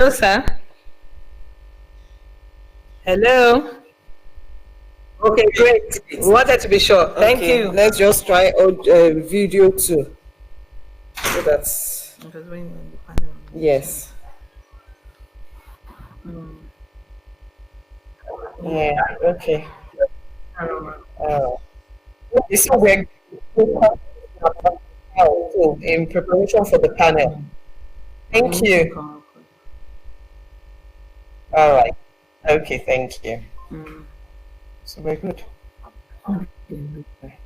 Hello, sir. Hello. Okay, great. We wanted to be sure. Thank Okay, you. let's just try video too. So that's Because when you're in the panel, you mentioned. yes. Mm. Yeah. Okay. Um, Uh, so we're so in preparation for the panel. the Thank meeting you. come up. All right. Okay. Thank you. Mm. So we're good. Okay.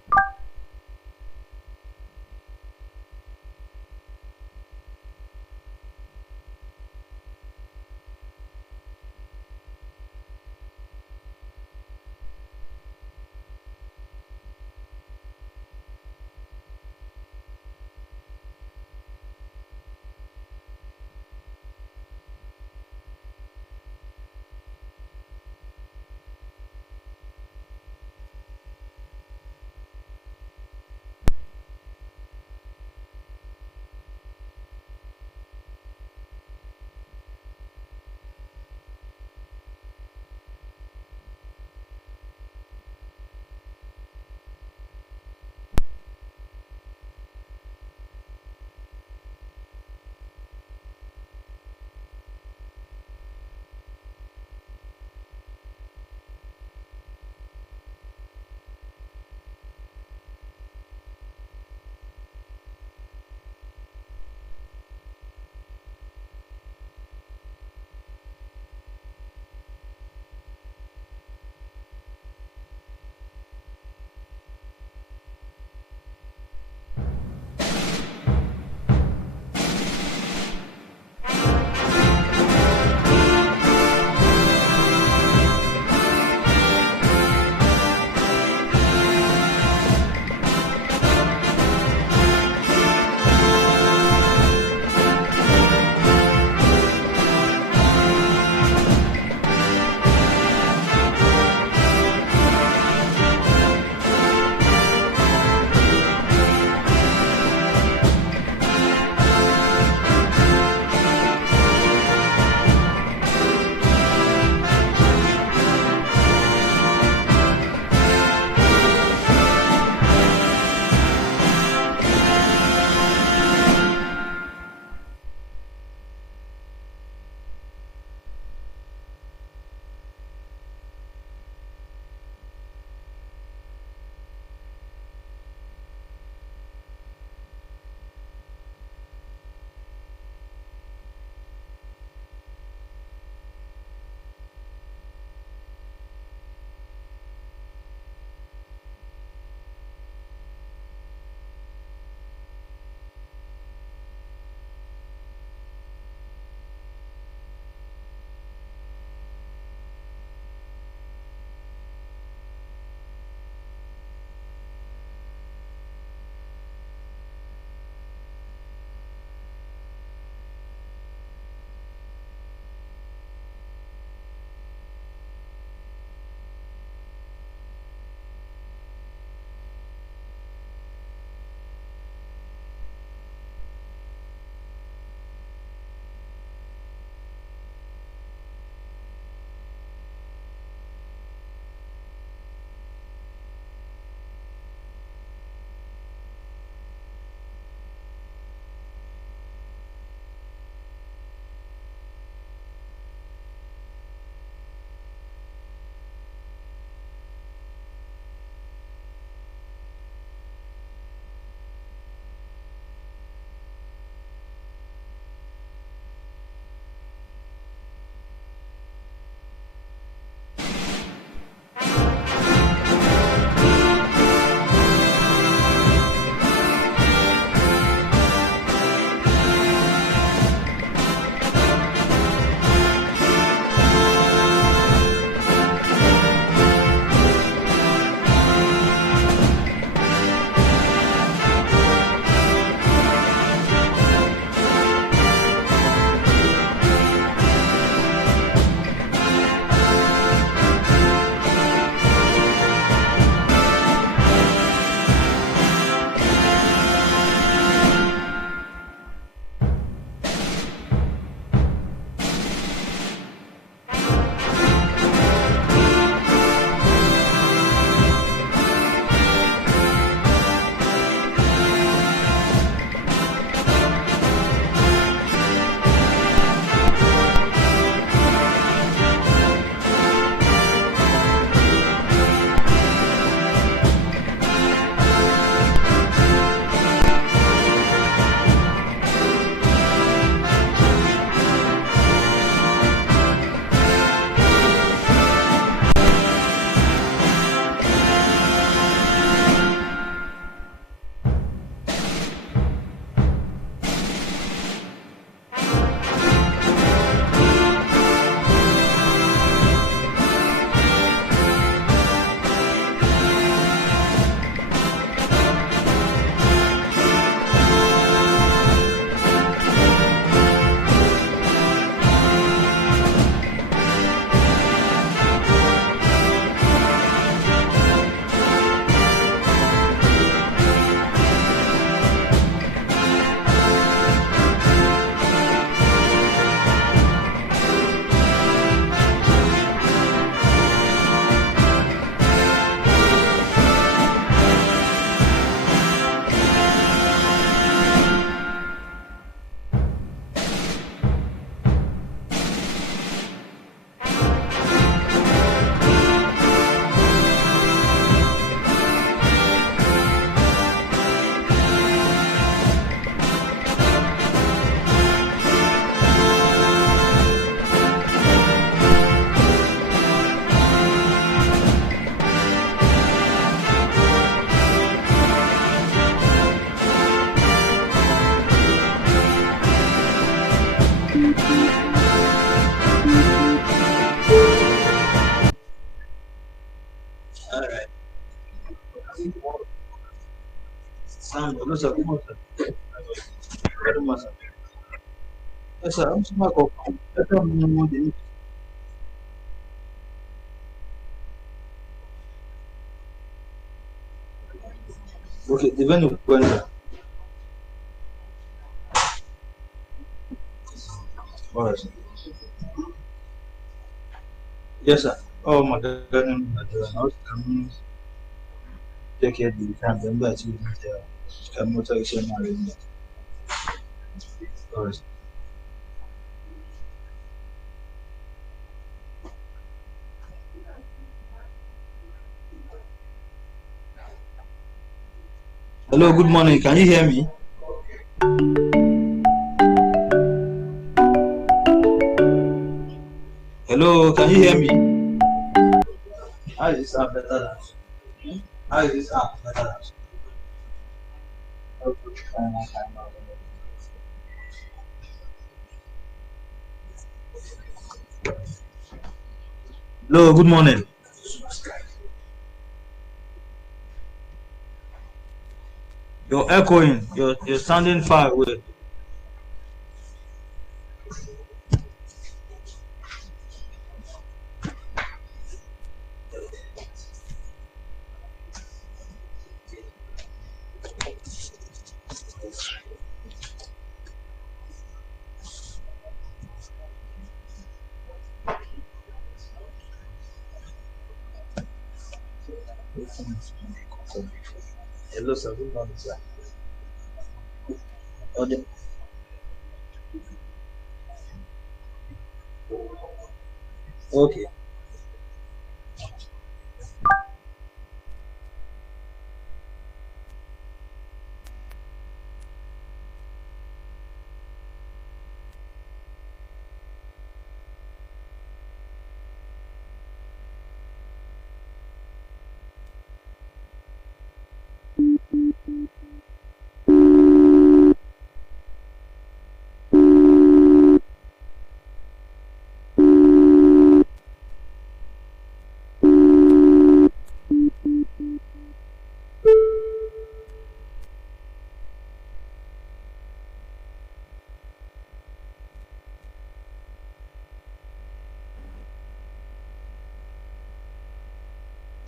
Hello, sir. Good morning, sir. Very much, sir. Yes, sir. I'm Sumako. Okay, the venue when, sir. All right, sir. Yes, sir. Oh, my God. I was coming take care of the time. Remember, I told you that I'm not actually married. All right. Hello, good morning. Can you hear me? Hello, can you hear me? How is this app better than? How is this app better than? Okay, fine. Hello, good morning. You're echoing. You're sounding far away. Hello, sir. Good morning, sir. Okay. Okay.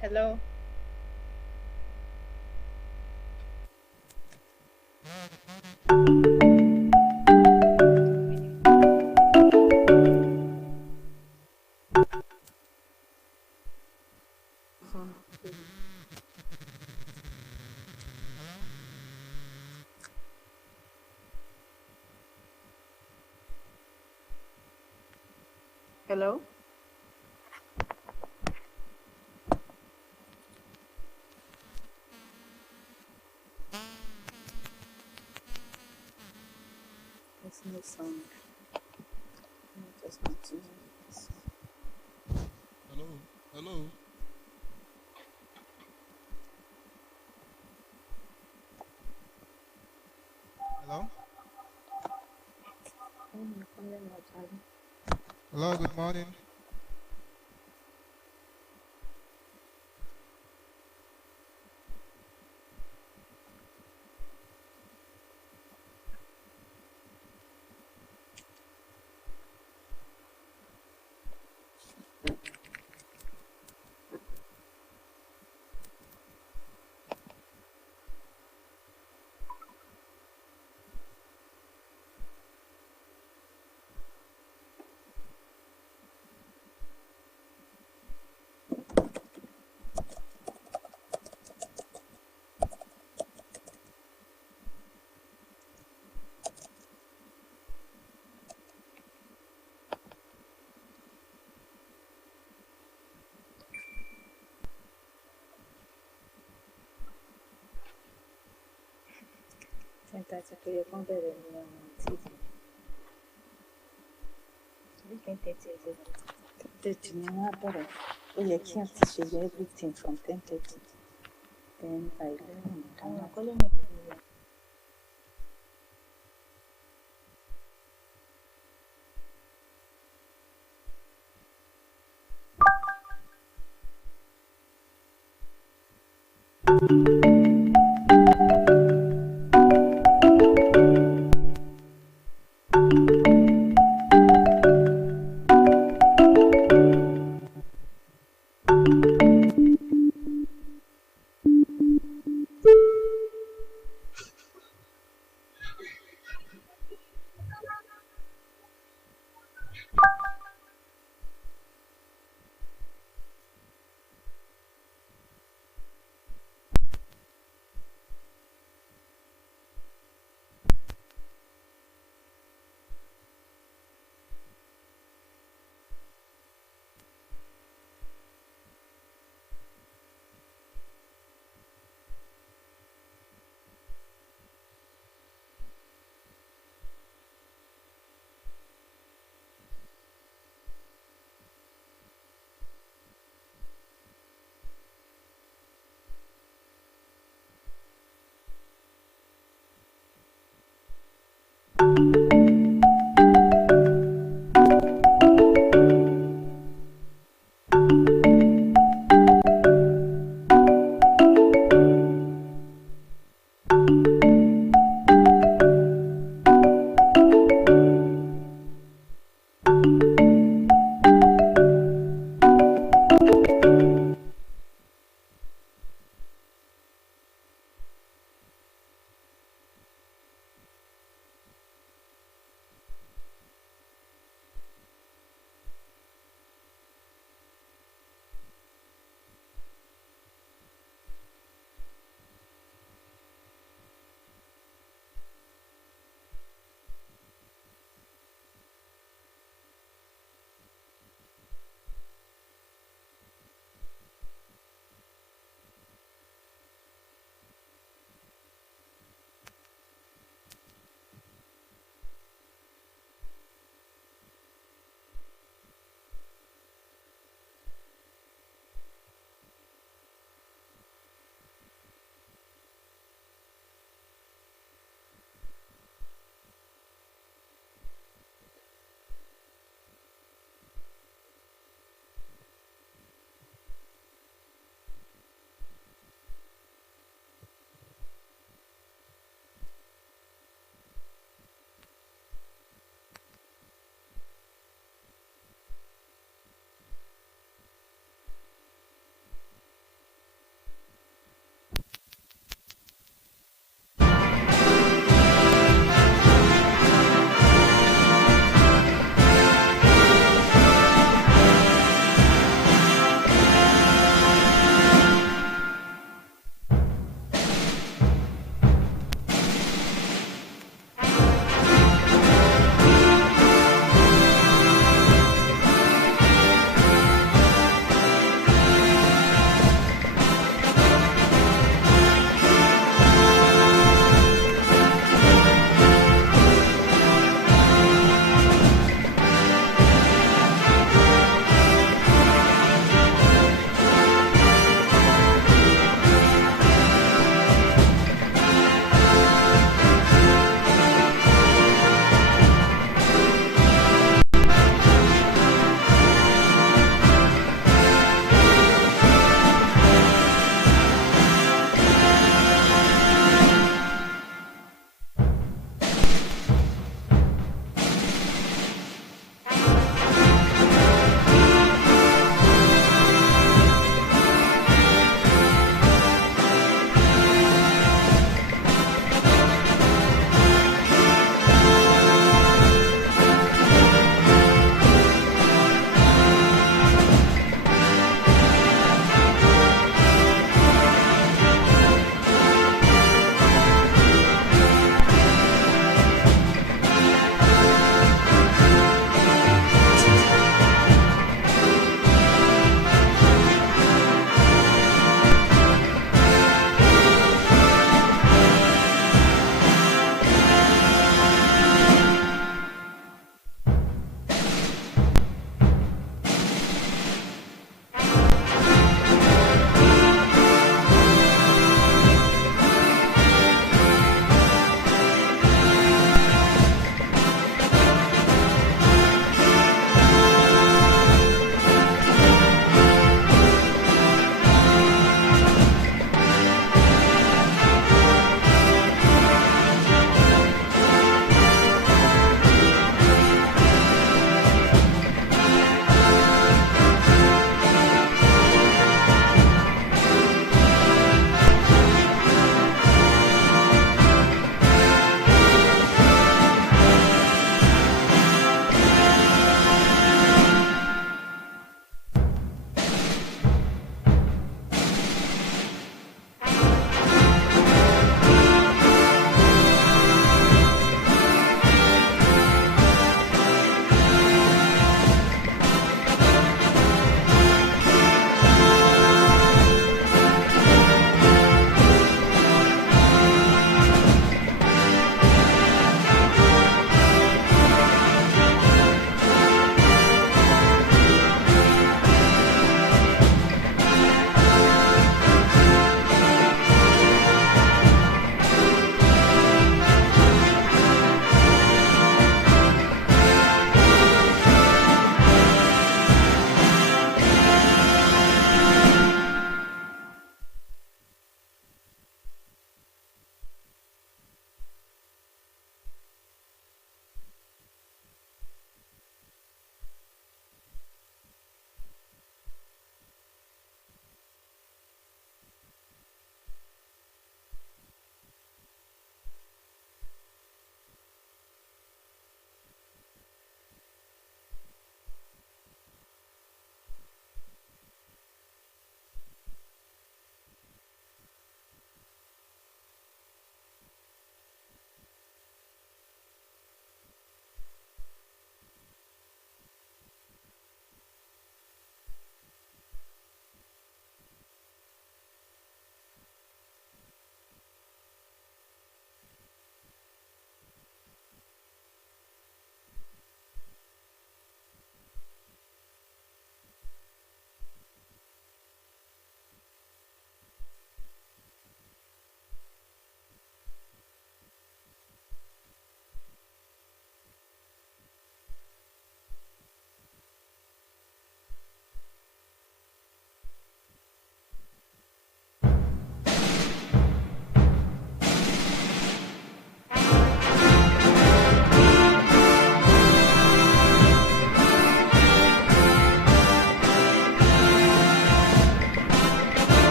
Hello. Hello. There's no sound. Let me just continue this. Hello, hello. Hello, hello. Good morning. Tentativa que eu ia ponderar no título. We can take it. 30 minutes, but you can't see everything from 10:30. Then by 11, I'm calling it.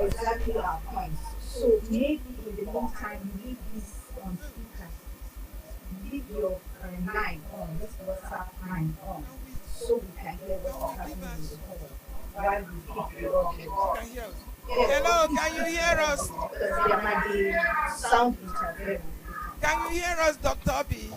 exactly our point. So maybe in the meantime, leave this on speaker. Leave your line on, this WhatsApp line on, so we can hear what is happening in the hall while we pick the Who audio. can hear us? Yes, Hello, can you hear us? because there might be sound interference. Can you hear us, Dr. B?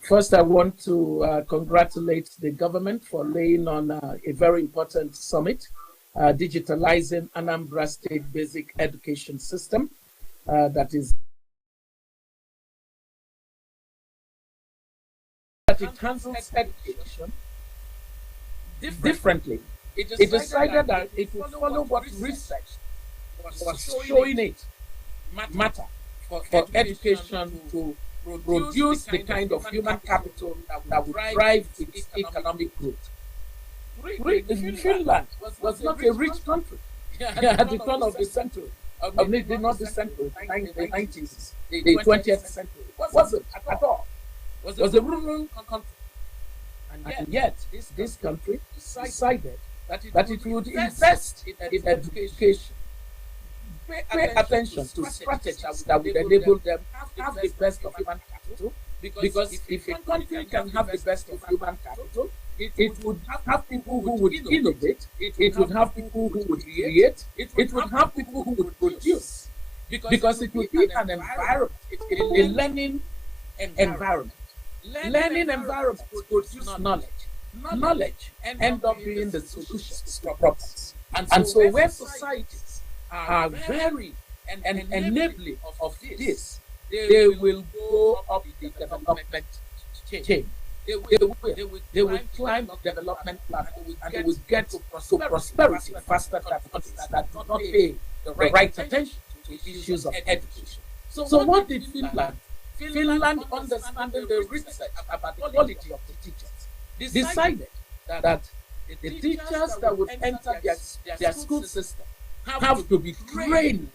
First, I want to congratulate the government for laying on a very important summit, digitalizing Anambra State basic education system. That it handles education differently. It decided that it would follow what research was showing it matter for education to produce the kind of human capital that would drive its economic growth. Finland was not a rich country at the turn of the century. Not the century, the 90s, the 20th century. Wasn't at all. Was a rural country. And yet, this country decided that it would invest in education, pay attention to strategies that would enable them to have the best of human capital. Because if a country can have the best of human capital, it would have people who would innovate, it would have people who would create, it would have people who would produce. Because it would be an environment, a learning environment. Learning environments produce knowledge. Knowledge end up being the solutions to problems. And so where societies are very enabling of this, they will go up the development chain. They will climb the development ladder, and they will get to prosperity faster than countries that do not pay the right attention to issues of education. So what did Finland? Finland, understanding the research about the quality of the teachers, decided that the teachers that would enter their school system have to be trained,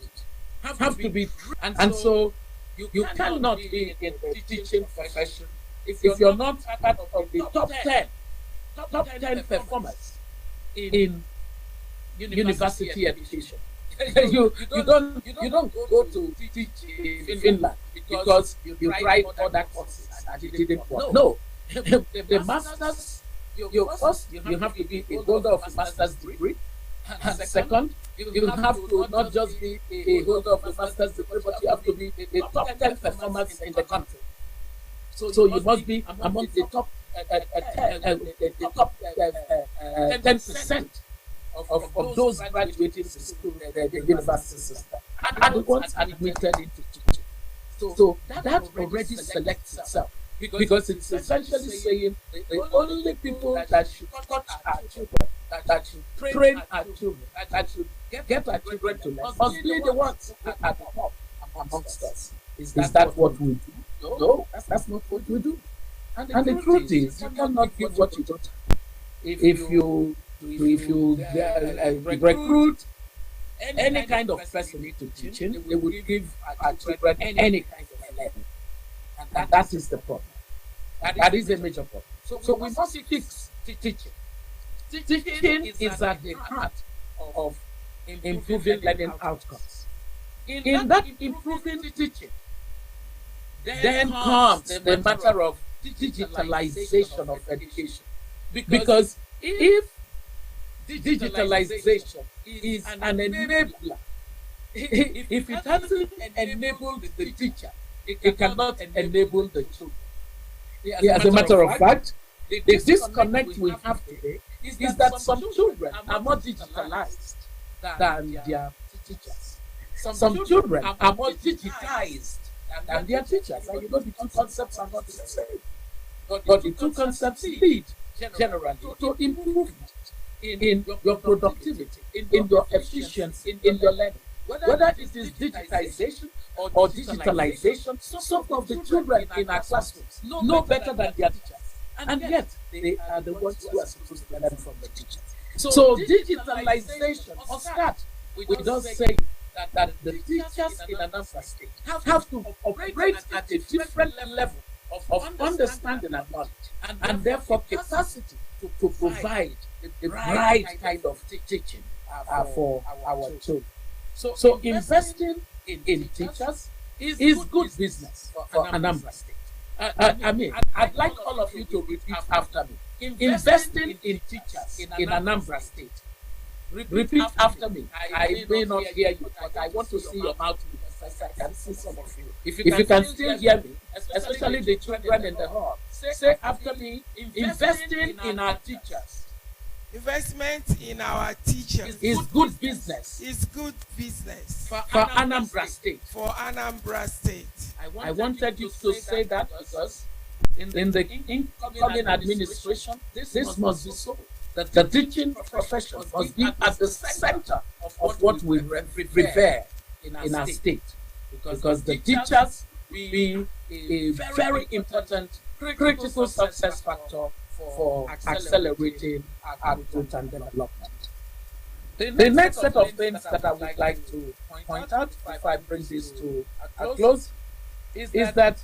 and so you cannot be in the teaching profession if you're not part of the top 10 performers in university education. you don't go to teach in Finland because you tried other courses and it didn't work. No, the masters, you have to be a holder of a master's degree. And second, you have to not just be a holder of a master's degree, but you have to be a top 10 performers in the country. So you must be among the top 10% of those graduating the university system are the ones admitted into teaching. So that already selects itself, because it's essentially saying the only people that should touch our children, that should train our children, that should get our children to learn, must be the ones at the top amongst us. Is that what we do? No, that's not what we do. And the truth is, you cannot give what you don't have. If you recruit any kind of person into teaching, they will give our children any kind of learning. And that is the problem. That is a major problem. So we must fix teaching. Teaching is at the heart of improving learning outcomes. In that improving teaching, then comes the matter of digitalization of education. Because if digitalization is an enabler, if it hasn't enabled the teacher, it cannot enable the children. As a matter of fact, the disconnect we have today is that some children are more digitalized than their teachers. Some children are more digitized than their teachers. And the two concepts are not the same. But the two concepts lead generally to improvement in your productivity, in your efficiency, in your learning. Whether it is digitization or digitalization, some of the children in our classrooms know better than their teachers. And yet, they are the ones who are supposed to learn from the teachers. So digitalization must start with us saying that the teachers in Anambra State have to operate at a different level of understanding and knowledge, and therefore capacity to provide the right kind of teaching for our children. So investing in teachers is good business for Anambra State. I'd like all of you to repeat after me. Investing in teachers in Anambra State. Repeat after me. I may not hear you, but I want to see your mouth because I can see some of you. If you can still hear me, especially the children in the hall, say after me, investing in our teachers. Investment in our teachers is good business. Is good business for Anambra State. For Anambra State. I wanted you to say that because in the incoming administration, this must be so. That the teaching profession must be at the center of what we revere in our state. Because the teachers be a very important critical success factor for accelerating our growth and development. The next set of things that I would like to point out if I bring this to a close is that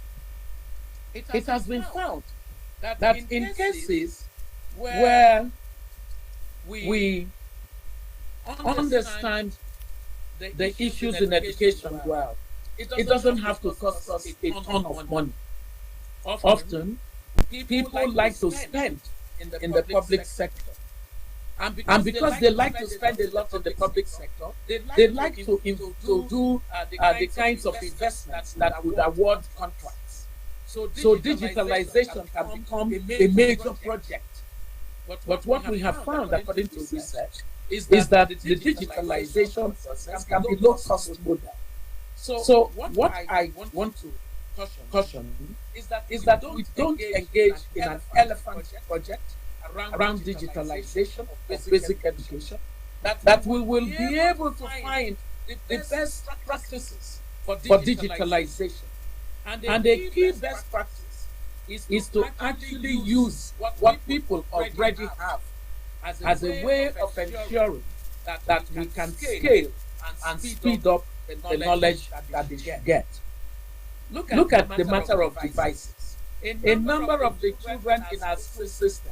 it has been found that in cases where we understand the issues in education well, it doesn't have to cost us a ton of money. Often, people like to spend in the public sector. And because they like to spend a lot in the public sector, they like to do the kinds of investments that would award contracts. So digitalization can become a major project. But what we have found, according to research, is that the digitalization process can be low-cost model. So what I want to caution is that we don't engage in an elephant project around digitalization of basic education, that we will be able to find the best practices for digitalization. And a key best practice is to actually use what people already have as a way of ensuring that we can scale and speed up the knowledge that they should get. Look at the matter of devices. A number of the children in our school system,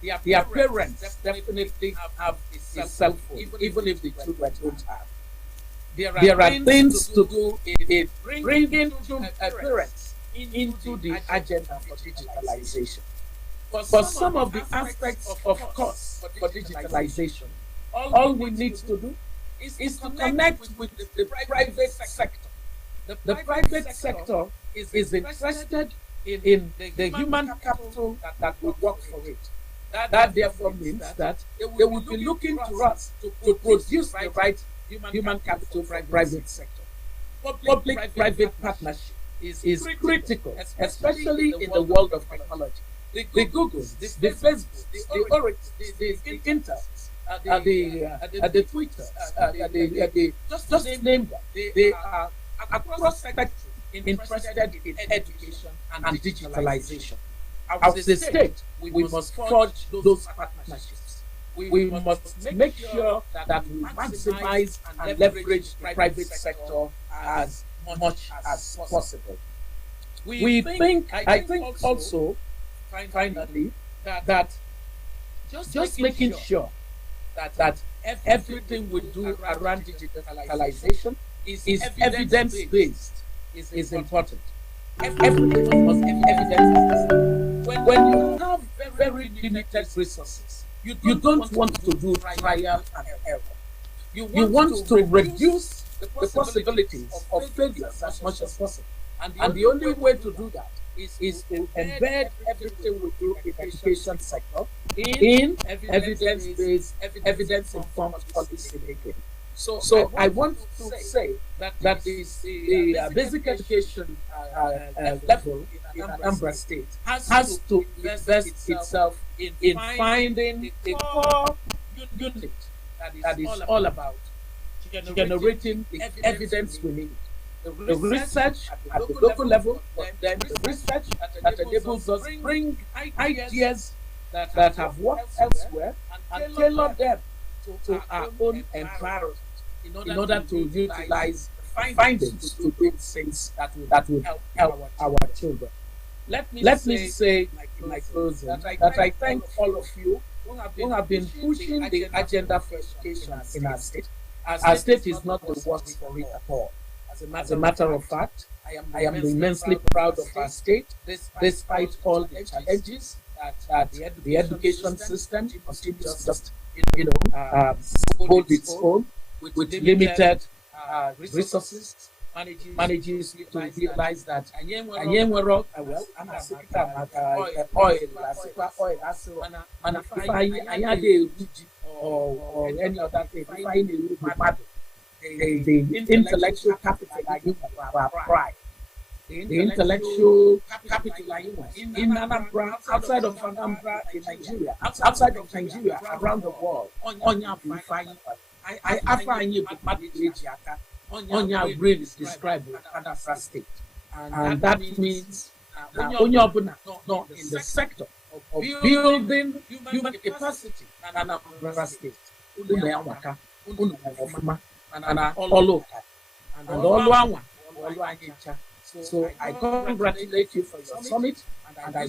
their parents definitely have a cell phone, even if the children don't have. There are things to do in bringing parents into the agenda for digitalization. For some of the aspects of course for digitalization, all we need to do is to connect with the private sector. The private sector is interested in the human capital that will work for it. That therefore means that they will be looking to us to produce the right human capital for private sector. Public-private partnership is critical, especially in the world of technology. The Googles, the Facebooks, the Oracles, the Intels, the Twitters, just name them. They are across spectrum interested in education and digitalization. As a state, we must forge those partnerships. We must make sure that we maximize and leverage the private sector as much as possible. I think also, finally, that just making sure that everything we do around digitalization is evidence-based is important. Everything must be evidence-based. When you have very limited resources, you don't want to do trial and error. You want to reduce the possibilities of failures as much as possible. And the only way to do that is to embed everything we do in the education sector in evidence-based, evidence-informed policy making. So I want to say that the basic education level in Anambra State has to invest itself in finding a core unit that is all about generating the evidence we need. The research at the local level, then the research that enables us to bring ideas that have worked elsewhere and tailor them to our own environment in order to utilize findings to do things that will help our children. Let me say in my closing that I thank all of you who have been pushing the agenda for education in our state. Our state is not the worse for it at all. As a matter of fact, I am immensely proud of our state, despite all the challenges that the education system continues just, hold its own with limited resources, manages to realize that anyị nwere well ana asịkịta maka oil oil asị mana ife anyị adịghị eru ji or any other thing ife anyị na-eru mmadụ the intellectual capital anyị our pride, the intellectual capital in Anambra, outside of Anambra, in Nigeria, outside of Nigeria, around the world. Onya I find you Onya brain is described in Anambra State, and that means Onya not in the sector of building human capacity in Anambra State. And all over, and all one. So I congratulate you for your summit, and I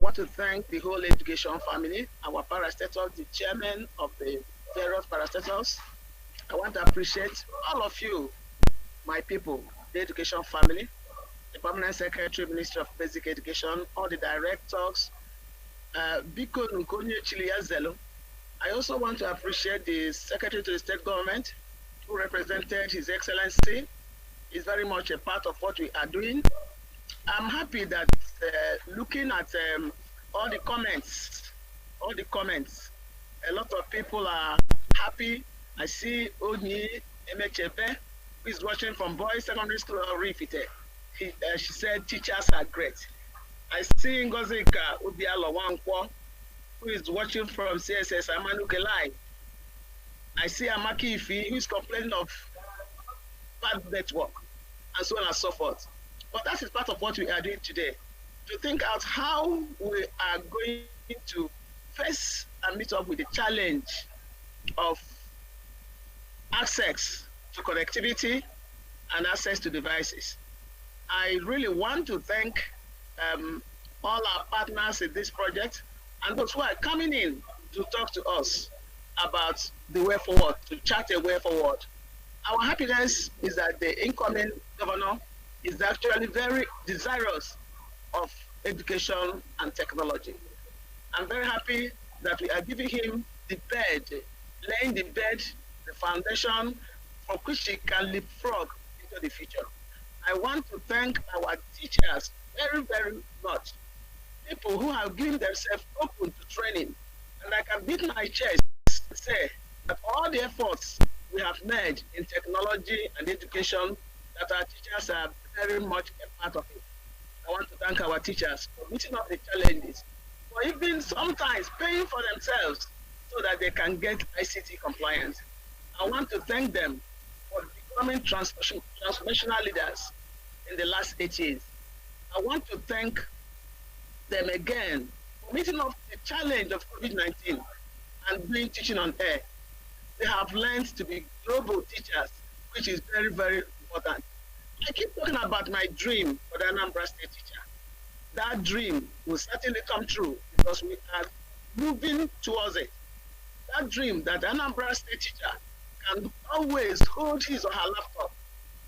want to thank the whole education family, our parastatals, the chairman of the various parastatals. I want to appreciate all of you, my people, the education family, the permanent secretary, Ministry of Basic Education, all the directors, Biko Nkonye Chiliyazelo. I also want to appreciate the secretary to the state government who represented His Excellency. Is very much a part of what we are doing. I'm happy that looking at all the comments, a lot of people are happy. I see Oni Emechebe, who is watching from Boys Secondary School of Rifite. She said teachers are great. I see Ngozika Ubialo Wankwo, who is watching from CSS Amanukelai. I see Amaki Ifi, who is complaining of bad network, and so on and so forth. But that is part of what we are doing today, to think out how we are going to face and meet up with the challenge of access to connectivity and access to devices. I really want to thank all our partners in this project and those who are coming in to talk to us about the way forward, to chart a way forward. Our happiness is that the incoming governor is actually very desirous of education and technology. I'm very happy that we are giving him the bed, laying the bed, the foundation from which he can leapfrog into the future. I want to thank our teachers very, very much. People who have given themselves open to training. And I can beat my chest and say that all the efforts we have made in technology and education, that our teachers are very much a part of it. I want to thank our teachers for meeting up the challenges, for even sometimes paying for themselves so that they can get ICT compliant. I want to thank them for becoming transformational leaders in the last 8 years. I want to thank them again for meeting up the challenge of COVID-19 and doing teaching on air. They have learned to be global teachers, which is very, very important. I keep talking about my dream for the Anambra State teacher. That dream will certainly come true because we are moving towards it. That dream that the Anambra State teacher can always hold his or her laptop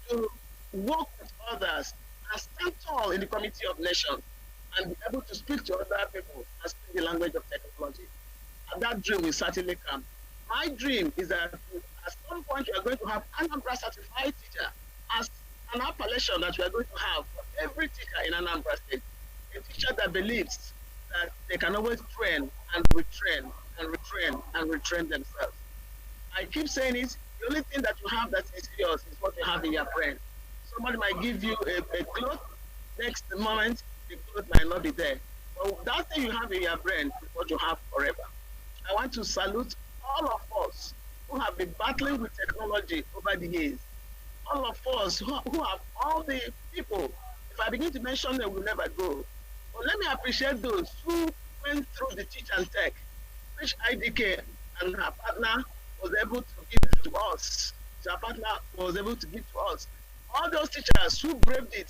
to work with others and stand tall in the community of nations and be able to speak to other people and speak the language of technology. And that dream will certainly come. My dream is that at some point we are going to have Anambra certified teacher as an appellation that we are going to have for every teacher in Anambra State. A teacher that believes that they can always train and retrain and retrain and retrain themselves. I keep saying it, the only thing that you have that is yours is what you have in your brain. Somebody might give you a cloth, next moment the cloth might not be there. But that thing you have in your brain is what you have forever. I want to salute all of us who have been battling with technology over the years. All of us who have all the people. If I begin to mention them, we'll never go. But let me appreciate those who went through the teach and tech, which IDK and her partner was able to give to us. Her partner was able to give to us. All those teachers who braved it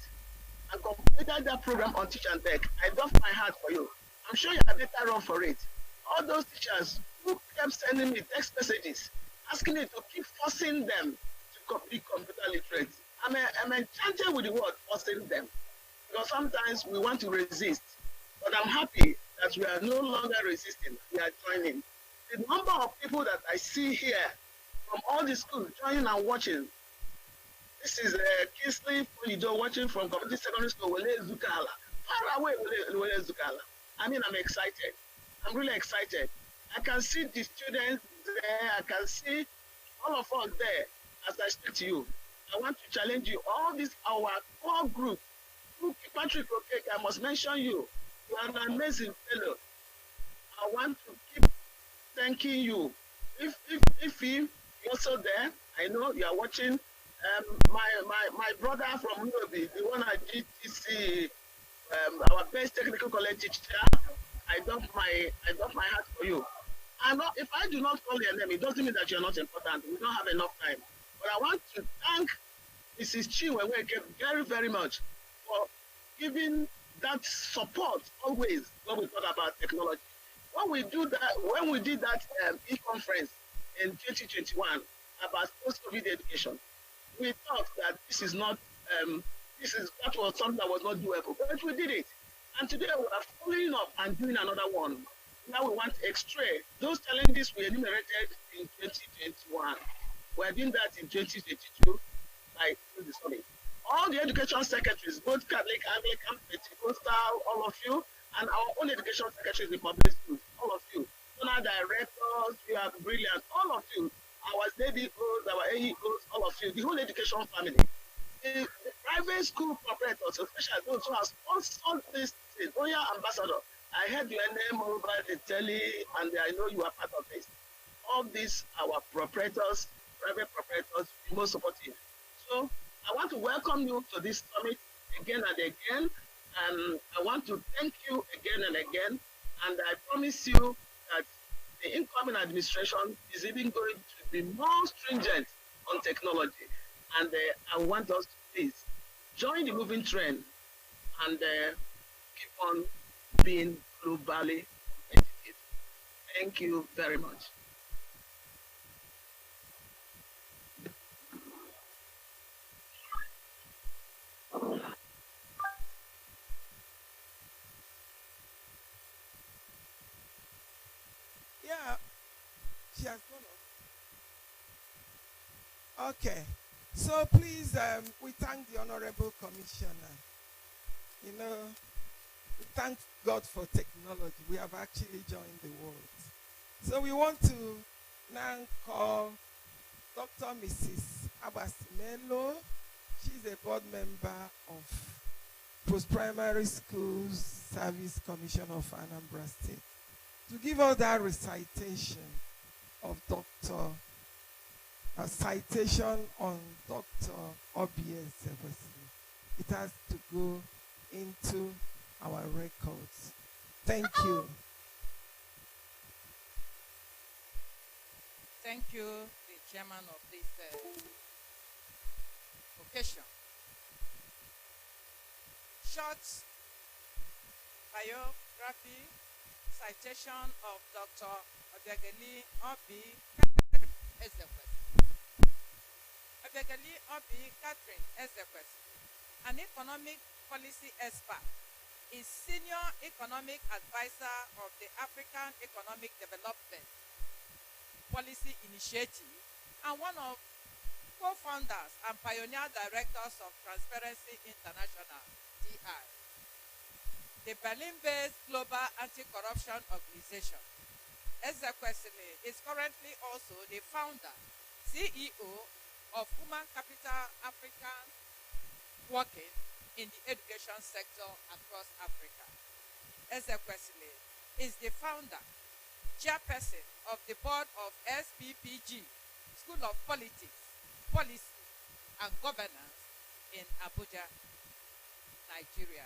and completed that program on teach and tech, I doff my heart for you. I'm sure you have better run for it. All those teachers who kept sending me text messages, asking me to keep forcing them to be computer literate. I'm enchanted with the word forcing them. Because sometimes we want to resist. But I'm happy that we are no longer resisting, we are joining. The number of people that I see here from all the schools joining and watching. This is Kingsley Polido watching from Community Secondary School, Wele Zukala. Far away, Wele Zukala. I mean, I'm excited. I'm really excited. I can see the students there. I can see all of us there as I speak to you. I want to challenge you. All this, our core group. Patrick Okeke, I must mention you. You are an amazing fellow. I want to keep thanking you. If you're also there, I know you are watching. My brother from Nobi, the one at GTC, our best technical college teacher. I dump my heart for you. If I do not call your name, it doesn't mean that you're not important. We don't have enough time. But I want to thank Mrs. Chinwe very, very much for giving that support always when we talk about technology. When we did that e-conference in 2021 about post-COVID education, we thought that this is not that was something that was not doable, but we did it. And today we are following up and doing another one. Now we want to extract those challenges we enumerated in 2021. We are doing that in 2022 by the summit. All the education secretaries, both Catholic, Anglican, Pentecostal, all of you, and our own education secretaries in public schools, all of you, zonal directors, you are brilliant, all of you, our ZDOs, our AEOs, all of you, the whole education family. The private school proprietors, especially those who have sponsored this thing, Royal Ambassador, I heard your name over the telly, and I know you are part of this. All these, our proprietors, private proprietors, be most supportive. So I want to welcome you to this summit again and again. And I want to thank you again and again. And I promise you that the incoming administration is even going to be more stringent on technology. And I want us to please join the moving trend and keep on being globally competitive. Thank you very much. Yeah, she has gone off. Okay. So please, we thank the Honorable Commissioner. You know, we thank God for technology. We have actually joined the world. So we want to now call Dr. Mrs. Abasimelo. She's a board member of Post-Primary Schools Service Commission of Anambra State, to give us that recitation of a citation on Dr. OBS. It has to go into our records. Thank you. Thank you, the chairman of this occasion. Short biography citation of Dr. Obiageli Obi Ezekwesili. Obiageli Obi Catherine Ezekwesili, an economic policy expert, is senior economic advisor of the African Economic Development Policy Initiative and one of co-founders and pioneer directors of Transparency International, TI, the Berlin-based global anti-corruption organization. Ezekwesili is currently also the founder, CEO of Human Capital Africa, working in the education sector across Africa. Ezekwesili is the founder, chairperson of the board of SPPG, School of Politics, Policy and Governance in Abuja, Nigeria.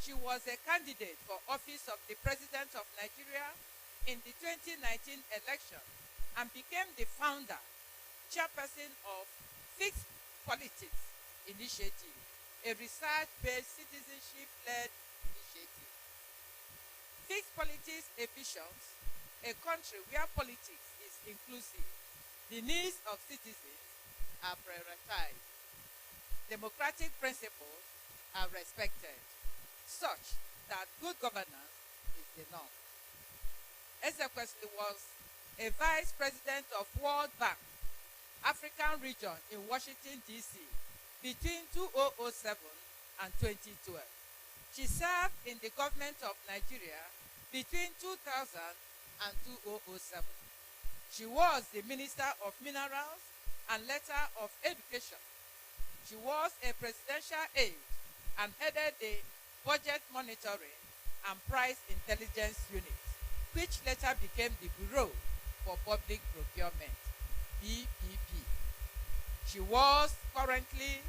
She was a candidate for office of the President of Nigeria in the 2019 election and became the founder, chairperson of Fixed Politics Initiative, a research-based citizenship-led initiative. Fixed Politics envisions a country where politics is inclusive, the needs of citizens are prioritized, democratic principles are respected, such that good governance is the norm. Ezekwesili was a vice president of World Bank, African region in Washington, D.C. between 2007 and 2012. She served in the government of Nigeria between 2000 and 2007. She was the Minister of Minerals and later of Education. She was a presidential aide and headed the Budget Monitoring and Price Intelligence Unit, which later became the Bureau for Public Procurement, BPP. She was concurrently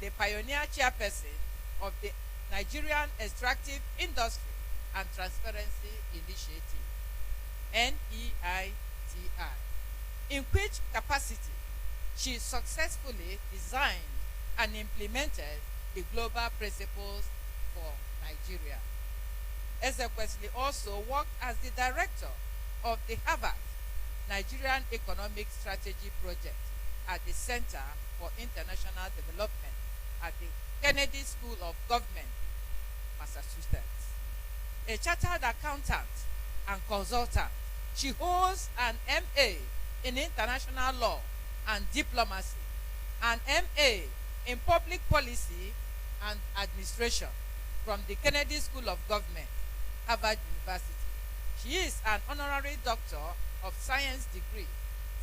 the pioneer chairperson of the Nigerian Extractive Industry and Transparency Initiative, NEITI, in which capacity she successfully designed and implemented the global principles for Nigeria. Ezekwesili also worked as the director of the Harvard Nigerian Economic Strategy Project at the Center for International Development at the Kennedy School of Government, Massachusetts. A chartered accountant and consultant, she holds an MA in international law and diplomacy, an MA in public policy and administration from the Kennedy School of Government, Harvard University. She is an honorary doctor of science degree,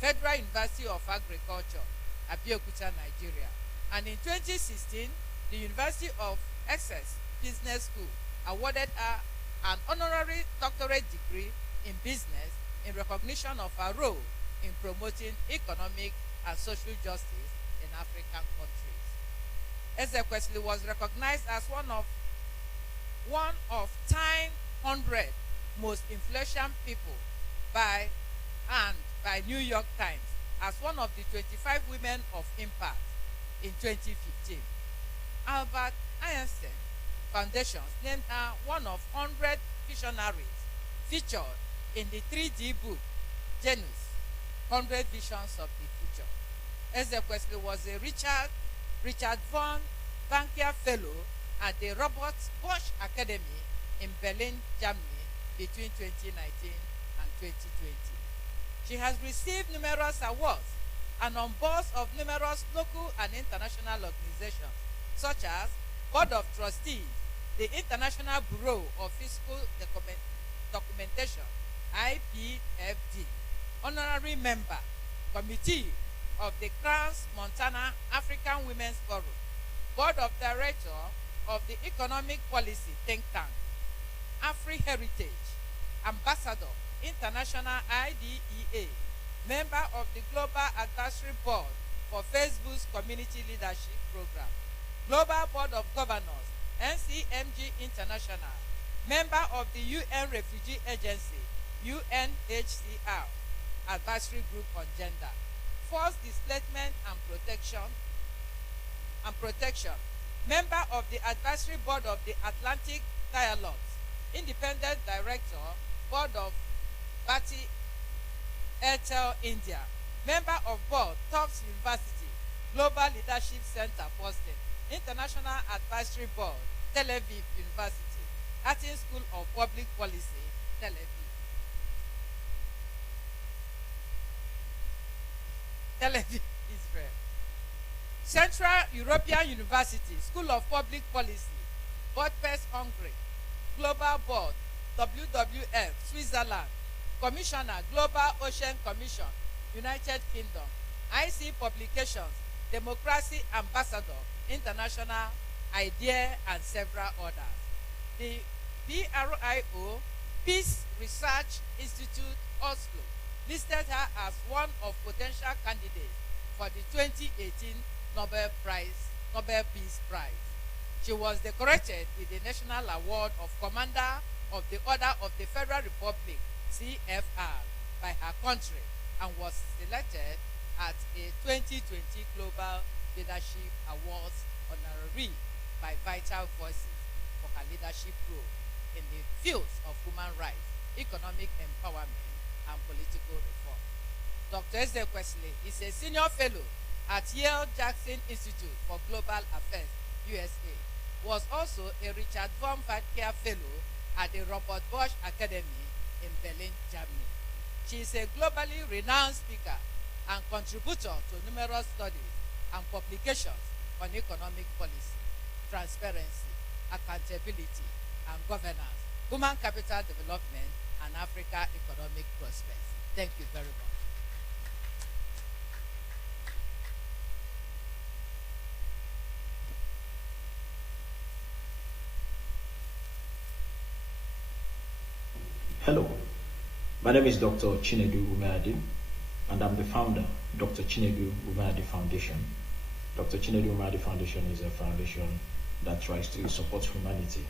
Federal University of Agriculture, Abeokuta, Nigeria. And in 2016, the University of Essex Business School awarded her an honorary doctorate degree in business in recognition of her role in promoting economic and social justice in African countries. Ezekwesili was recognized as one of Time 100 most influential people by New York Times as one of the 25 women of impact in 2015. Albert Einstein Foundation named her one of 100 visionaries featured in the 3D book Genus, 100 Visions of the Future. Ezekwesili was a Richard von Bankier Fellow at the Robert Bosch Academy in Berlin, Germany between 2019 and 2020. She has received numerous awards and on boards of numerous local and international organizations such as Board of Trustees, the International Bureau of Fiscal Documentation, IPFD, Honorary Member, Committee of the Crans Montana African Women's Forum, Board of Director of the Economic Policy Think Tank, Afri-Heritage, Ambassador, International IDEA, Member of the Global Advisory Board for Facebook's Community Leadership Program, Global Board of Governors, NCMG International, Member of the UN Refugee Agency, UNHCR, Advisory Group on Gender, Forced Displacement and Protection, Member of the Advisory Board of the Atlantic Dialogues, Independent Director, Board of Bharti Airtel India, Member of Board, Tufts University, Global Leadership Center, Boston, International Advisory Board, Tel Aviv University, Athens School of Public Policy, Tel Aviv. Tel Aviv, Israel. Central European University, School of Public Policy, Budapest, Hungary, Global Board, WWF, Switzerland, Commissioner, Global Ocean Commission, United Kingdom, IC Publications, Democracy Ambassador, International IDEA, and several others. The PRIO, Peace Research Institute, Oslo, listed her as one of potential candidates for the 2018 Nobel Peace Prize. She was decorated with the National Award of Commander of the Order of the Federal Republic, CFR, by her country and was selected at a 2020 Global Leadership Awards honoree by Vital Voices for her leadership role in the fields of human rights, economic empowerment, and political reform. Dr. Ezekwesili is a senior fellow at Yale Jackson Institute for Global Affairs, USA, was also a Richard von Bankier Fellow at the Robert Bosch Academy in Berlin, Germany. She is a globally renowned speaker and contributor to numerous studies and publications on economic policy, transparency, accountability, and governance, human capital development, and Africa economic prospects. Thank you very much. Hello, my name is Dr. Chinedu Umeadi, and I'm the founder, Dr. Chinedu Umeadi Foundation. Dr. Chinedu Umeadi Foundation is a foundation that tries to support humanity,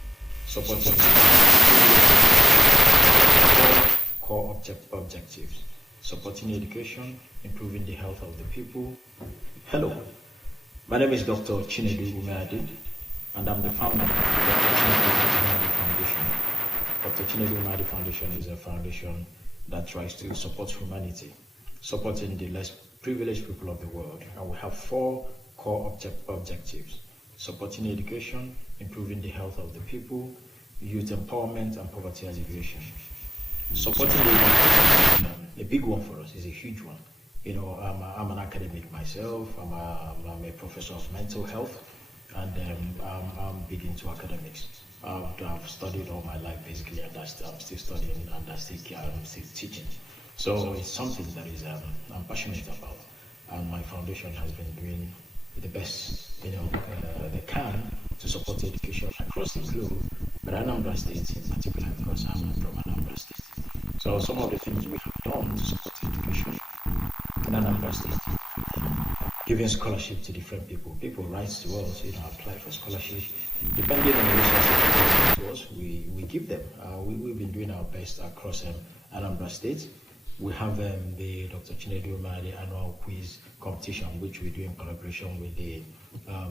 supports core objectives, supporting education, improving the health of the people. Hello, my name is Dr. Chinedu Umeadi, and I'm the founder of Dr. Chinedu Dr. Chinedu Umadi Foundation is a foundation that tries to support humanity, supporting the less privileged people of the world. And we have 4 core objectives: supporting education, improving the health of the people, youth empowerment, and poverty alleviation. Supporting the a big one for us, is a huge one. You know, I'm an academic myself. I'm a professor of mental health, and I'm big into academics. I've studied all my life basically, and I'm still studying, and I'm still teaching. So it's something that is I'm passionate about, and my foundation has been doing the best they can to support education across the globe, but Anambra State in particular, because I'm from Anambra State. So some of the things we have done to support education in Anambra State, giving scholarship to different people. People write to us, apply for scholarships. Depending on the resources to us, we give them. We've been doing our best across Anambra State. We have the Dr. Chinedu Umadi annual quiz competition, which we do in collaboration with the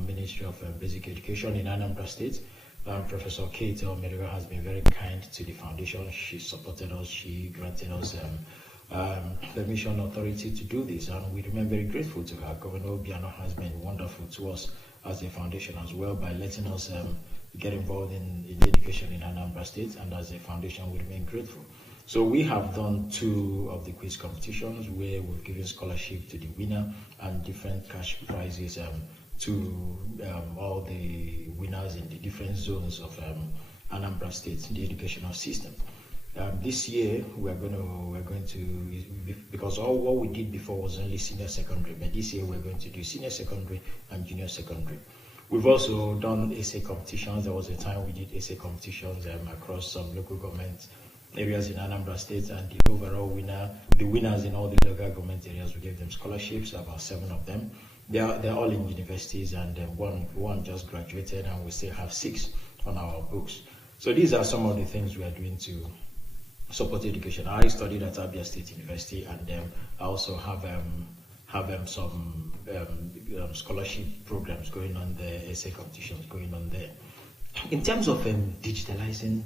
Ministry of Basic Education in Anambra State. Professor Kate Omeriga has been very kind to the foundation. She supported us. She granted us permission authority to do this, and we remain very grateful to her. Governor Obiano has been wonderful to us as a foundation as well by letting us get involved in education in Anambra State, and as a foundation we remain grateful. So we have done 2 of the quiz competitions where we've given scholarship to the winner and different cash prizes to all the winners in the different zones of Anambra State, the educational system. This year we're going to, because all what we did before was only senior secondary, but this year we're going to do senior secondary and junior secondary. We've also done essay competitions. There was a time we did essay competitions across some local government areas in Anambra State, and the overall winners in all the local government areas, we gave them scholarships, about 7 of them. They're all in universities, and one just graduated, and we still have 6 on our books. So these are some of the things we are doing to support education. I studied at Abia State University, and I also have some scholarship programs going on there, essay competitions going on there. In terms of digitalizing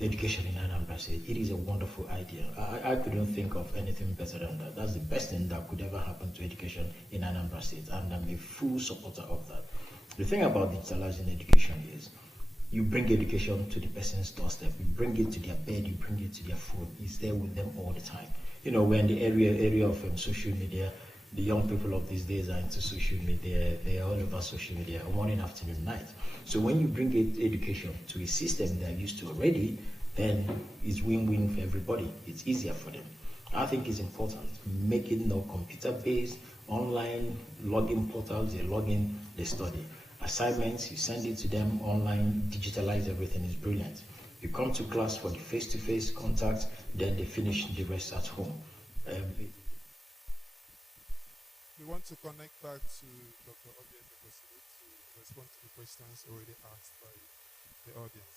education in Anambra State, it is a wonderful idea. I couldn't think of anything better than that. That's the best thing that could ever happen to education in Anambra State, and I'm a full supporter of that. The thing about digitalizing education is you bring education to the person's doorstep. You bring it to their bed, you bring it to their phone. It's there with them all the time. We're in the area of social media. The young people of these days are into social media. They're all over social media, morning, afternoon, night. So when you bring education to a system they're used to already, then it's win-win for everybody. It's easier for them. I think it's important. Make it computer-based, online, login portals, they log in, they study. Assignments, you send it to them online, digitalize everything, is brilliant. You come to class for the face-to-face contact, then they finish the rest at home. We want to connect back to Dr. Obiano to respond to the questions already asked by the audience.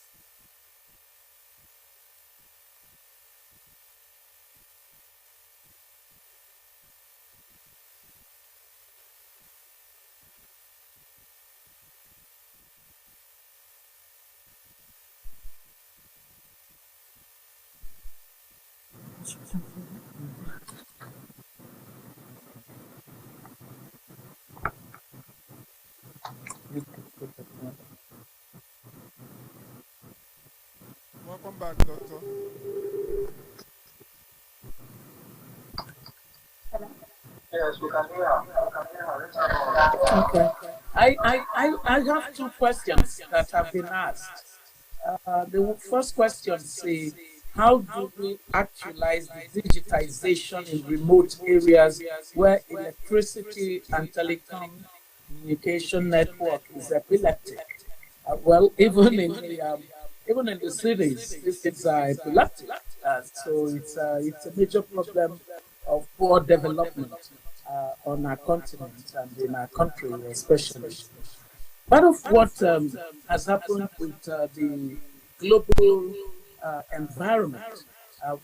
Welcome back, Doctor. Yes, we can hear her. Okay. I have 2 questions that have been asked. The first question says, how do we actualize the digitization in remote areas where electricity and telecommunication network is epileptic? Well, even in the cities, these things are epileptic. So it's a major problem of poor development on our continent and in our country especially. Part of what has happened with the global environment,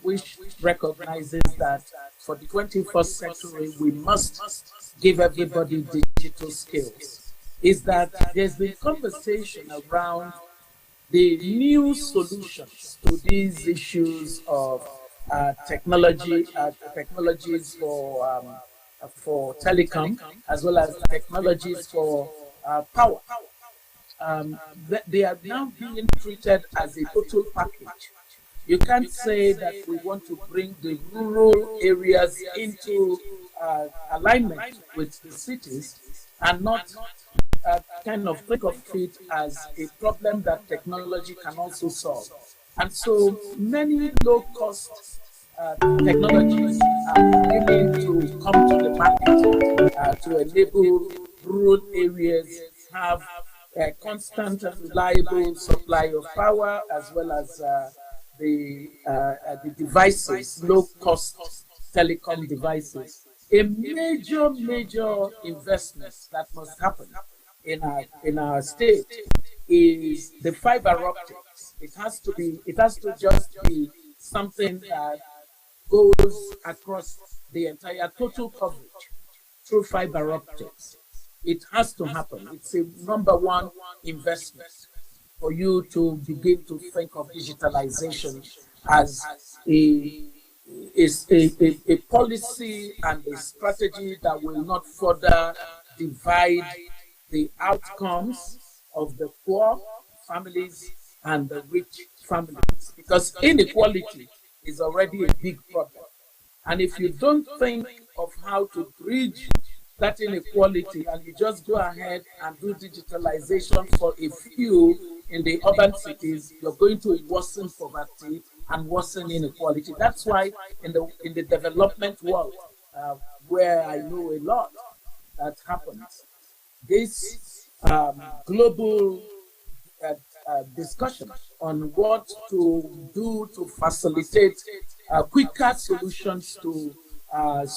which recognizes that for the 21st century we must give everybody digital skills, is that there's been conversation around the new solutions to these issues of technologies for telecom, as well as technologies for power. They are now being treated as a total package. You can't say that we want to bring the rural areas into alignment with the cities and not kind of think of it as a problem that technology can also solve. And so many low-cost technologies are beginning to come to the market to enable rural areas have a constant and reliable supply of power, as well as the devices, low-cost telecom devices. A major investment that must happen in our state is the fiber optics. It has to just be something that goes across the entire total coverage through fiber optics. It has to happen. It's a number one investment for you to begin to think of digitalization as a policy and a strategy that will not further divide the outcomes of the poor families and the rich families, because inequality is already a big problem. And if you don't think of how to bridge that inequality and you just go ahead and do digitalization for a few in the urban cities, you're going to worsen poverty and worsen inequality. That's why in the development world, where I know a lot that happens, this global discussion on what to do to facilitate quicker solutions to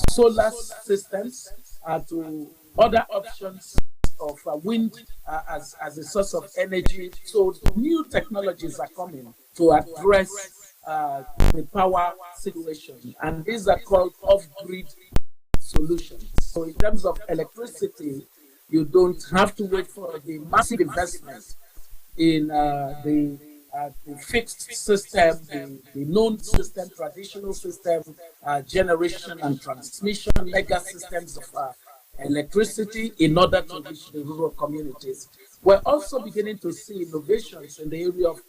solar systems, to other options of wind as a source of energy. So new technologies are coming to address the power situation, and these are called off-grid solutions. So in terms of electricity, you don't have to wait for the massive investment in the fixed system, the known system, traditional system, generation and transmission, legacy systems of electricity in order to reach the rural communities. We're also beginning to see innovations in the area of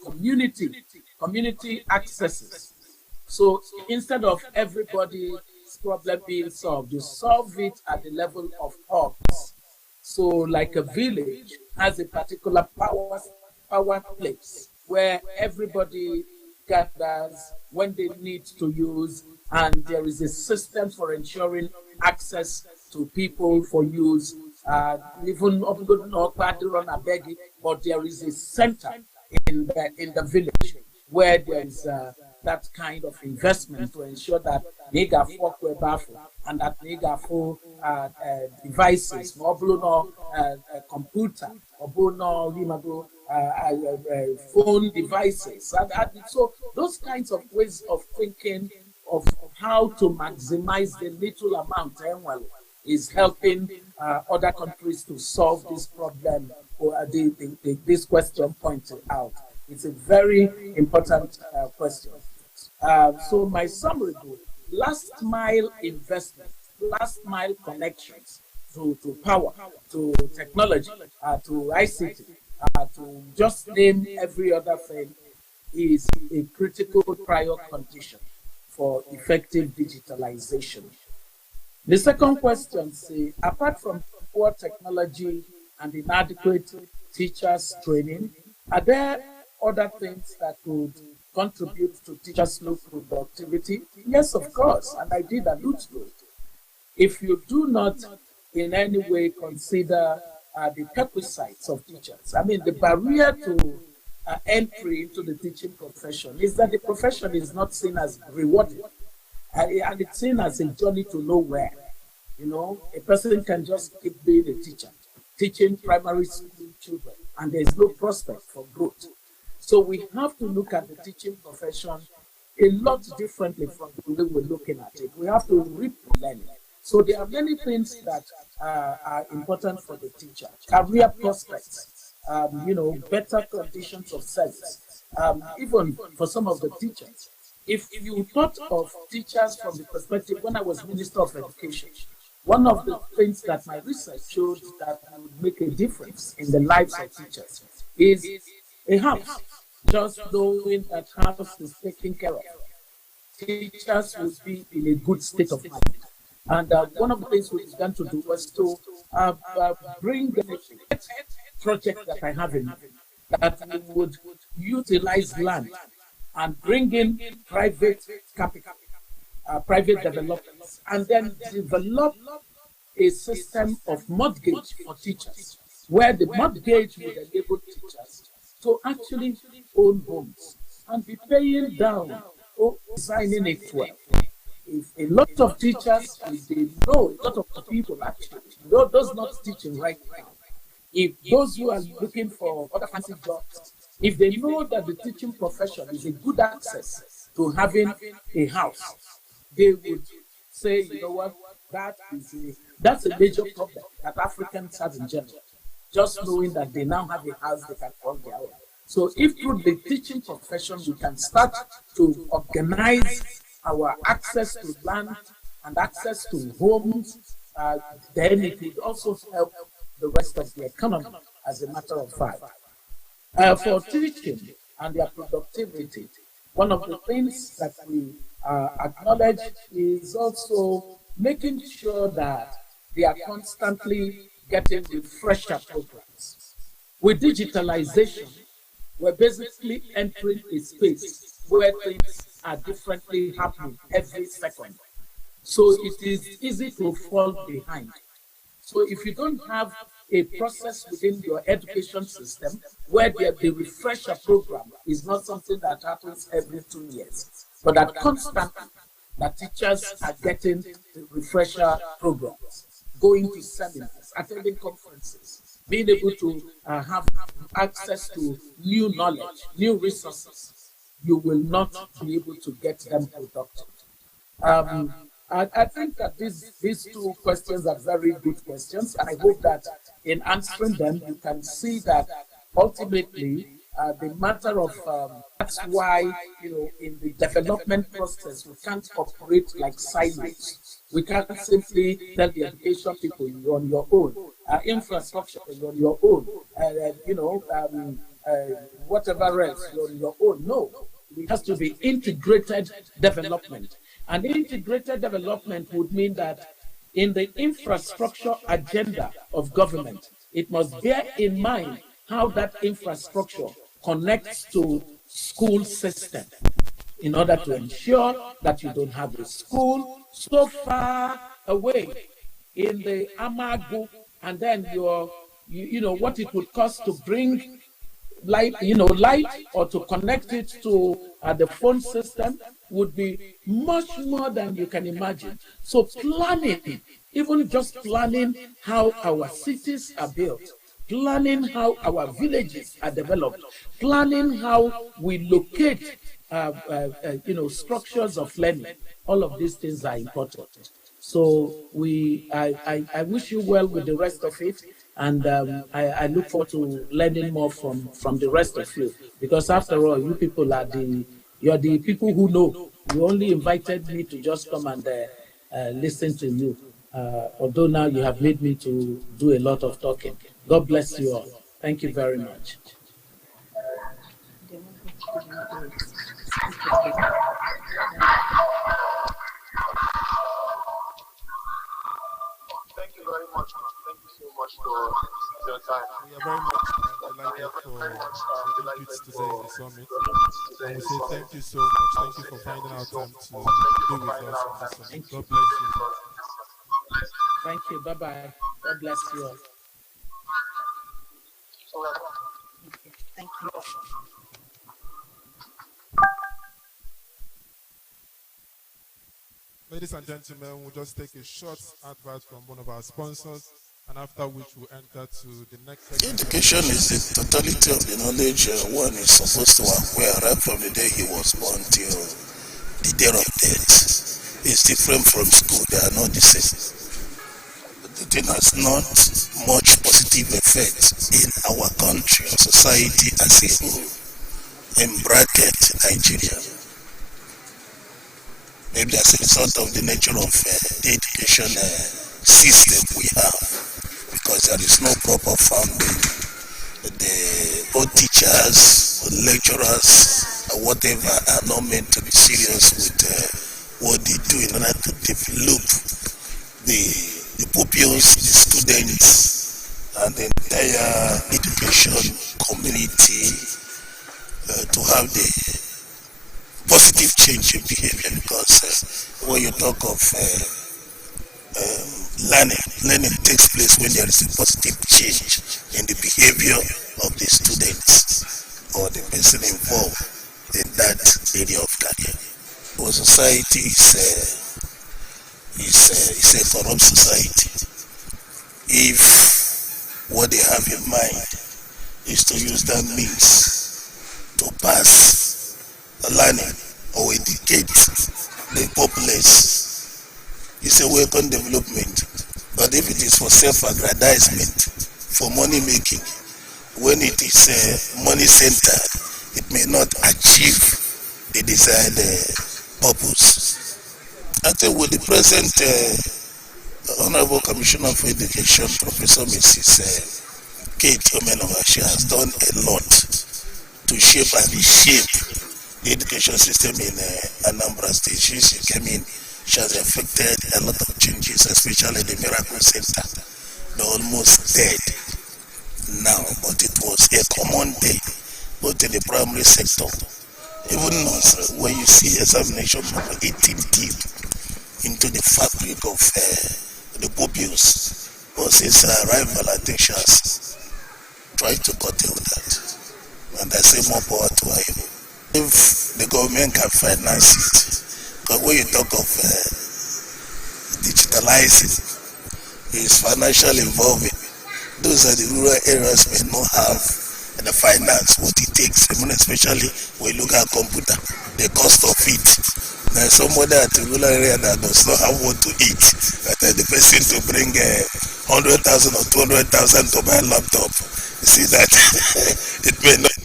community accesses. So instead of everybody's problem being solved, you solve it at the level of hubs. So like a village has a particular power place where everybody gathers when they need to use, and there is a system for ensuring access to people for use. Even but there is a center in the village where there is that kind of investment to ensure that nega and that nega for devices, mobile computer, or phone devices. And so those kinds of ways of thinking of how to maximize the little amount is helping other countries to solve this problem, or this question pointed out. It's a very important question. So my summary goes: last mile investment, last mile connections to power, to technology, to ICT, to just name every other thing, is a critical prior condition for effective digitalization. The second question says, apart from poor technology and inadequate teachers training, are there other things that could contribute to teachers' low productivity? Yes, of course, and I did allude to it. If you do not in any way consider the perquisites of teachers, I mean, the barrier to entry into the teaching profession is that the profession is not seen as rewarding, and it's seen as a journey to nowhere. You know, a person can just keep being a teacher, teaching primary school children, and there's no prospect for growth. So we have to look at the teaching profession a lot differently from the way we're looking at it. We have to reap learning. So there are many things that are important for the teacher: career prospects, better conditions of service, even for some of the teachers. If you thought of teachers from the perspective, when I was Minister of Education, one of the things that my research showed that would make a difference in the lives of teachers is a house. Just knowing that house is taken care of, teachers would be in a good state of mind. And one of the things we began to do was to bring the project that I have in mind, that we would utilize land and bring in private capital, private developers, and then develop a system of mortgage for teachers, where the mortgage would enable teachers to actually own homes and be paying down or signing it well. If a lot of teachers, if they know, a lot of people actually, those not teaching right now, if those who are looking for other fancy jobs, if they know that the teaching profession is a good access to having a house, they would say, you know what, that's a major problem that Africans have in general. Just knowing that they now have a house they can call their own. So if through the teaching profession we can start to organize our access to land and access to homes, then it will also help the rest of the economy, as a matter of fact. For teaching and their productivity, one of the things that we acknowledge is also making sure that they are constantly getting refresher programs. With digitalization, we're basically entering a space where things are differently happening every second. So it is easy to fall behind. So if you don't have a process within your education system where the refresher program is not something that happens every 2 years, but that constantly that teachers are getting the refresher programs, going to seminars, attending conferences, being able to have access to new knowledge, new resources, you will not be able to get them productive. I think that these two questions are very good questions, and I hope that in answering them, you can see that ultimately the matter of that's why, in the development process, we can't operate like silos. We can't simply tell the education people you're on your own, infrastructure you're on your own, whatever else you're on your own. No, it has to be integrated development. And integrated development would mean that in the infrastructure agenda of government, it must bear in mind how that infrastructure connects to school system in order to ensure that you don't have a school so far away in the Amagu, and then what it would cost to bring light or to connect it to the phone system would be much more than you can imagine. So planning, even just planning how our cities are built, planning how our villages are developed, planning how we locate structures of learning, all of these things are important. So I wish you well with the rest of it, and I look forward to learning more from the rest of you, because after all, you people you're the people who know. You only invited me to just come and listen to you, although now you have made me to do a lot of talking. God bless you all. Thank you very much. Thank you very much. Thank you so much for your time. We are very much delighted for the inputs today in the summit. And we say thank you so much. Thank you for finding our time to be with us in this summit. God bless you. Thank you. Bye-bye. God bless you all. Thank you. Ladies and gentlemen, we'll just take a short advert from one of our sponsors, and after which we'll enter to the next segment. Education is the totality of the knowledge one is supposed to acquire right from the day he was born till the day of death. It's different from school, they are not the same. The thing has not much positive effect in our country or society as a whole. in bracket Nigeria. Maybe as a result of the nature of the education system we have, because there is no proper funding. The both teachers, lecturers, or whatever are not meant to be serious with what they do in order to develop the pupils, the students, and the entire education community to have the positive change in behavior. Because when you talk of learning takes place when there is a positive change in the behavior of the students or the person involved in that area of career. Our society is a corrupt society. If what they have in mind is to use that means to pass learning or educate the populace, it's a welcome development. But if it is for self-aggrandizement, for money making, when it is money centered, it may not achieve the desired purpose. I think with the present Honorable Commissioner for Education, Professor Mrs. Kate Omenova, she has done a lot to shape and reshape the education system in Anambra State. She came in, she has effected a lot of changes, especially the Miracle Center. They're almost dead now, but it was a common day, both in the primary sector. Even when you see examination number 18 deep into the fabric of the pupils, was his arrival, I think she has tried to curtail that. And I say more power to him. If the government can finance it, because when you talk of digitalizing, it's financially involving. Those are the rural areas may not have the finance, what it takes, especially when you look at computer, the cost of it. There's somebody at the rural area that does not have what to eat. That the person to bring 100,000 or 200,000 to buy a laptop. You see that it may not.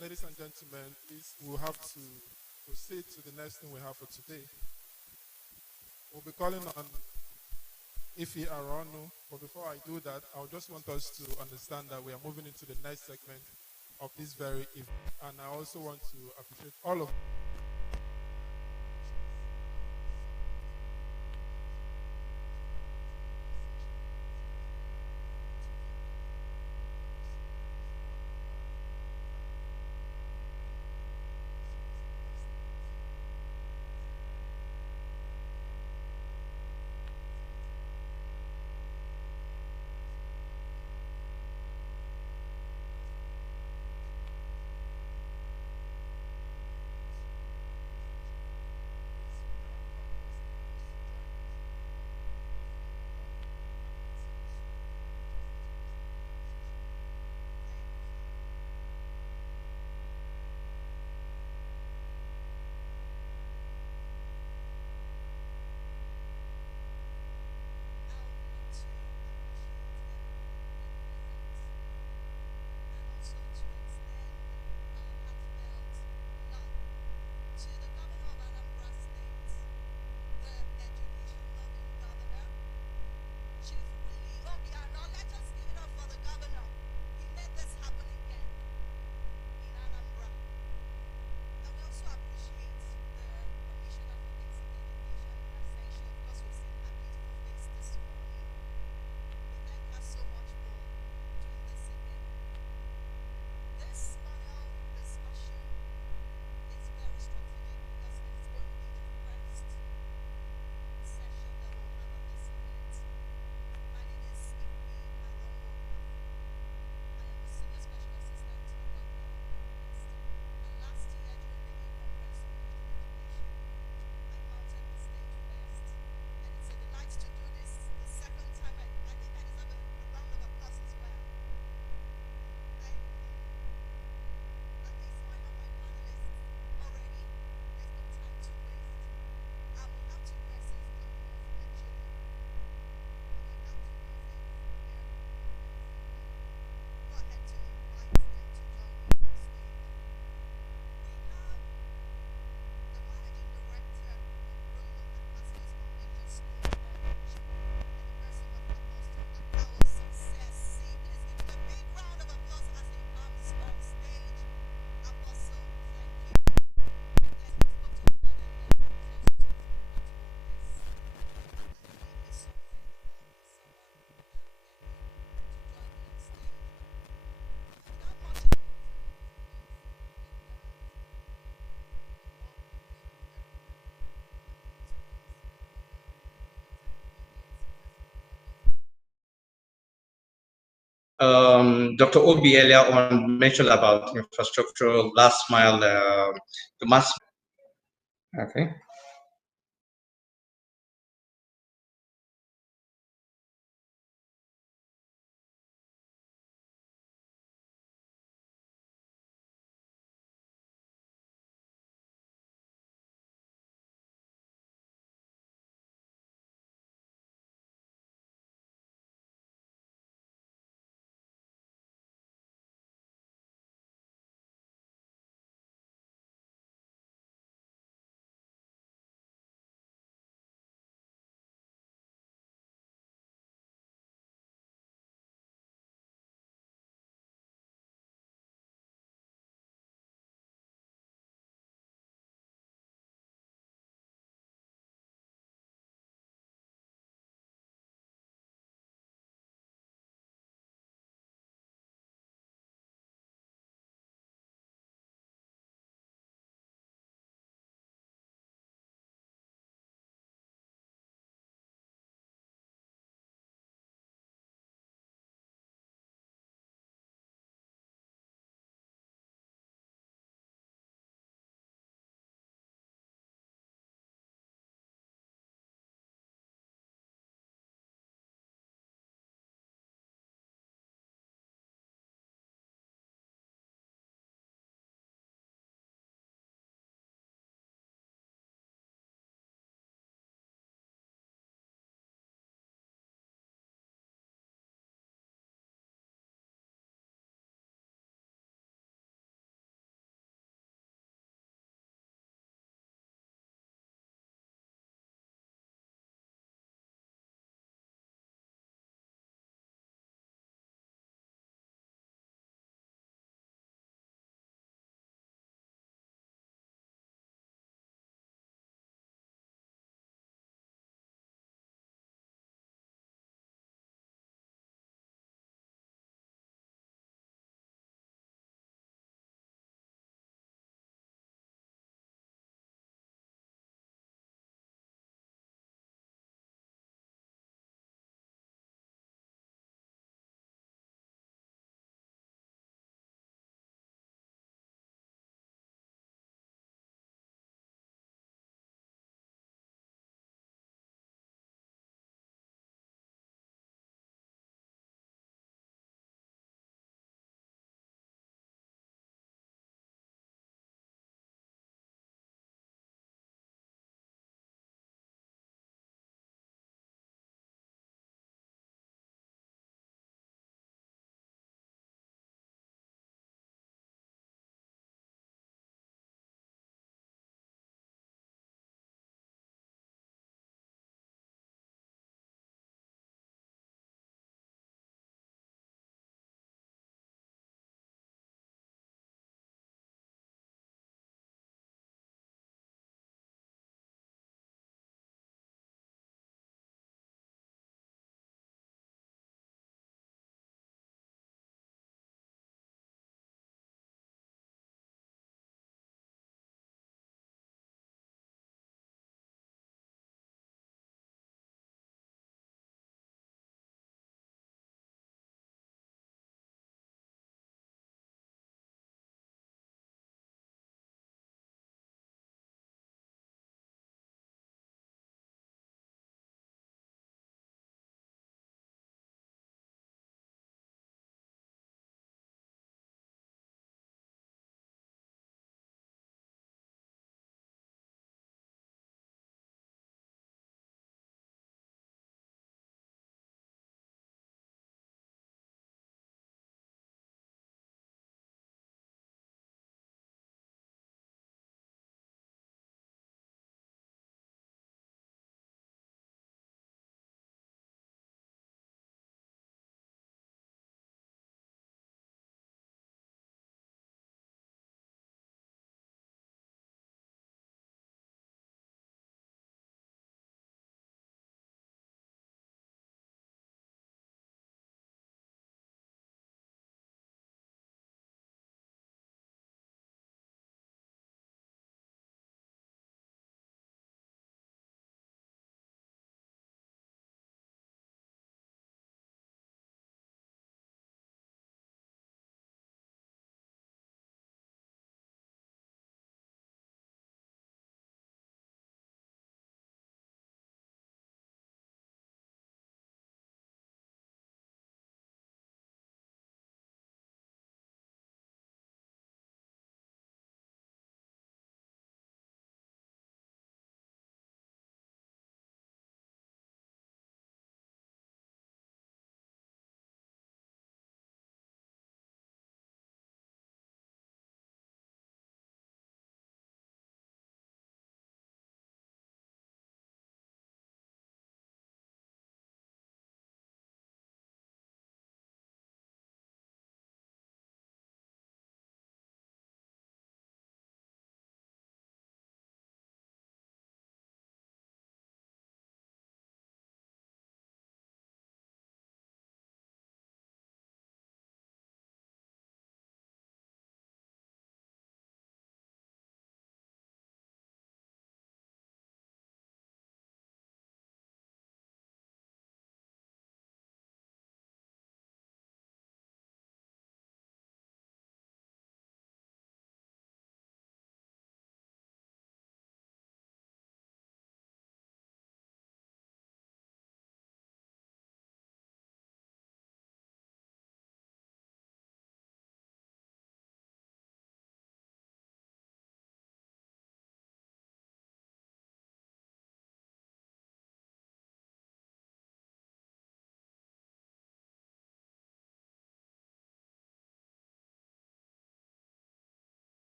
Ladies and gentlemen, please, we'll have to proceed to the next thing we have for today. We'll be calling on Ife Aronu, but before I do that, I just want us to understand that we are moving into the next segment of this very event, and I also want to appreciate all of Dr. Obi earlier on mentioned about infrastructure, last mile, the mass. Okay.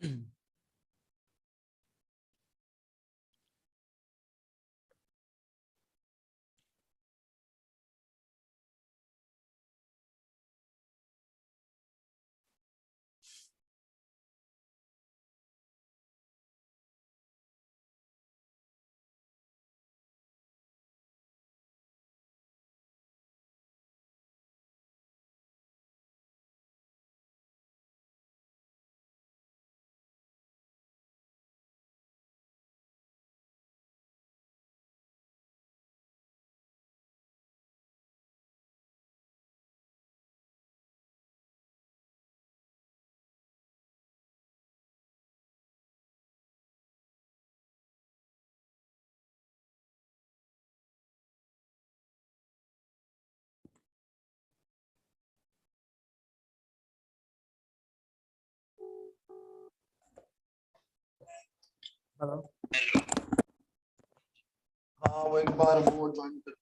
Hello. हाँ वो एक बार वो join कर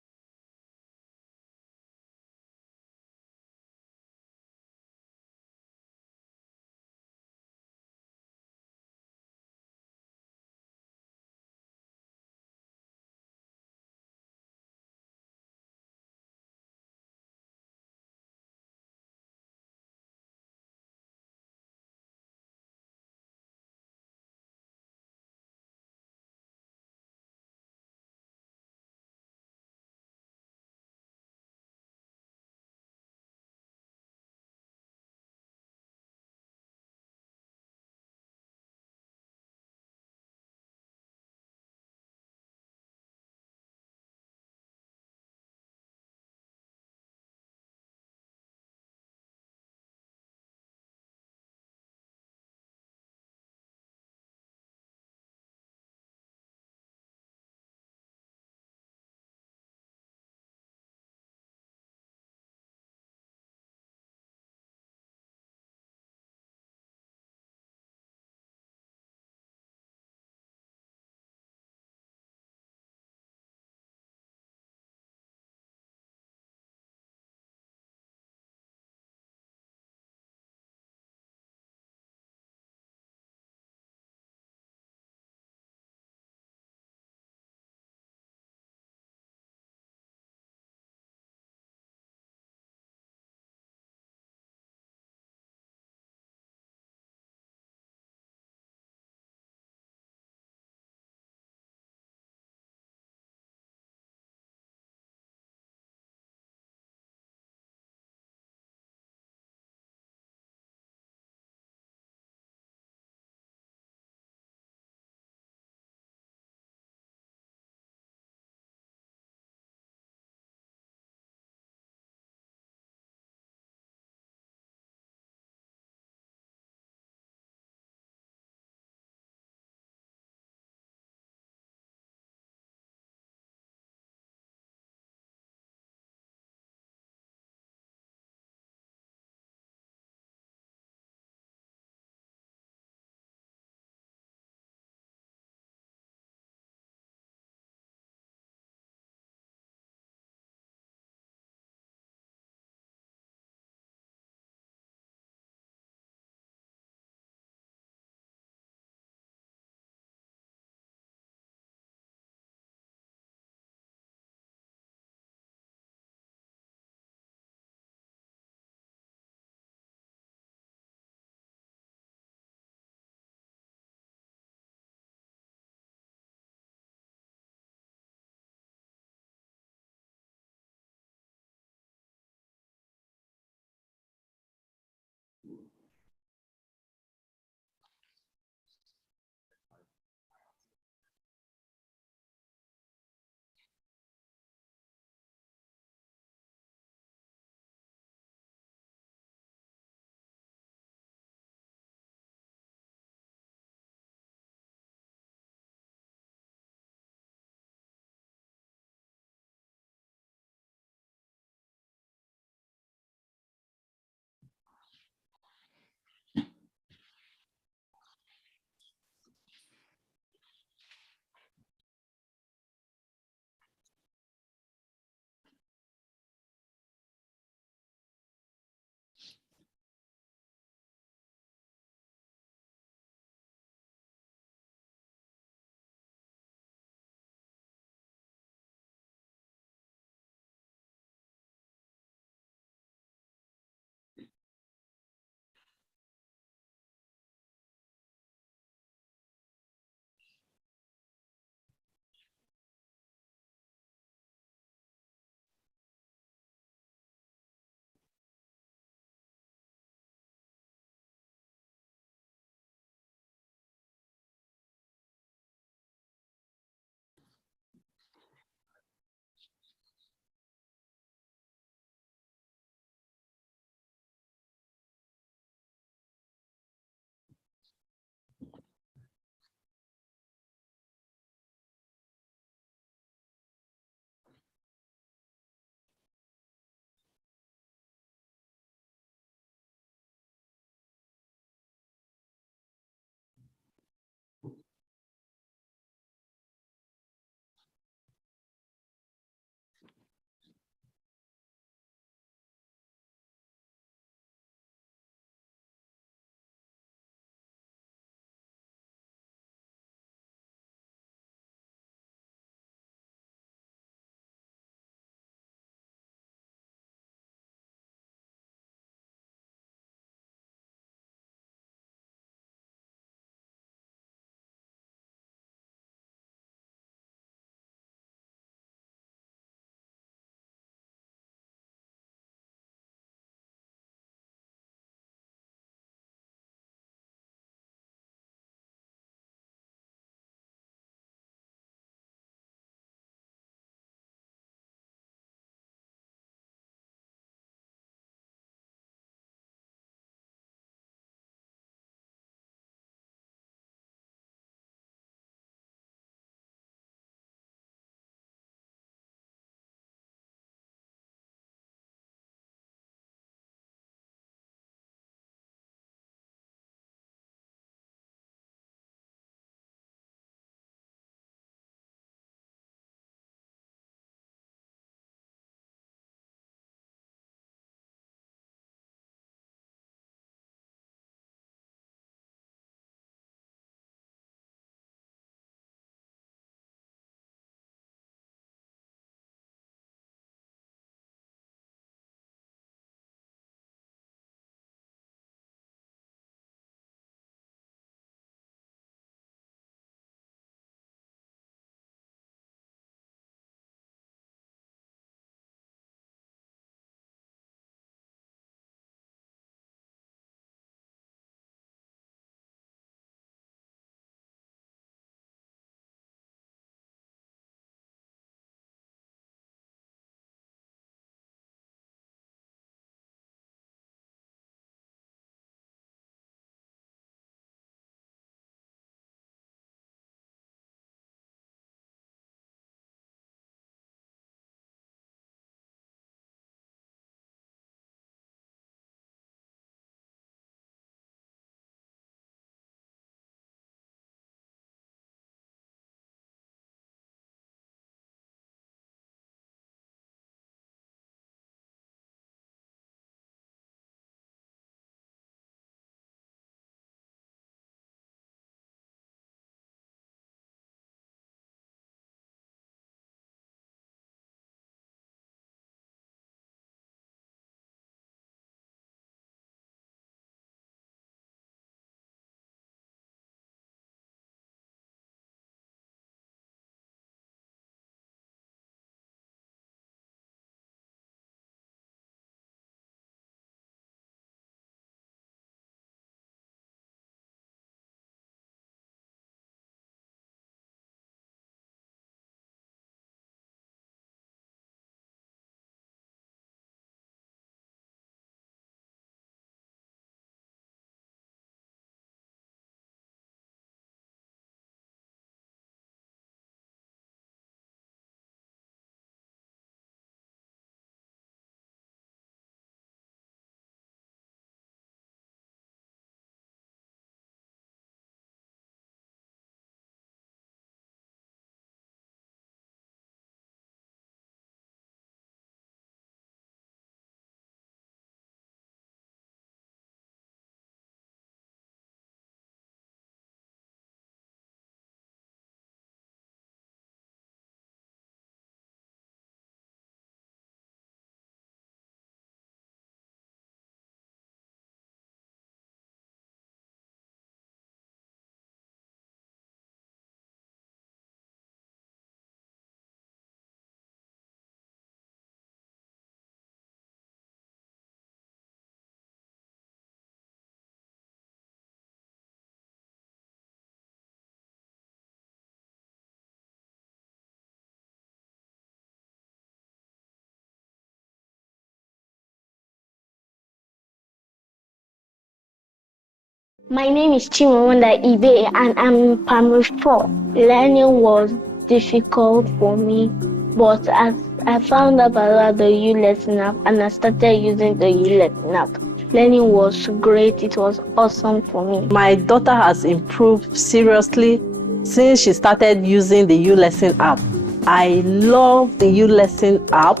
My name is Chimamanda Ibe and I'm in primary 4. Learning was difficult for me, but as I found out about the U-Lesson app and I started using the U-Lesson app, learning was great. It was awesome for me. My daughter has improved seriously since she started using the U-Lesson app. I love the U-Lesson app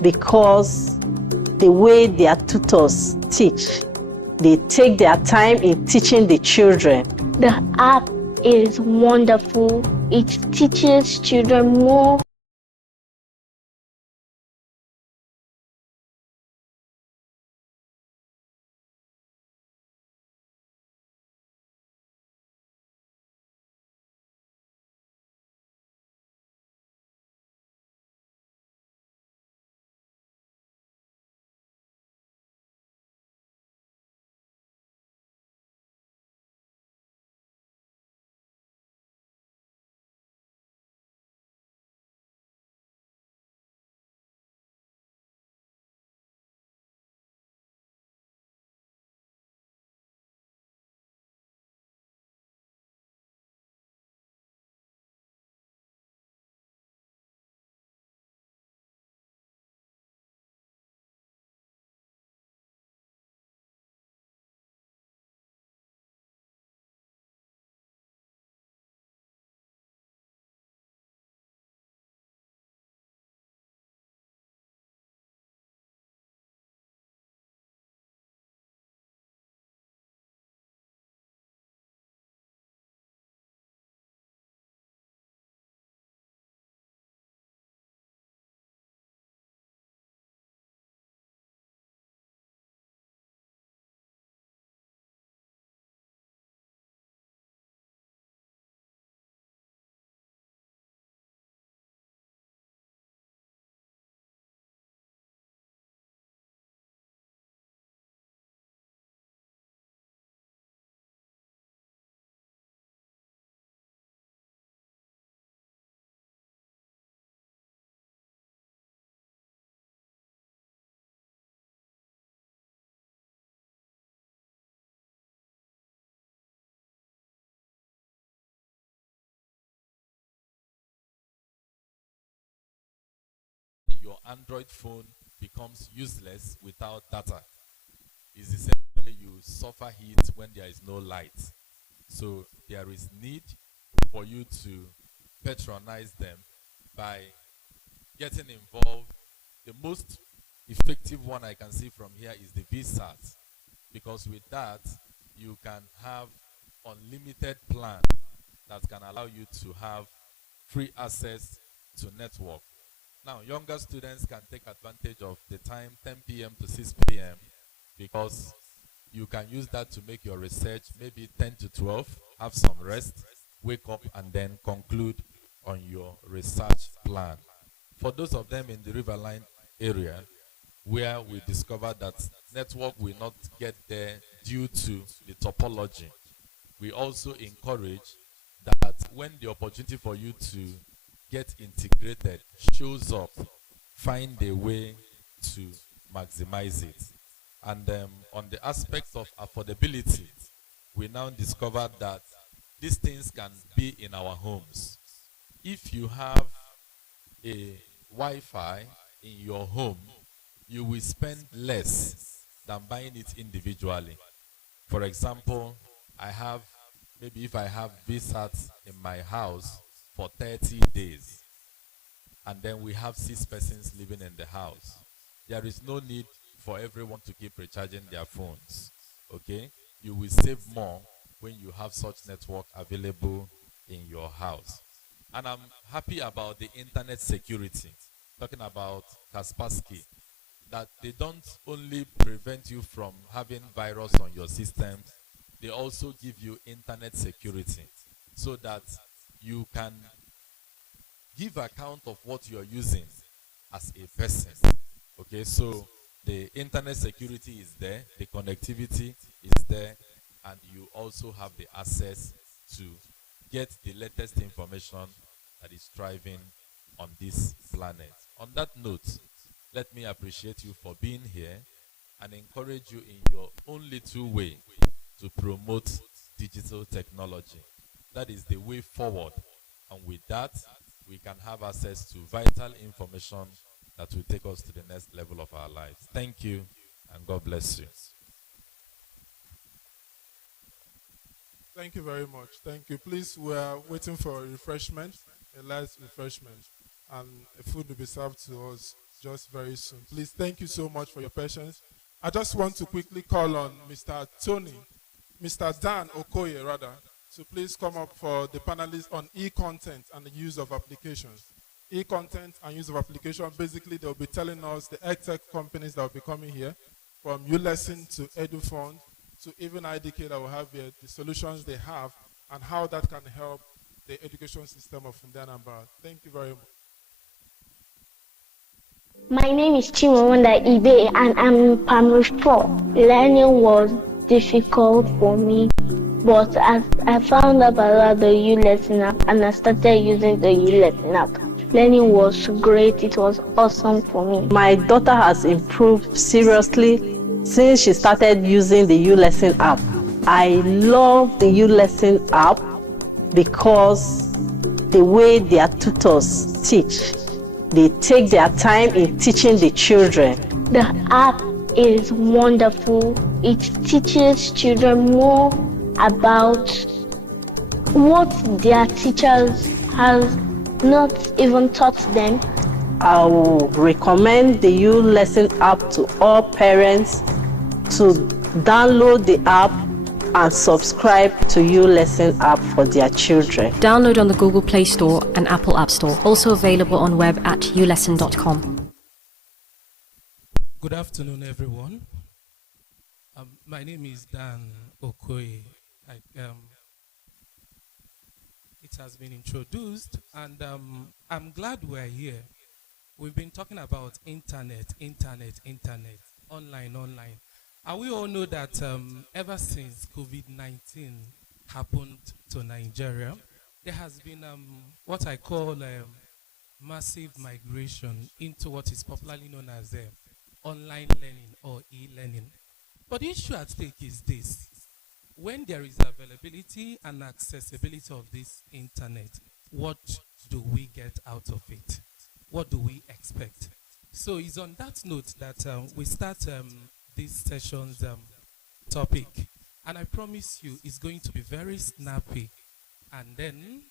because the way their tutors teach, they take their time in teaching the children. The app is wonderful. It teaches children more. Your Android phone becomes useless without data. It's the same way you suffer heat when there is no light. So there is need for you to patronize them by getting involved. The most effective one I can see from here is the VSAT, because with that you can have unlimited plan that can allow you to have free access to network. Now, younger students can take advantage of the time 10 p.m. to 6 p.m. because you can use that to make your research maybe 10 to 12, have some rest, wake up, and then conclude on your research plan. For those of them in the Riverline area, where we discovered that network will not get there due to the topology, we also encourage that when the opportunity for you to get integrated shows up, find a way to maximize it. And on the aspect of affordability, we now discovered that these things can be in our homes. If you have a Wi-Fi in your home, you will spend less than buying it individually. For example, maybe if I have VSAT in my house for 30 days, and then we have 6 persons living in the house, there is no need for everyone to keep recharging their phones, okay? You will save more when you have such network available in your house. And I'm happy about the internet security, talking about Kaspersky, that they don't only prevent you from having virus on your systems, they also give you internet security so that you can give account of what you're using as a person. Okay, so the internet security is there, the connectivity is there, and you also have the access to get the latest information that is thriving on this planet. On that note, let me appreciate you for being here and encourage you in your own little way to promote digital technology. That is the way forward. And with that, we can have access to vital information that will take us to the next level of our lives. Thank you, and God bless you. Thank you very much. Thank you. Please, we are waiting for a refreshment, a light refreshment, and food will be served to us just very soon. Please, thank you so much for your patience. I just want to quickly call on Mr. Dan Okoye, rather, to please come up for the panelists on e-content and the use of applications. E-content and use of application, basically they'll be telling us the edtech companies that will be coming here, from ULesson to EduFund to even IDK that will have here, the solutions they have and how that can help the education system of Anambra. Thank you very much. My name is Chimamanda Ibe and I'm in primary 4. Learning was difficult for me, but as I found out about the U-Lesson app and I started using the U-Lesson app, learning was great. It was awesome for me. My daughter has improved seriously since she started using the U-Lesson app. I love the U-Lesson app because the way their tutors teach, they take their time in teaching the children. The app is wonderful. It teaches children more about what their teachers have not even taught them. I will recommend the U-Lesson app to all parents to download the app and subscribe to U-Lesson app for their children. Download on the Google Play Store and Apple App Store. Also available on web at ulesson.com. Good afternoon, everyone. My name is Dan Okoye. It has been introduced, and I'm glad we're here. We've been talking about internet, online. And we all know that ever since COVID-19 happened to Nigeria, there has been what I call massive migration into what is popularly known as online learning or e-learning. But the issue at stake is this. When there is availability and accessibility of this internet, what do we get out of it? What do we expect? So it's on that note that we start this session's topic. And I promise you it's going to be very snappy. And then,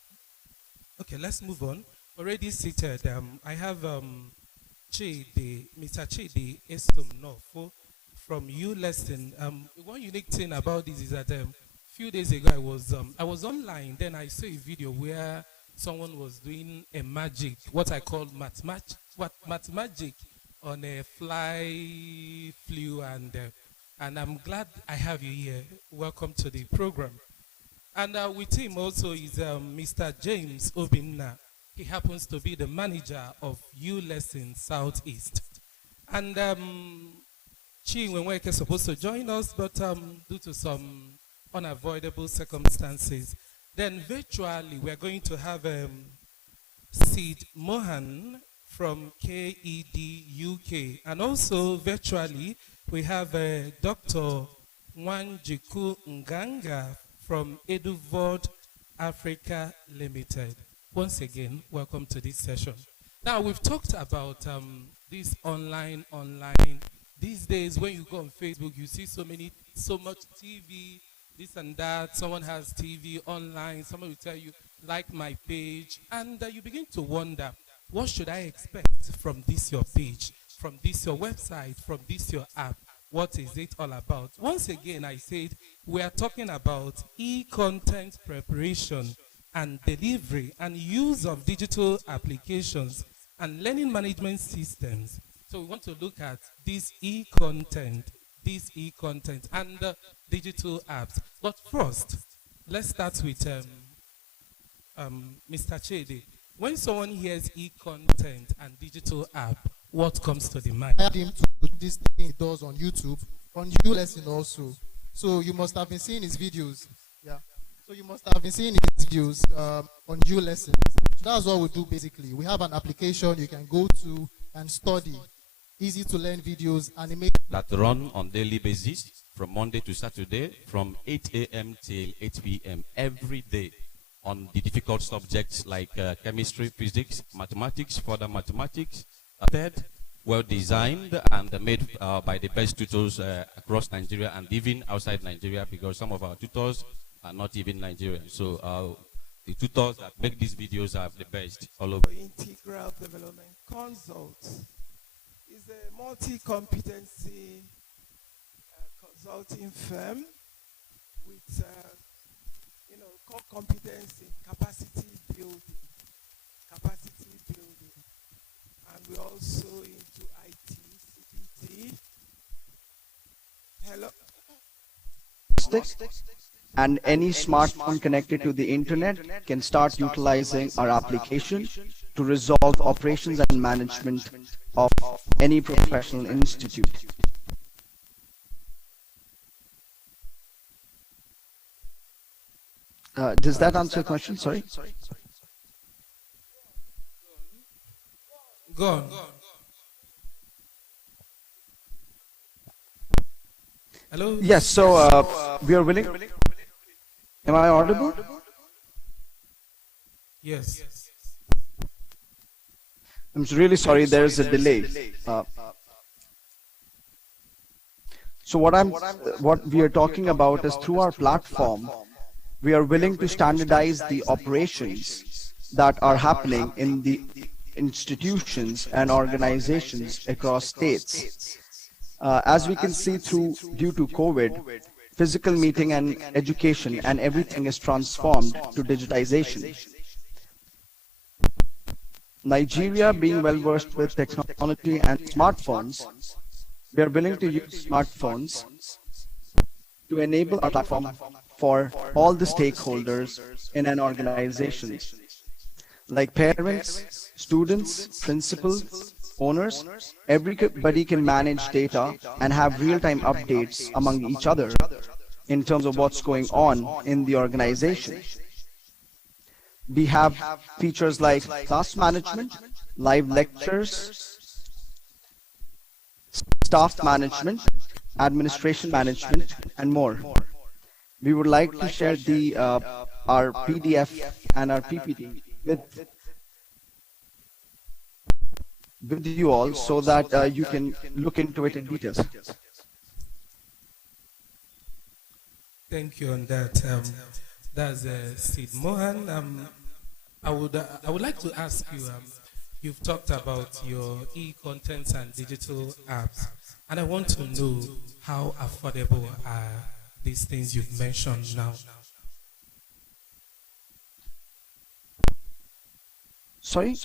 okay, let's move on. Already seated, I have Chidi, Mr. Chidi Estomnofo from U-Lesson. One unique thing about this is that a few days ago I was online, then I saw a video where someone was doing a magic, what I call math magic on a flew, and I'm glad I have you here. Welcome to the program. And with him also is Mr. James Obinna. He happens to be the manager of U-Lesson Southeast. And Chinwenweke is supposed to join us, but due to some unavoidable circumstances, then virtually we're going to have Sid Mohan from KED UK, and also virtually we have Dr. Wanjiku Nganga from EduVod Africa Limited. Once again, welcome to this session. Now, we've talked about this online. These days, when you go on Facebook, you see so much TV, this and that. Someone has TV online. Someone will tell you, like my page. And you begin to wonder, what should I expect from this your page, from this your website, from this your app? What is it all about? Once again, I said, we are talking about e-content preparation and delivery and use of digital applications and learning management systems. So we want to look at this e-content and digital apps. But first, let's start with Mr. Chidi. When someone hears e-content and digital app, what comes to the mind? I had him to do this thing he does on YouTube, on U-Lesson also. So you must have been seeing his videos. Yeah. So you must have been seeing his videos on U-Lesson. So that's what we do basically. We have an application you can go to and study. Easy to learn videos, animate. That run on daily basis. from Monday to Saturday, from 8 a.m. till 8 p.m. every day on the difficult subjects like chemistry, physics, mathematics, further mathematics, well designed and made by the best tutors across Nigeria and even outside Nigeria, because some of our tutors are not even Nigerian. So the tutors that make these videos are the best all over. Integral Development Consult is a multi-competency consulting firm with core competence in capacity building, and we're also into IT, CPT. Hello. And any smartphone connected to the internet can start utilizing our application to resolve operations and management of any professional institute. Does that answer your question? Sorry? Go on. Hello? Yes, so we are willing. Am I audible? Yes. I'm really sorry, there is a delay. So what we are talking about is through our platform, we are willing to standardize the operations that are happening in the institutions and organizations across states. As we can see due to COVID, physical meeting and education and everything is transformed to digitization. Nigeria being well versed with technology and smartphones, we are willing to use smartphones to enable our platform for all the stakeholders in an organization, like parents, students, principals, owners. Everybody can manage data and have real-time updates among each other in terms of what's going on in the organization. We have features like class management, live lectures, staff management, administration management, and more. We would like to share our PDF and our PPT with you all so that you can look into it in details. Thank you on that. That's Sid Mohan. I would like to ask you. You've talked about your e-contents and digital apps, and I want to know how affordable are these things you've mentioned now. Sorry?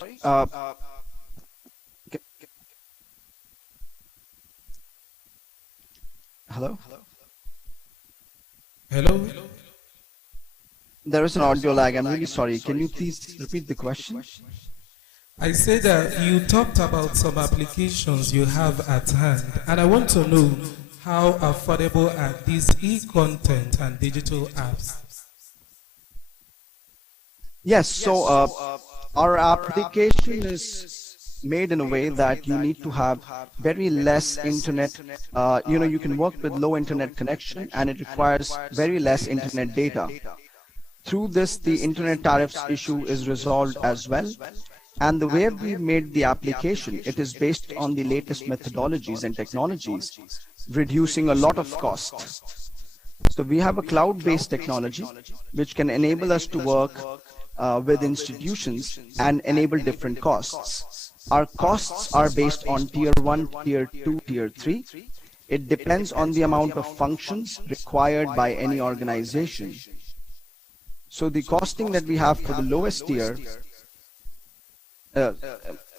Hello? Hello? There is an audio lag. I'm really sorry. Can you please repeat the question? I said that you talked about some applications you have at hand, and I want to know how affordable are these e-content and digital apps? Yes, so our application is made in a way that you need to have very less internet. You can work with low internet connection, and it requires very less internet data. Through this, the internet tariffs issue is resolved as well. And the way we made the application, it is based on the latest methodologies and technologies, reducing a lot of costs. So we have a cloud-based technology which can enable us to work with institutions and enable different costs. Our costs are based on tier 1, tier 2, tier 3. It depends on the amount of functions required by any organization. So the costing that we have for the lowest tier,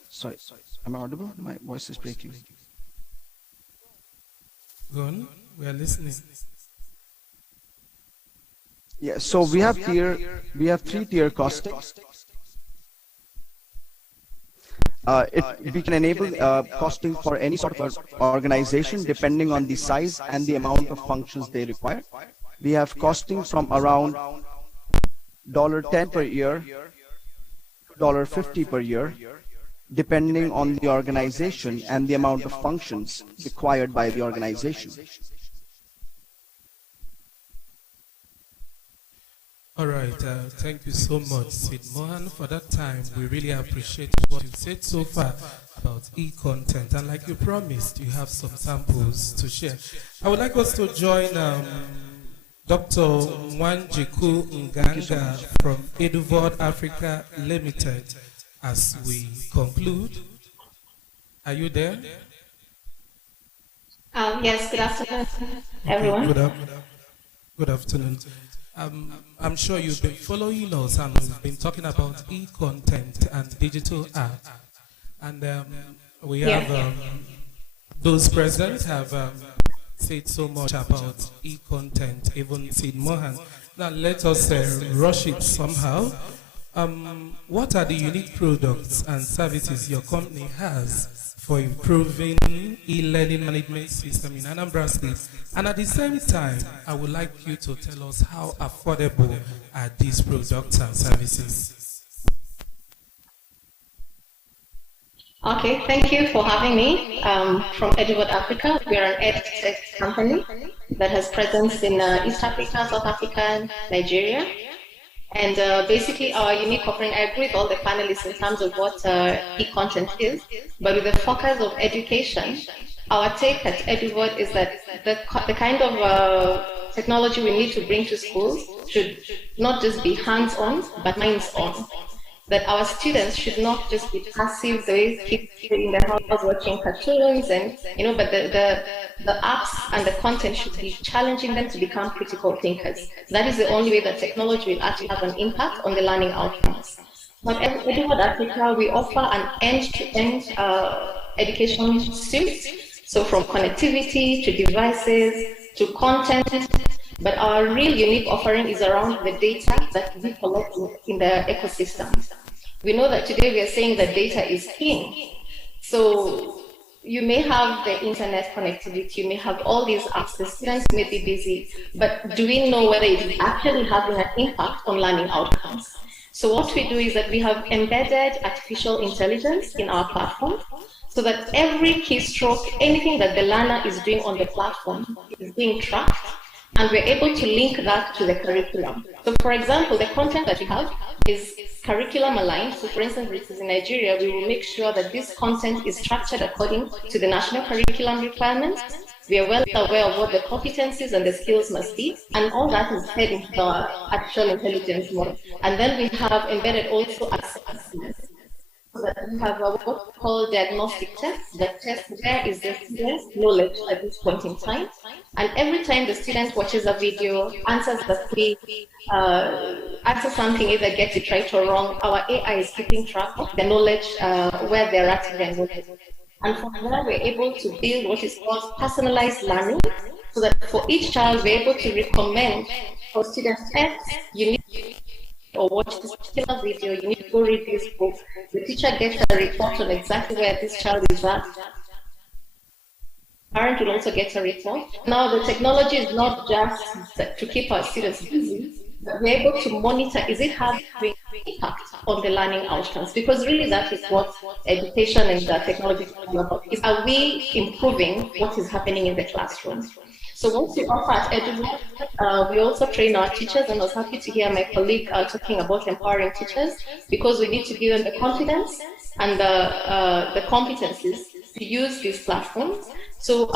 sorry, am I audible? My voice is breaking. Go on, we are listening. Yeah, so we have 3-tier costing. We can enable costing for any sort of organization depending on the size and the amount of functions they require. We have costing from around $10 per year to $50 per year, depending on the organization and the amount of functions required by the organization. All right, thank you so much, Sid Mohan, for that time. We really appreciate what you said so far about e-content. And like you promised, you have some samples to share. I would like us to join Dr. Mwanjiku Nganga from Eduvod Africa Limited as we conclude. Are you there? Yes, good afternoon, everyone. Good afternoon. I'm sure you've been following us and we've been talking about e-content and digital art. And we have those present have said so much about e-content, even Sid Mohan. Now let us rush it somehow. What are the unique products and services your company has for improving e-learning management system in Anambra State? And at the same time, I would like you to tell us how affordable are these products and services. Okay, thank you for having me. From Eduvod Africa, we are an ed-tech company that has presence in East Africa, South Africa, Nigeria. And basically our unique offering, I agree with all the panelists in terms of what e-content is, but with the focus of education, our take at Eduvod is that the kind of technology we need to bring to schools should not just be hands-on, but minds-on. That our students should not just be passive, they keep in the house watching cartoons and, but the apps and the content should be challenging them to become critical thinkers. That is the only way that technology will actually have an impact on the learning outcomes. But at Eduvod Africa, we offer an end-to-end education suite. So from connectivity to devices to content, but our real unique offering is around the data that we collect in the ecosystem. We know that today we are saying that data is king. So you may have the internet connectivity, you may have all these apps, the students may be busy, but do we know whether it is actually having an impact on learning outcomes? So what we do is that we have embedded artificial intelligence in our platform, so that every keystroke, anything that the learner is doing on the platform is being tracked, and we're able to link that to the curriculum. So for example, the content that we have is curriculum aligned. So for instance, this is in Nigeria, we will make sure that this content is structured according to the national curriculum requirements. We are well aware of what the competencies and the skills must be, and all that is fed into the artificial intelligence model. And then we have embedded also assessments. So that we have what we call diagnostic tests. The test there is the student's knowledge at this point in time. And every time the student watches a video, answers the quiz, answers something, either gets it right or wrong, our AI is keeping track of the knowledge, where they're at in their knowledge. And from there, we're able to build what is called personalized learning, so that for each child, we're able to recommend for students, you need or watch this particular video, you need to go read this book. The teacher gets a report on exactly where this child is at. Parent will also get a report. Now the technology is not just to keep our students busy, but we're able to monitor, is it having impact on the learning outcomes? Because really that is what education and the technology is all about. Is, are we improving what is happening in the classroom? So what we offer at Eduvod, we also train our teachers, and I was happy to hear my colleague talking about empowering teachers, because we need to give them the confidence and the competencies to use these platforms. So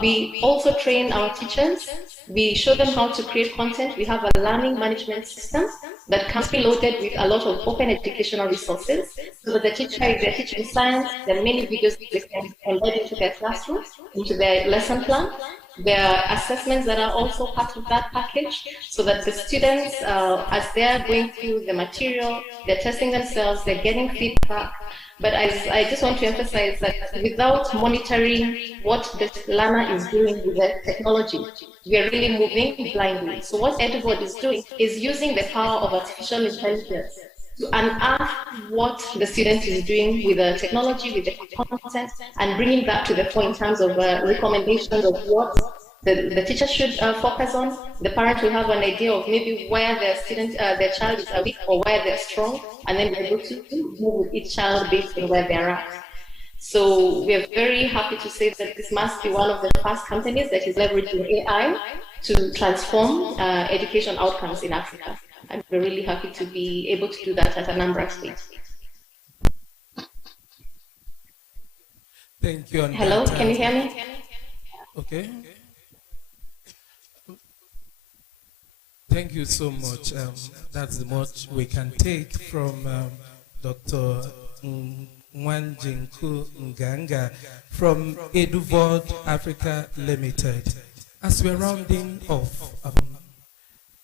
we also train our teachers. We show them how to create content. We have a learning management system that can be loaded with a lot of open educational resources, so that the teacher, if they're teaching science, there are many videos they can embed into their classroom, into their lesson plan. There are assessments that are also part of that package, so that the students, as they're going through the material, they're testing themselves, they're getting feedback. But I just want to emphasize that without monitoring what the learner is doing with the technology, we are really moving blindly. So what Eduvod is doing is using the power of artificial intelligence to unearth what the student is doing with the technology, with the content, and bringing that to the fore in terms of recommendations of what the teacher should focus on. The parent will have an idea of maybe where their student, their child is weak or where they're strong, and then be able to move with each child based on where they're at. So we are very happy to say that this must be one of the first companies that is leveraging AI to transform education outcomes in Africa. And we're really happy to be able to do that at Anambra State. Thank you. Hello, can you hear me? Okay. Thank you so much. That's the much we can take from Dr. Nwanjinku Nganga from Eduvod Africa Limited. As we're rounding off,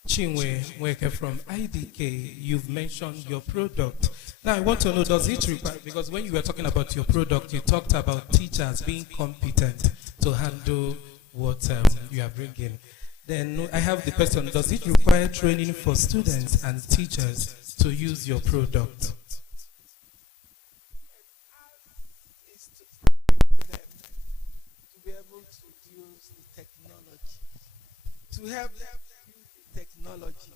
Chinwe Mweke from IDK, you've mentioned your product. Now I want to know, does it require, because when you were talking about your product, you talked about teachers being competent to handle what you are bringing. Then I have the question, does it require training for students and teachers to use your product? To be able to use the technology, to help them use the technology,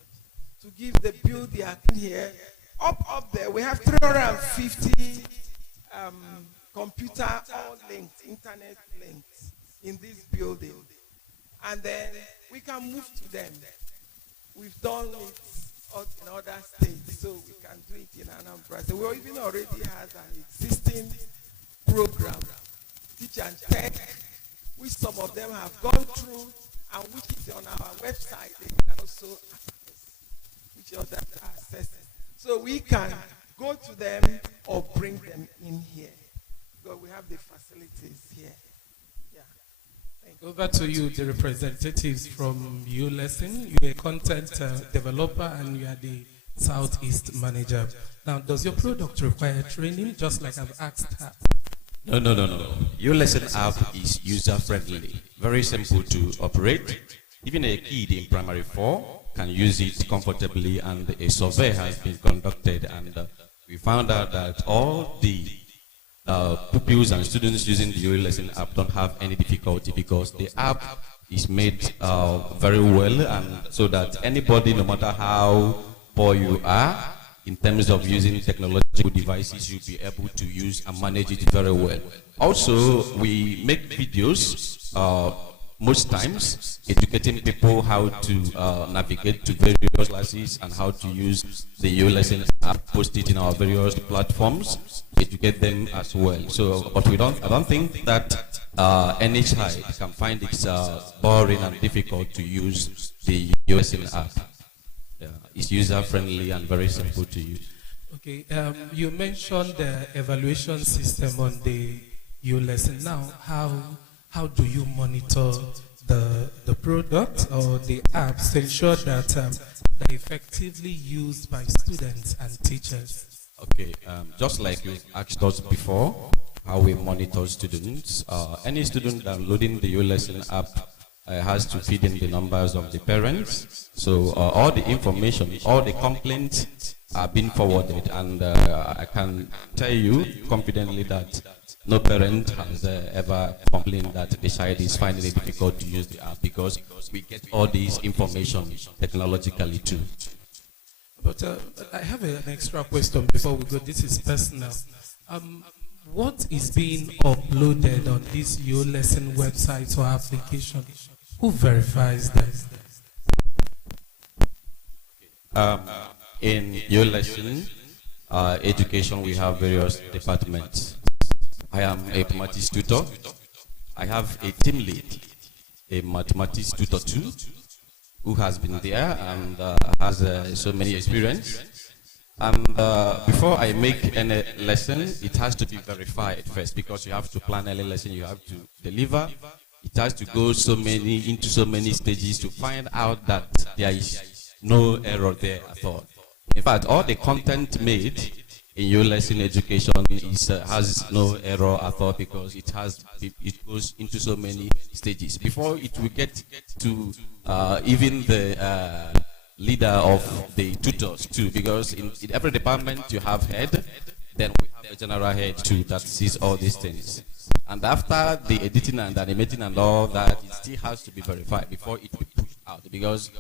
to give the build their here. Up there, we have 350 computer all linked, internet linked in this building. And then we can move to them. We've done it in other states, so we can do it in Anambra. So we even already has an existing program, Teach and Tech, which some of them have gone through and which is on our website. They can also access, which others are accessing. So we can go to them or bring them in here, because we have the facilities here. Over to you, the representatives from ULesson. You're a content developer and you are the Southeast manager. Now, does your product require training, just like I've asked her? No. ULesson app is user-friendly, very simple to operate. Even a kid in primary 4 can use it comfortably, and a survey has been conducted, and we found out that all the pupils and students using the ULesson app don't have any difficulty, because the app is made very well, and so that anybody, no matter how poor you are, in terms of using technological devices, you'll be able to use and manage it very well. Also, we make videos most times educating people how to navigate to various classes and how to use the ULesson app, post it in our various platforms, educate them as well. So, but I don't think that any child can find it boring and difficult to use the ULesson app. Yeah, it's user-friendly and very simple to use. Okay, you mentioned the evaluation system on the ULesson. Now, how do you monitor the product or the apps to ensure that they're effectively used by students and teachers? Okay, just like you asked us before, how we monitor students. Any student downloading the ULesson app has to feed in the numbers of the parents. So all the information, all the complaints are being forwarded, and I can tell you confidently that no parent has ever complained that the child is finding it difficult to use the app, because we get all these information technologically too. But I have an extra question before we go. This is personal. What is being uploaded on this ULesson website or application? Who verifies them? In ULesson education, we have various departments. I am a mathematics tutor. I have a team lead, a mathematics tutor too, who has been there and has so many experience. And before I make any lesson, it has to be verified first, because you have to plan any lesson, you have to deliver. It has to go into so many stages to find out that there is no error there at all. In fact, all the content made in ULesson education has no error at all, because it goes into so many stages before it will get to even the leader of the tutors too, because in every department you have head, then we have a general head too that sees all these things. And after the editing and animating and all that, it still has to be verified before it will be pushed out, because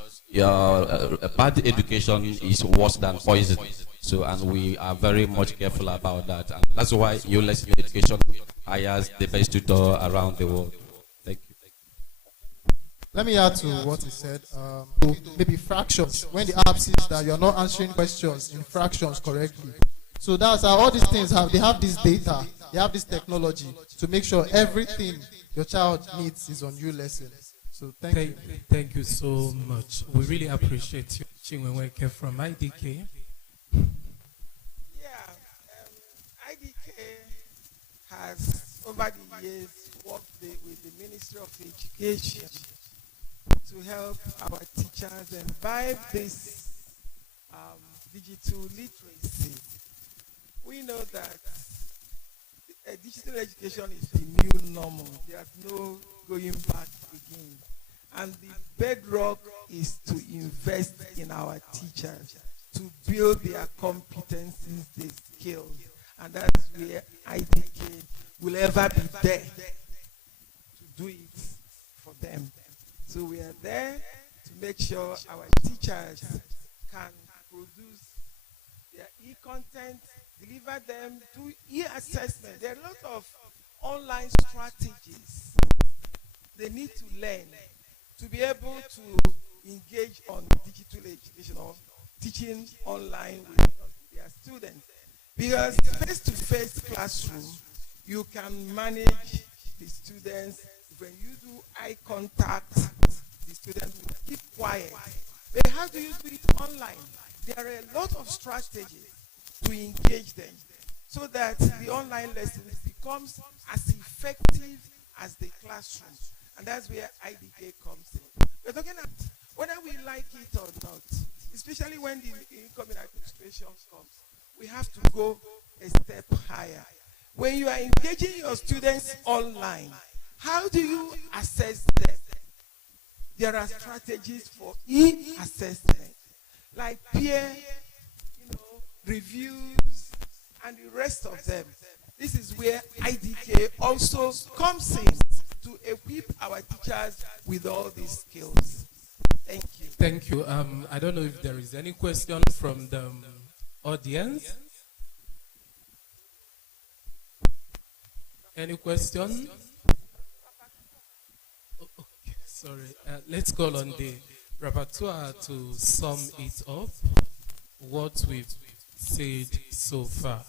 bad education is worse than poison. So, and we are very much careful about that. And that's why ULesson education hires the best tutor around the world. Thank you. Let me add to what he said. Maybe fractions. When the app sees that you're not answering questions in fractions correctly. So that's how all these things have. They have this data. They have this technology to make sure everything your child needs is on ULesson. So thank you. Thank you so much. We really appreciate you, Chinwenweke from IDK. IDK has, over the years, worked with the Ministry of Education to help our teachers imbibe this digital literacy. We know that digital education is the new normal. There's no going back again. And the bedrock is to invest in our teachers, to build their competencies, their skills. And that's where IDK will ever be there to do it for them. So we are there to make sure our teachers can produce their e-content, deliver them, do e-assessment. There are a lot of online strategies they need to learn to be able to engage on digital education or teaching online with their students. Because face-to-face classroom, you can manage the students. When you do eye contact, the students will keep quiet. But how do you do it online? There are a lot of strategies to engage them so that the online lessons becomes as effective as the classroom. And that's where IDK comes in. We're talking about whether we like it or not, especially when the incoming administration comes, we have to go a step higher. When you are engaging your students online, how do you assess them? There are strategies for e-assessment, like peer, reviews, and the rest of them. This is where IDK also comes in to equip our teachers with all these skills. Thank you. Thank you. I don't know if there is any question from the audience. Any question? Oh, okay, sorry. Let's call on the rapporteur to sum it up, what we've said so far.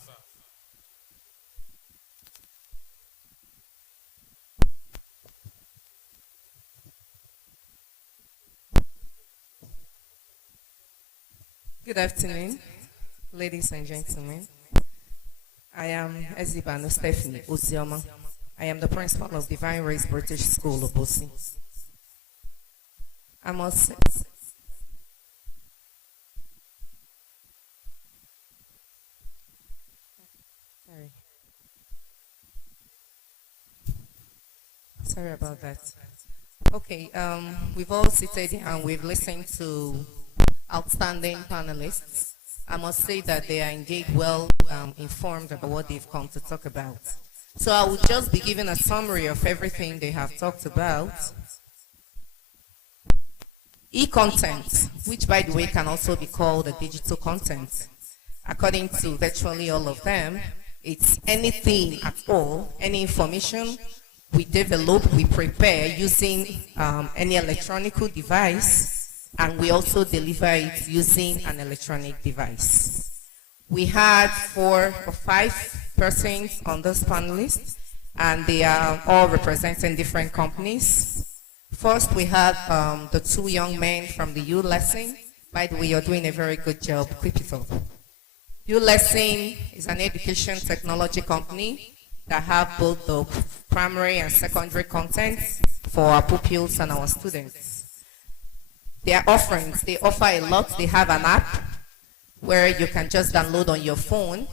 Good afternoon, ladies and gentlemen. I am Ezibano Stephanie Ozioma. I am the principal of Divine Race British School of Bosi. I must say, sorry about that. Okay, we've all seated and we've listened to outstanding panelists. I must say that they are indeed well informed about what they've come to talk about. So I will just be giving a summary of everything they have talked about. E-content, which by the way can also be called a digital content. According to virtually all of them, it's anything at all, any information we develop, we prepare using any electronic device, and we also deliver it using an electronic device. We had 4 or 5 persons on this panelist, and they are all representing different companies. First, we have the 2 young men from the ULesson. By the way, you're doing a very good job. Keep it up. ULesson is an education technology company that have both the primary and secondary content for our pupils and our students. Their offerings, they offer a lot. They have an app where you can just download on your phone.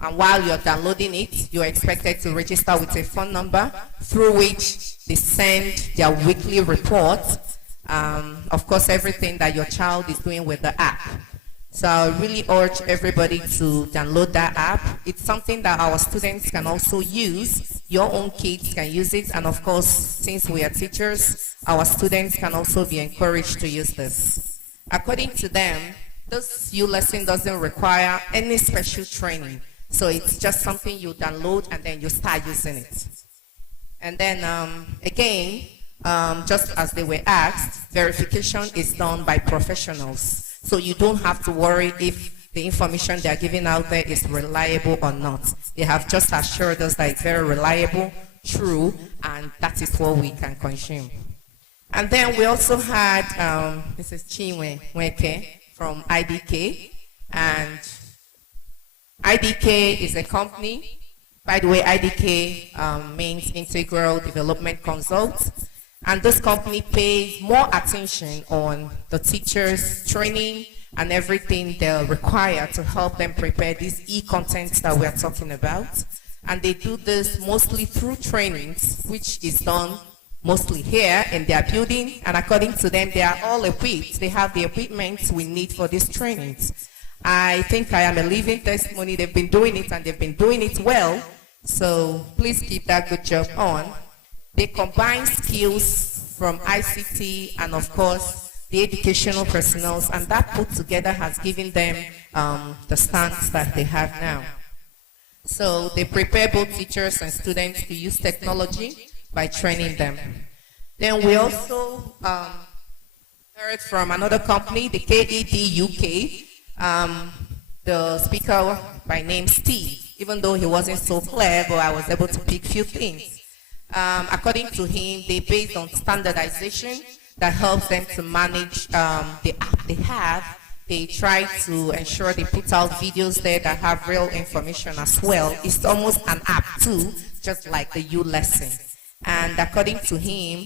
And while you're downloading it, you're expected to register with a phone number through which they send their weekly report. Of course, everything that your child is doing with the app. So I really urge everybody to download that app. It's something that our students can also use. Your own kids can use it. And of course, since we are teachers, our students can also be encouraged to use this. According to them, this ULesson doesn't require any special training. So it's just something you download and then you start using it. And then again, just as they were asked, verification is done by professionals. So you don't have to worry if the information they're giving out there is reliable or not. They have just assured us that it's very reliable, true, and that is what we can consume. And then we also had Mrs. Chinwe Nweke from IDK, and IDK is a company. By the way, IDK means Integral Development Consult, and this company pays more attention on the teachers' training and everything they require to help them prepare these e-contents that we are talking about. And they do this mostly through trainings, which is done mostly here in their building, and according to them, they are all equipped. They have the equipment we need for these trainings. I think I am a living testimony. They've been doing it, and they've been doing it well, so please keep that good job on. They combine skills from ICT and, of course, the educational personnel, and that put together has given them the stance that they have now. So they prepare both teachers and students to use technology by training them. Then we also heard from another company, the KED UK, the speaker by name Steve, even though he wasn't so clear, but I was able to pick a few things. According to him, they based on standardization that helps them to manage the app they have. They try to ensure they put out videos there that have real information as well. It's almost an app too, just like the U lesson. And according to him,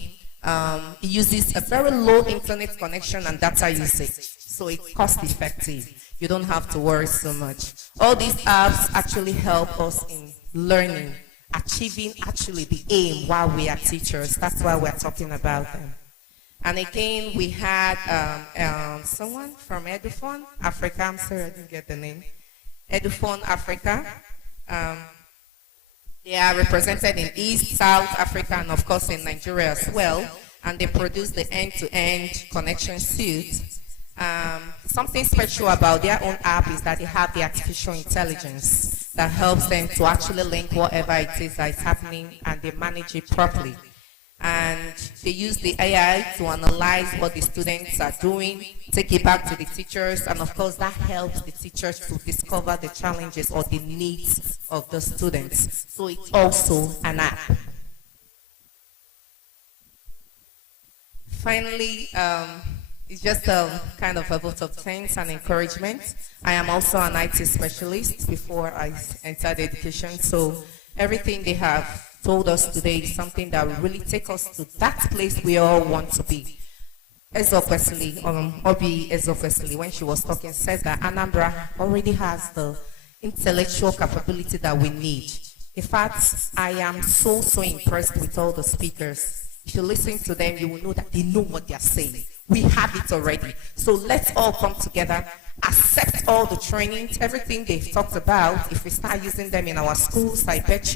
he uses a very low internet connection and data usage, so it's cost effective. You don't have to worry so much. All these apps actually help us in learning, achieving actually the aim while we are teachers. That's why we're talking about them. And again, we had someone from Edufon Africa. I'm sorry, I didn't get the name. Edufon Africa. They are represented in East, South Africa, and of course in Nigeria as well. And they produce the end-to-end connection suite. Something special about their own app is that they have the artificial intelligence that helps them to actually link whatever it is that is happening, and they manage it properly. And they use the AI to analyze what the students are doing, take it back to the teachers, and of course that helps the teachers to discover the challenges or the needs of the students. So it's also an app. Finally, it's just a kind of a vote of thanks and encouragement. I am also an IT specialist before I entered education, so everything they have told us today is something that will really take us to that place we all want to be. Ezokwesili, Obi Ezokwesili, when she was talking, said that Anambra already has the intellectual capability that we need. In fact, I am so impressed with all the speakers. If you listen to them, you will know that they know what they are saying. We have it already. So let's all come together, accept all the trainings, everything they've talked about. If we start using them in our schools, I bet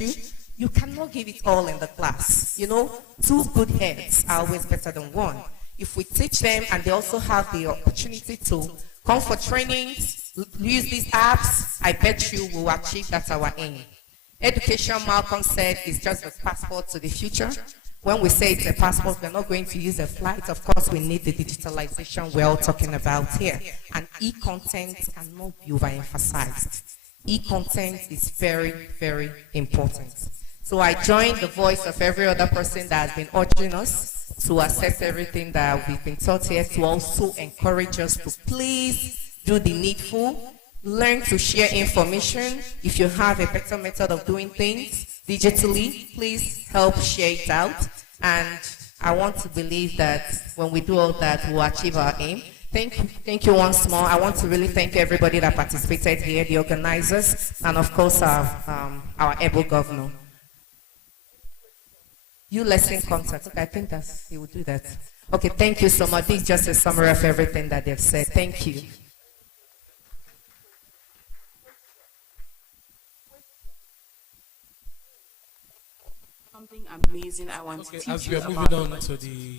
you cannot give it all in the class. You know, two good heads are always better than one. If we teach them and they also have the opportunity to come for trainings, use these apps, I bet you will achieve that our aim. Education, Malcolm said, is just a passport to the future. When we say it's a passport, we're not going to use a flight. Of course, we need the digitalization we're all talking about here. And e-content cannot be overemphasized. E-content is very, very important. So I join the voice of every other person that has been urging us to assess everything that we've been taught here, to also encourage us to please do the needful, learn to share information. If you have a better method of doing things digitally, please help share it out. And I want to believe that when we do all that, we'll achieve our aim. Thank you once more. I want to really thank everybody that participated here, the organizers, and of course our able governor. You lesson contact. Okay, I think he will do that. Okay, thank you so much. This is just a summary of everything that they've said. Thank you. Something amazing I want to teach as you we are about. moving on to the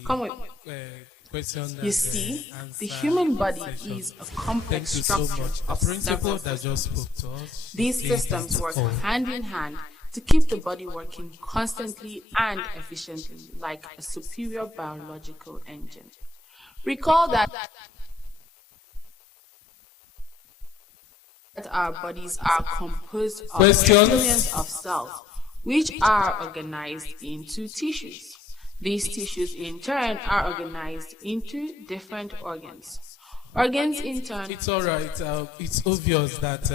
question. You see, the human body is a complex structure of The principal several that just spoke to us. These is systems work all. hand in hand to keep the body working constantly and efficiently like a superior biological engine. Recall that our bodies are composed of trillions of cells, which are organized into tissues. These tissues, in turn, are organized into different organs. Organs, in turn... It's all right. It's obvious that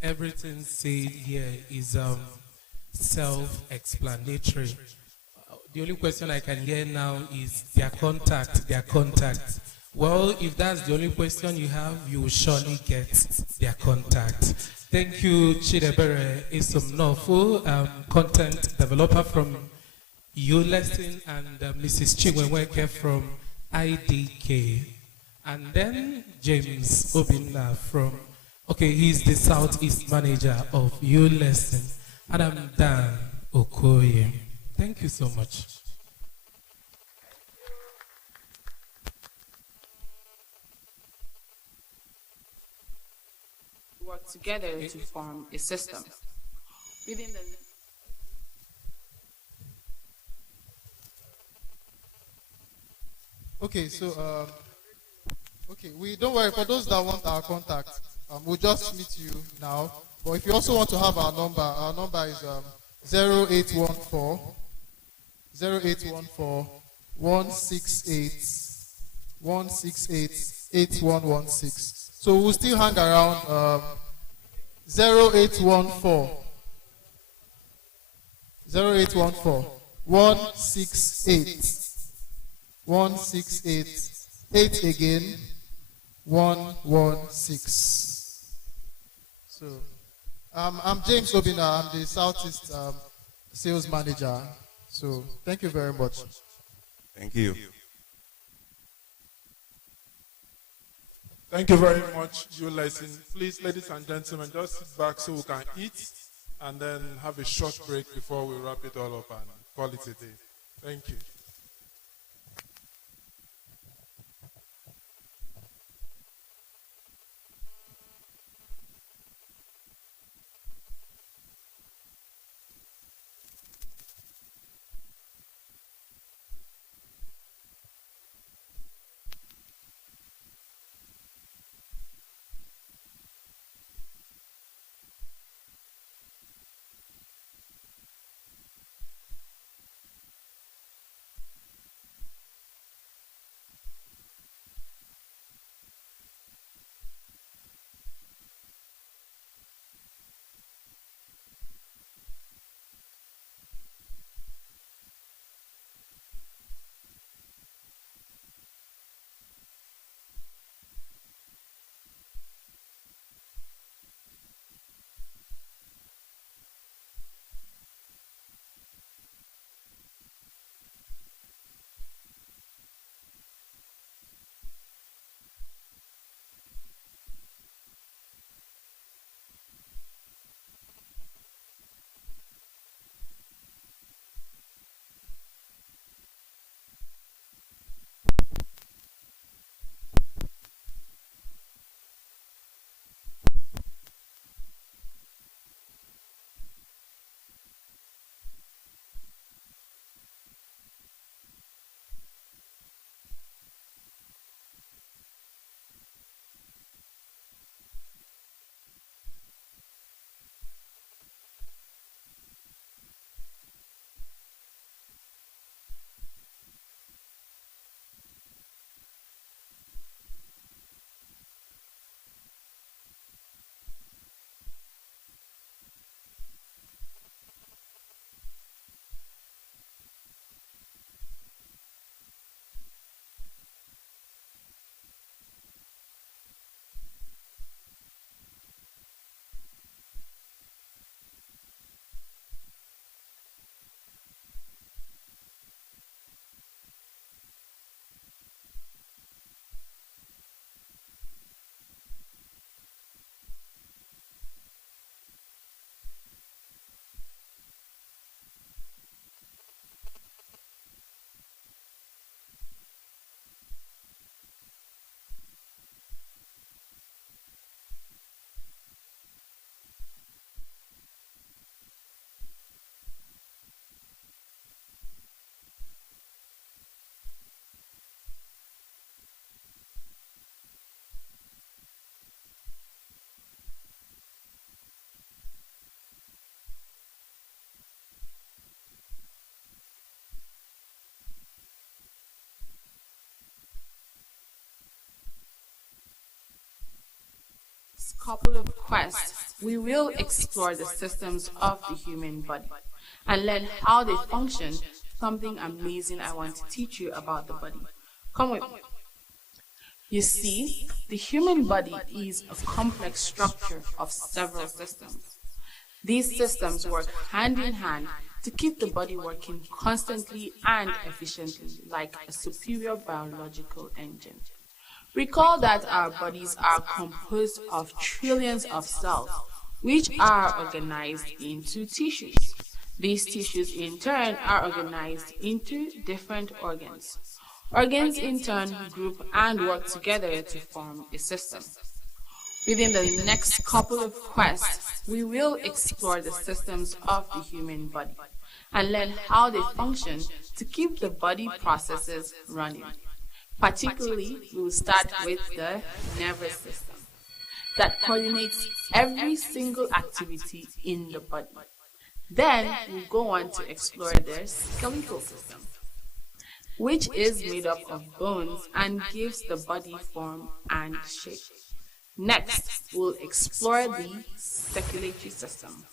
everything said here is self-explanatory. The only question I can hear now is their contact. Well, if that's the only question you have, you will surely get their contact. Thank you, Chidebere Isomnofo, content developer from ULesson, and Mrs. Chinwenweke from IDK. And then James Obinna from, he's the Southeast manager of ULesson. And I'm Dan Okoye. Thank you so much. Work together to form a system. Within the we don't worry, for those that want our contact, we'll just meet you now. But if you also want to have our number is 0814 168 8116. So we'll still hang around 0814 168 8 again 116. So I'm James Obina. I'm the Southeast sales manager. So thank you very much. Thank you. Thank you very much, ULesson. Please, ladies and gentlemen, just sit back so we can eat and then have a short break before we wrap it all up and call it a day. Thank you. couple of quests, we will explore the systems of the human body and learn how they function. Something amazing I want to teach you about the body. Come with me. You see, the human body is a complex structure of several systems. These systems work hand in hand to keep the body working constantly and efficiently like a superior biological engine. Recall that our bodies are composed of trillions of cells, which are organized into tissues. These tissues in turn are organized into different organs. Organs in turn group and work together to form a system. Within the next couple of quests, we will explore the systems of the human body and learn how they function to keep the body processes running. Particularly, we will start with the nervous system that coordinates every single activity in the body. Then we'll go on to explore the skeletal system, which is made up of bones and gives the body form and shape. Next, we'll explore the circulatory system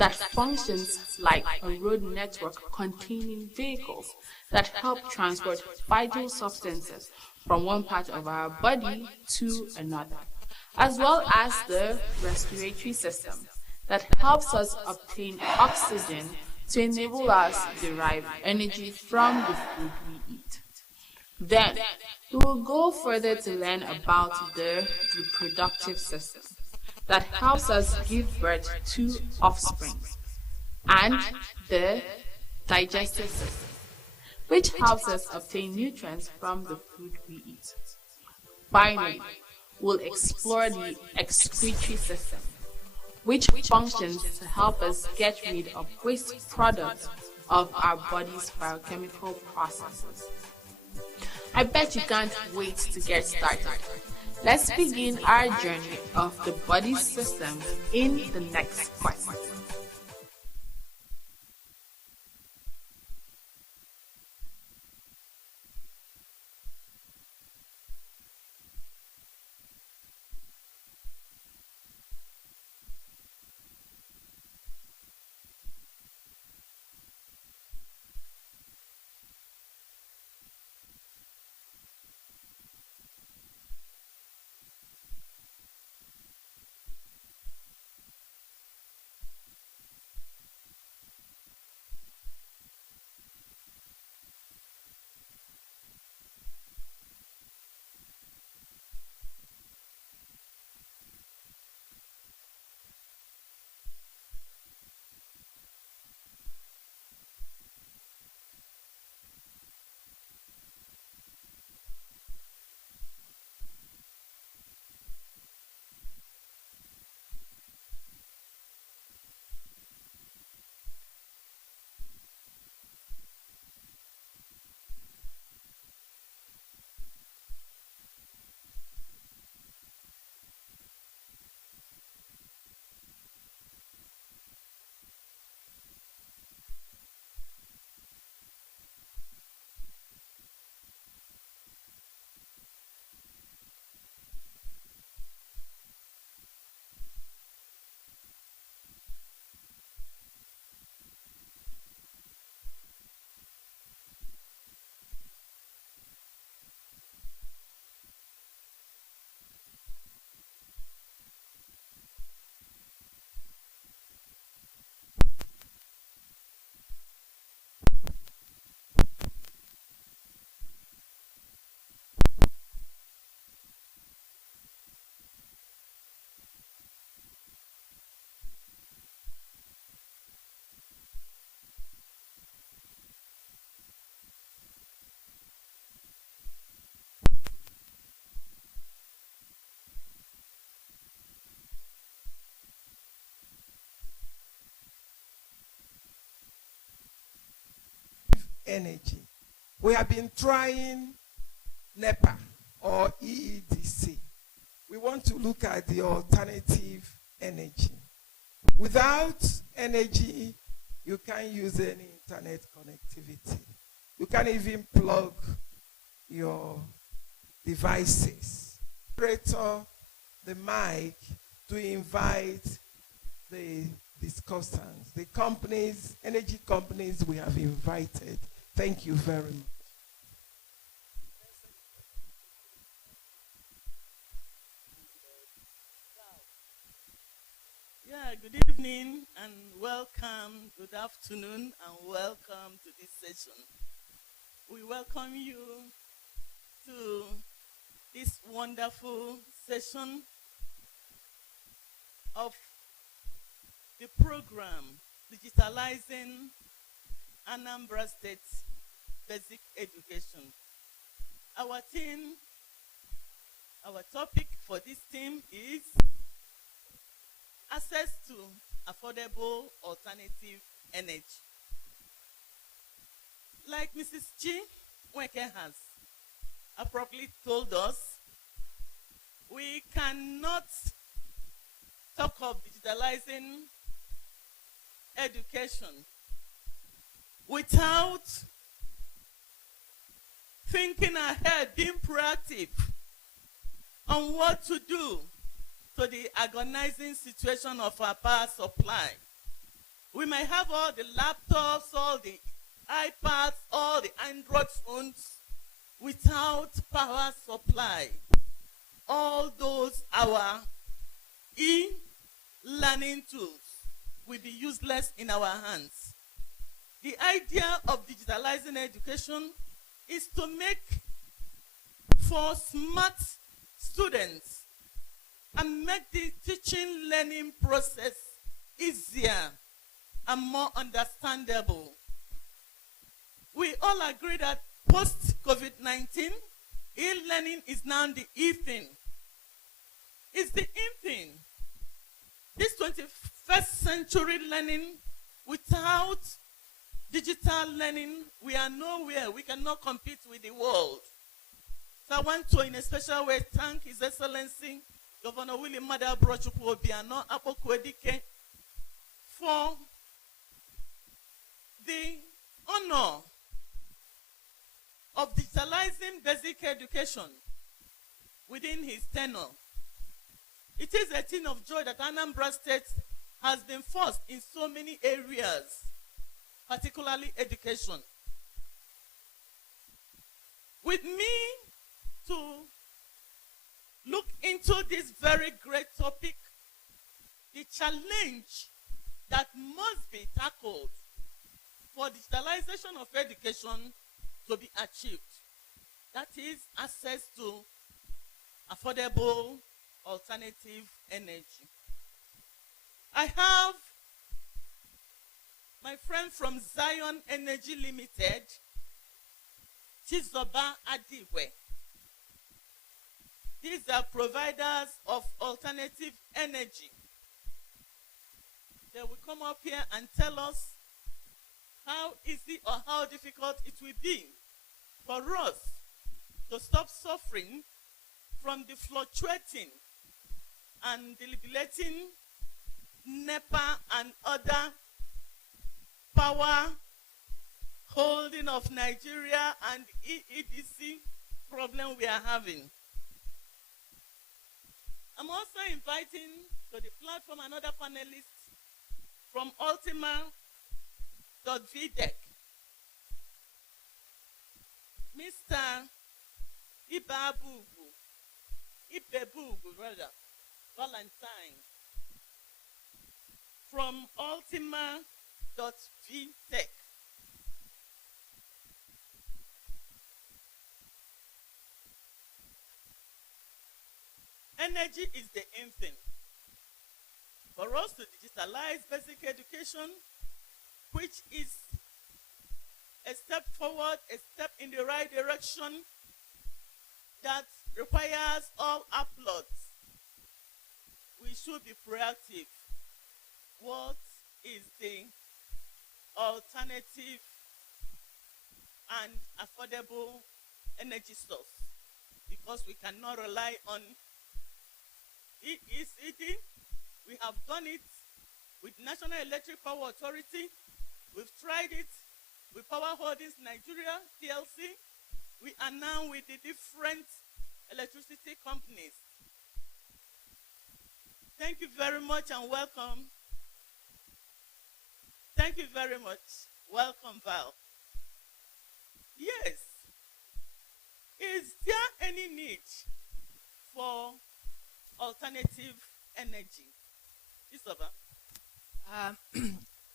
that functions like a road network containing vehicles that help transport vital substances from one part of our body to another, as well as the respiratory system that helps us obtain oxygen to enable us to derive energy from the food we eat. Then, we will go further to learn about the reproductive system that helps us give birth to offspring, and the digestive system, which helps us obtain nutrients from the food we eat. Finally, we'll explore the excretory system, which functions to help us get rid of waste products of our body's biochemical processes. I bet you can't wait to get started. Let's begin our journey of the body systems in the next quest. Energy. We have been trying NEPA or EEDC. We want to look at the alternative energy. Without energy, you can't use any internet connectivity. You can't even plug your devices. Operator, the mic, to invite the discussants, the companies, energy companies we have invited. Thank you very much. Yeah, good evening and welcome, good afternoon and welcome to this session. We welcome you to this wonderful session of the program, Digitalizing Anambra State Basic Education. Our theme, our topic for this theme is access to affordable alternative energy. Like Mrs. Chi Weke has appropriately told us, we cannot talk of digitalizing education without thinking ahead, being proactive on what to do to the agonizing situation of our power supply. We may have all the laptops, all the iPads, all the Android phones without power supply. All those our e-learning tools will be useless in our hands. The idea of digitalizing education is to make for smart students and make the teaching learning process easier and more understandable. We all agree that post-COVID-19, e-learning is now the e-thing. It's the in-thing. This 21st century learning, without digital learning, we are nowhere. We cannot compete with the world. So I want to, in a special way, thank His Excellency, Governor William Madabro Chukwuobiano Apokwedike, for the honor of digitalizing basic education within his tenure. It is a thing of joy that Anambra State has been first in so many areas, particularly education. With me to look into this very great topic, the challenge that must be tackled for digitalization of education to be achieved. That is access to affordable alternative energy. I have my friend from Zion Energy Limited, Chizoba Adiwe. These are providers of alternative energy. They will come up here and tell us how easy or how difficult it will be for us to stop suffering from the fluctuating and debilitating NEPA and other power holding of Nigeria and EEDC problem we are having. I'm also inviting to the platform another panelist from Ultima.VDEC, Mr. Ibebugu, rather, Valentine, from Ultima.VTech. Energy is the end thing. For us to digitalize basic education, which is a step forward, a step in the right direction that requires all uploads, we should be proactive. What is the alternative and affordable energy source? Because we cannot rely on EECD. We have done it with National Electric Power Authority. We've tried it with Power Holdings Nigeria, PLC. We are now with the different electricity companies. Thank Thank you very much and welcome. Thank you very much. Welcome, Val. Yes. Is there any need for alternative energy? Isoba?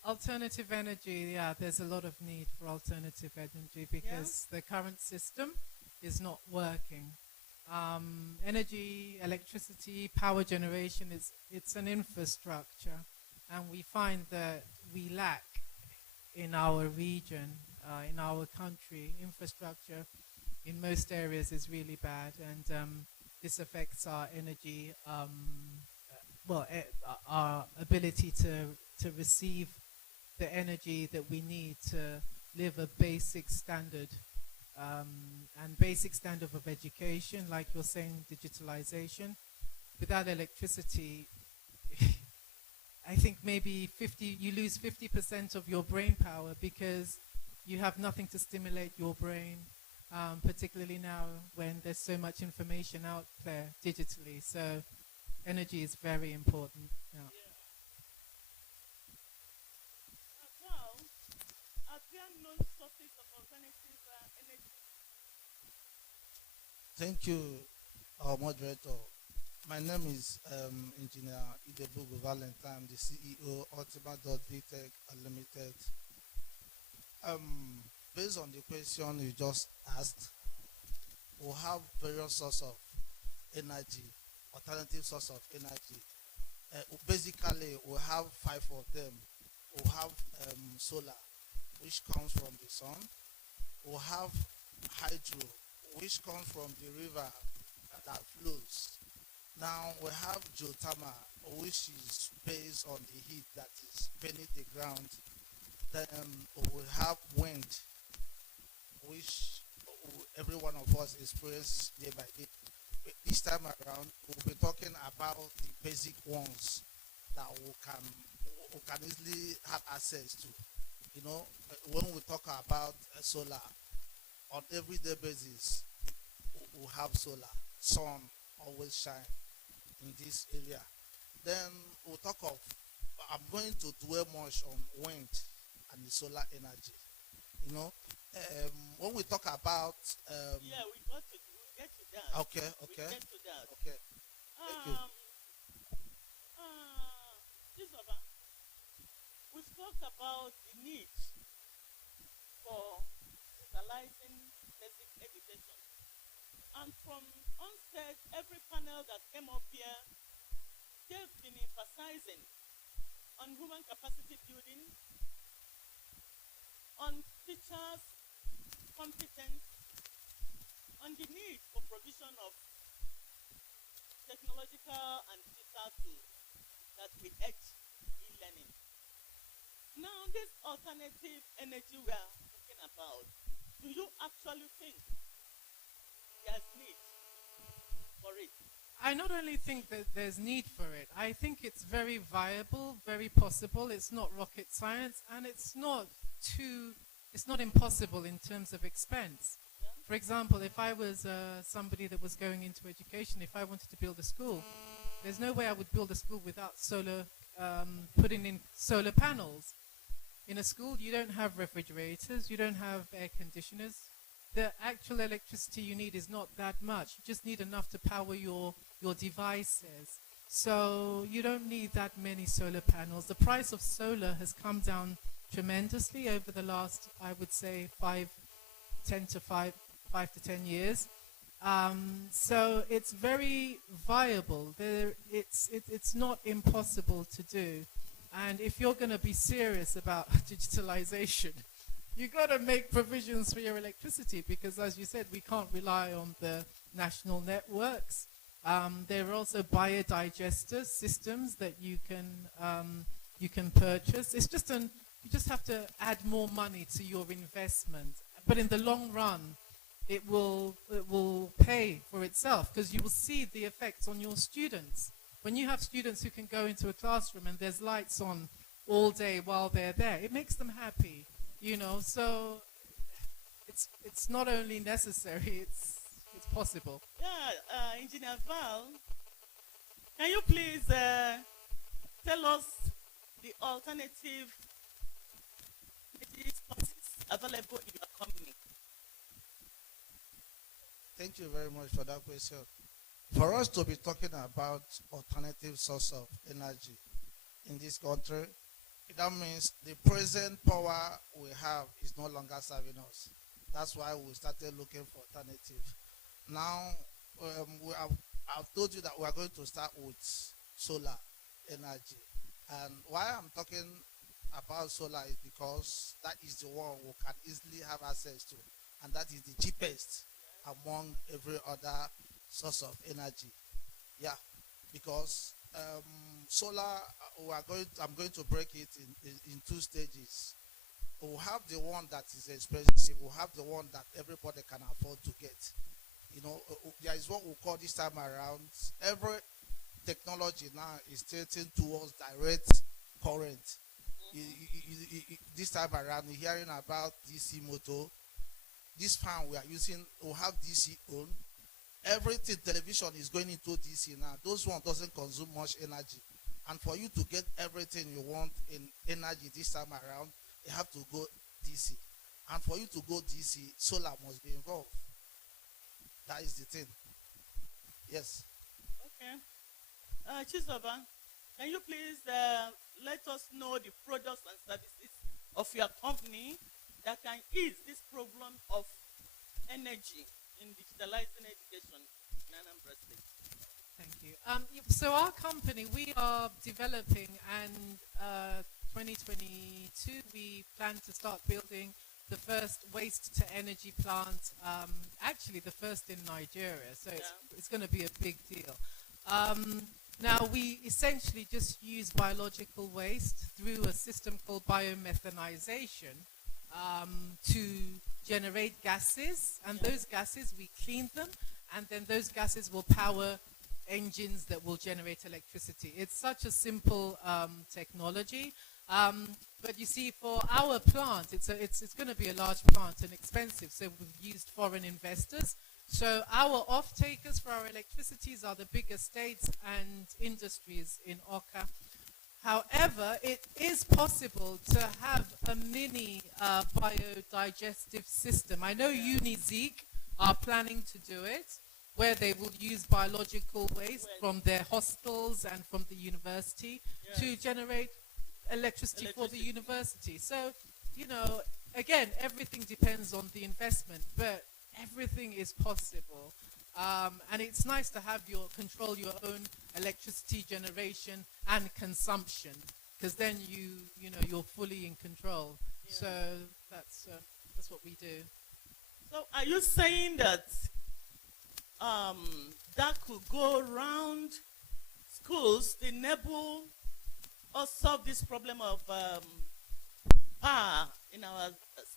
Alternative energy, yeah, there's a lot of need for alternative energy because the current system is not working. Energy, electricity, power generation, it's an infrastructure, and we find that we lack in our region, in our country, infrastructure in most areas is really bad, and this affects our energy, our ability to receive the energy that we need to live a basic standard and basic standard of education, like you're saying, digitalization. Without electricity, I think maybe you lose 50% of your brain power because you have nothing to stimulate your brain, particularly now when there's so much information out there digitally. So energy is very important. Yeah. Well, are there known sources of alternative energy? Thank you, our moderator. My name is Engineer Idebugu Valentine, the CEO, Ultima.VTech Unlimited. Based on the question you just asked, we have various sources of energy, alternative source of energy. Basically, we have 5 of them. We have solar, which comes from the sun. We have hydro, which comes from the river that flows. Now we have geothermal, which is based on the heat that is beneath the ground. Then we have wind, which every one of us experience day by day. This time around, we'll be talking about the basic ones that we can easily have access to. You know, when we talk about solar, on everyday basis, we have solar. Sun always shine in this area. Then we'll talk of, I'm going to dwell much on wind and the solar energy. You know, when we talk about yeah, we'll get to that. Okay. We'll get to that. Okay. Thank you. Isoba, we've talked about the need for digitalizing basic education. And from onset, every panel that came up here, they've been emphasizing on human capacity building, on teachers' competence, on the need for provision of technological and digital tools that will edge e-learning. Now, this alternative energy we are talking about, do you actually think there's need for it? I not only think that there's need for it, I think it's very viable, very possible. It's not rocket science, and it's not impossible in terms of expense. Yeah. For example, if I was somebody that was going into education, if I wanted to build a school, there's no way I would build a school without putting in solar panels. In a school, you don't have refrigerators, you don't have air conditioners. The actual electricity you need is not that much. You just need enough to power your devices. So you don't need that many solar panels. The price of solar has come down tremendously over the last, I would say, 5 to 10 years. So it's very viable. It's not impossible to do. And if you're going to be serious about digitalization, you got to make provisions for your electricity because, as you said, we can't rely on the national networks. There are also biodigester systems that you can purchase. It's just you just have to add more money to your investment. But in the long run, it will pay for itself because you will see the effects on your students. When you have students who can go into a classroom and there's lights on all day while they're there, it makes them happy, you know. So it's not only necessary, it's possible. Yeah, Engineer Val, Can you please tell us the alternative energy sources available in your company? Thank you very much for that question. For us to be talking about alternative source of energy in this country, that means the present power we have is no longer serving us. That's why we started looking for alternative. Now, I've told you that we are going to start with solar energy. And why I'm talking about solar is because that is the one we can easily have access to. And that is the cheapest among every other source of energy. Yeah, because solar, I'm going to break it in two stages. We'll have the one that is expensive. We'll have the one that everybody can afford to get. You know, there is what we call this time around. Every technology now is tilting towards direct current. This time around, you're hearing about DC motor. This fan we are using will have DC on. Everything television is going into DC now. Those one doesn't consume much energy. And for you to get everything you want in energy this time around, you have to go DC. And for you to go DC, solar must be involved. That is the thing. Yes. Okay. Chizoba, can you please let us know the products and services of your company that can ease this problem of energy in digitalizing education in Anambra State? Thank you. So our company, we are developing, and 2022 we plan to start building the first waste to energy plant, actually the first in Nigeria, so it's going to be a big deal. Now we essentially just use biological waste through a system called biomethanization to generate gases, and those gases we clean them, and then those gases will power engines that will generate electricity. It's such a simple technology, but you see, for our plant, it's going to be a large plant and expensive, so we've used foreign investors. So our off-takers for our electricities are the big estates and industries in Oka. However, it is possible to have a mini biodigestive system. I know Unizik are planning to do it, where they will use biological waste from their hostels and from the university to generate electricity for the university. So, you know, again, everything depends on the investment, but everything is possible. And it's nice to have control your own electricity generation and consumption, because then you're fully in control. So that's what we do. So are you saying that that could go around schools to enable us solve this problem of power in our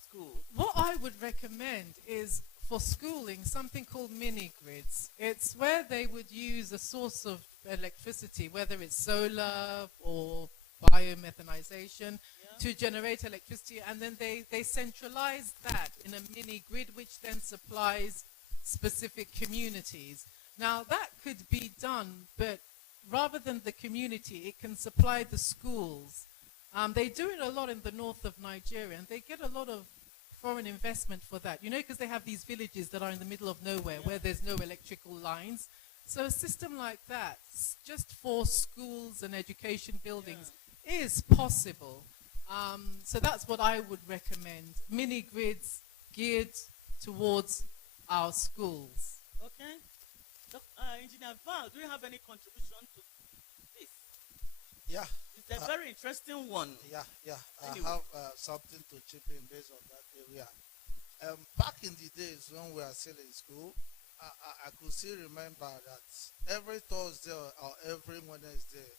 school? What I would recommend is, for schooling, something called mini grids. It's where they would use a source of electricity, whether it's solar or biomethanization, to generate electricity, and then they centralize that in a mini grid, which then supplies specific communities. Now that could be done, but rather than the community, it can supply the schools. They do it a lot in the north of Nigeria, and they get a lot of foreign investment for that, because they have these villages that are in the middle of nowhere where there's no electrical lines. So a system like that, just for schools and education buildings, is possible. So that's what I would recommend. Mini grids geared towards our schools. Okay. Engineer Val, do you have any contribution to this? Yeah. It's a very interesting one. Yeah. Anyway. I have something to chip in based on that area. Back in the days when we were still in school, I could still remember that every Thursday or every Wednesday,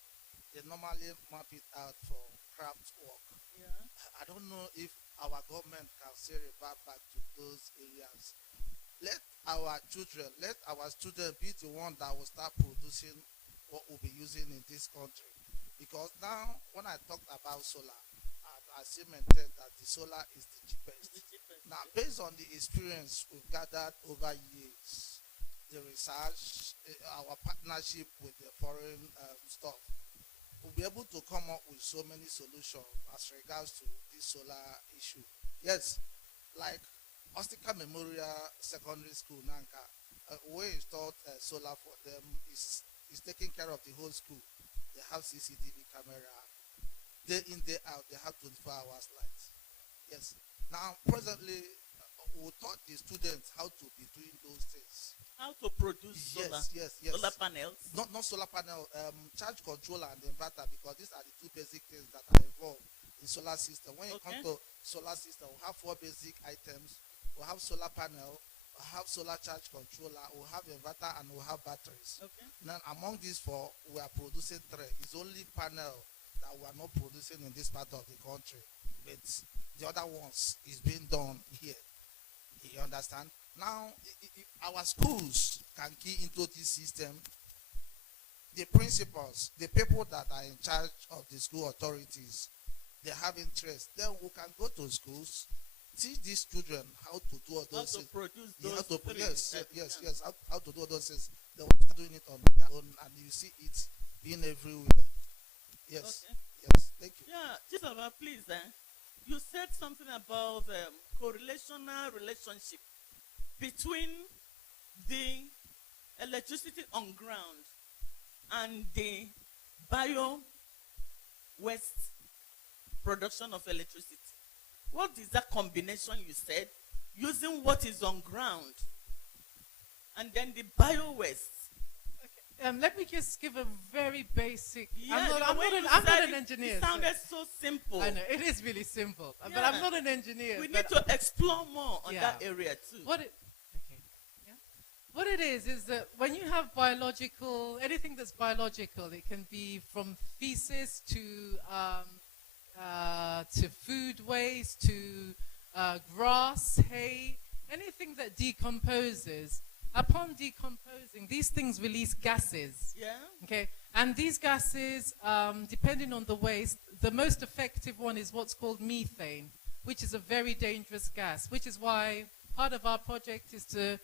they normally map it out for craft work. Yeah. I don't know if our government can still revert back to those areas. Let our students be the one that will start producing what we'll be using in this country. Because now, when I talked about solar, I still maintain that the solar is the cheapest. Now, based on the experience we've gathered over years, the research, our partnership with the foreign stuff, we'll be able to come up with so many solutions as regards to this solar issue. Yes, like Ostika Memorial Secondary School, Nanka, we installed solar for them. Is taking care of the whole school. They have CCTV camera. Day in, day out, they have 24 hours lights. Yes. Now, presently, we taught the students how to be doing those things. How to produce solar, solar panels? Not solar panel, charge controller and inverter, because these are the two basic things that are involved in solar system. When you come to solar system, we have 4 basic items. We have solar panel, we have solar charge controller, we have inverter, and we have batteries. Okay. Now, among these 4, we are producing 3. It's only panel that we are not producing in this part of the country. But the other ones is being done here. You understand? Now, our schools can key into this system. The principals, the people that are in charge of the school authorities, they have interest. Then we can go to schools, teach these children how to do all those things. How to do all those things. They will start doing it on their own, and you see it being everywhere. Yes. Okay. Yes. Thank you. Yeah, Chisaba, please. You said something about correlational relationship between the electricity on ground and the bio waste production of electricity. What is that combination you said? Using what is on ground and then the bio waste. Let me just give a very basic. Yeah, I'm not an engineer. It sounded so simple. I know it is really simple, but I'm not an engineer. We need to explore more on that area too. What it is that when you have anything that's biological, it can be from feces to food waste to grass, hay, anything that decomposes. Upon decomposing, these things release gases. Yeah. Okay. And these gases, depending on the waste, the most effective one is what's called methane, which is a very dangerous gas, which is why part of our project is to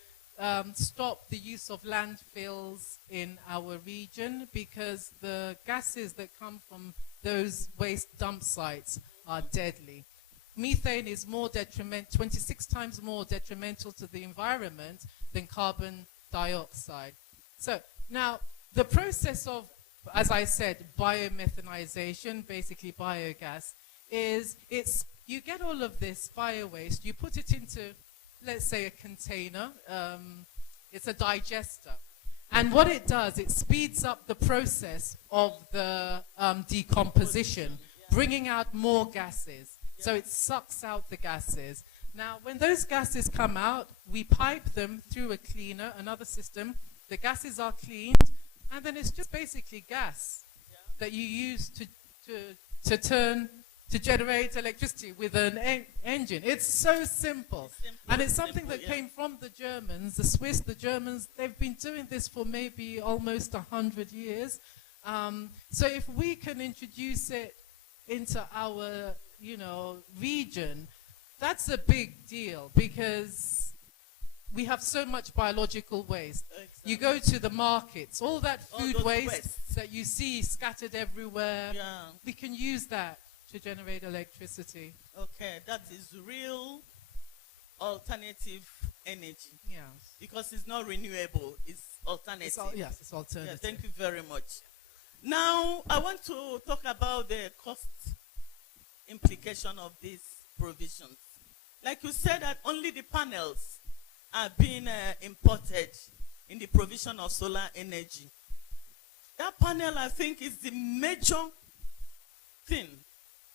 stop the use of landfills in our region, because the gases that come from those waste dump sites are deadly. Methane is 26 times more detrimental to the environment than carbon dioxide. So now the process of, as I said, biomethanization, basically biogas, is you get all of this bio waste, you put it into, let's say, a container. It's a digester. And what it does, it speeds up the process of the decomposition, bringing out more gases. So it sucks out the gases. Now, when those gases come out, we pipe them through a cleaner, another system. The gases are cleaned, and then it's just basically gas that you use to generate electricity with an engine. It's so simple. And it's something that came from the Germans, the Swiss, the Germans. They've been doing this for maybe almost 100 years. So if we can introduce it into our region, that's a big deal, because we have so much biological waste. Exactly. You go to the markets, all that food waste that you see scattered everywhere, we can use that to generate electricity. Okay, that is real alternative energy. Yes. Because it's not renewable, it's alternative. Yes, it's alternative. Yeah, thank you very much. Now, I want to talk about the cost implication of these provisions. Like you said, that only the panels are being imported in the provision of solar energy. That panel, I think, is the major thing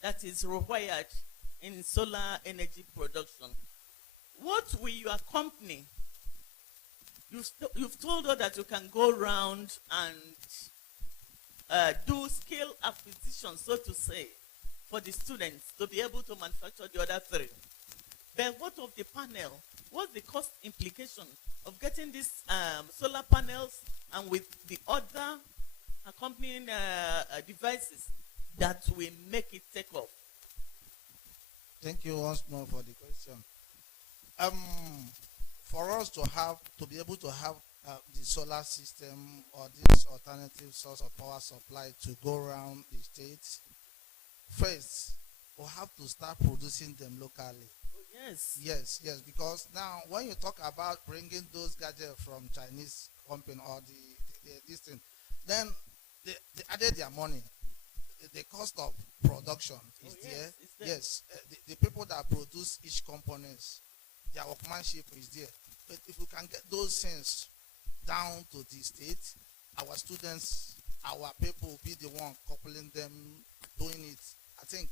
that is required in solar energy production. What will your company, you've told us that you can go around and do scale acquisition, so to say, for the students to be able to manufacture the other 3. But what of the panel? What's the cost implication of getting these solar panels and with the other accompanying devices that will make it take off? Thank you once more for the question. For us to be able to have the solar system or this alternative source of power supply to go around the states, first we have to start producing them locally. Yes. Yes, because now when you talk about bringing those gadgets from Chinese company or this thing, then they added their money. The cost of production is there. Yes, the people that produce each components, their workmanship is there. But if we can get those things down to the state, our students, our people will be the one coupling them, doing it. I think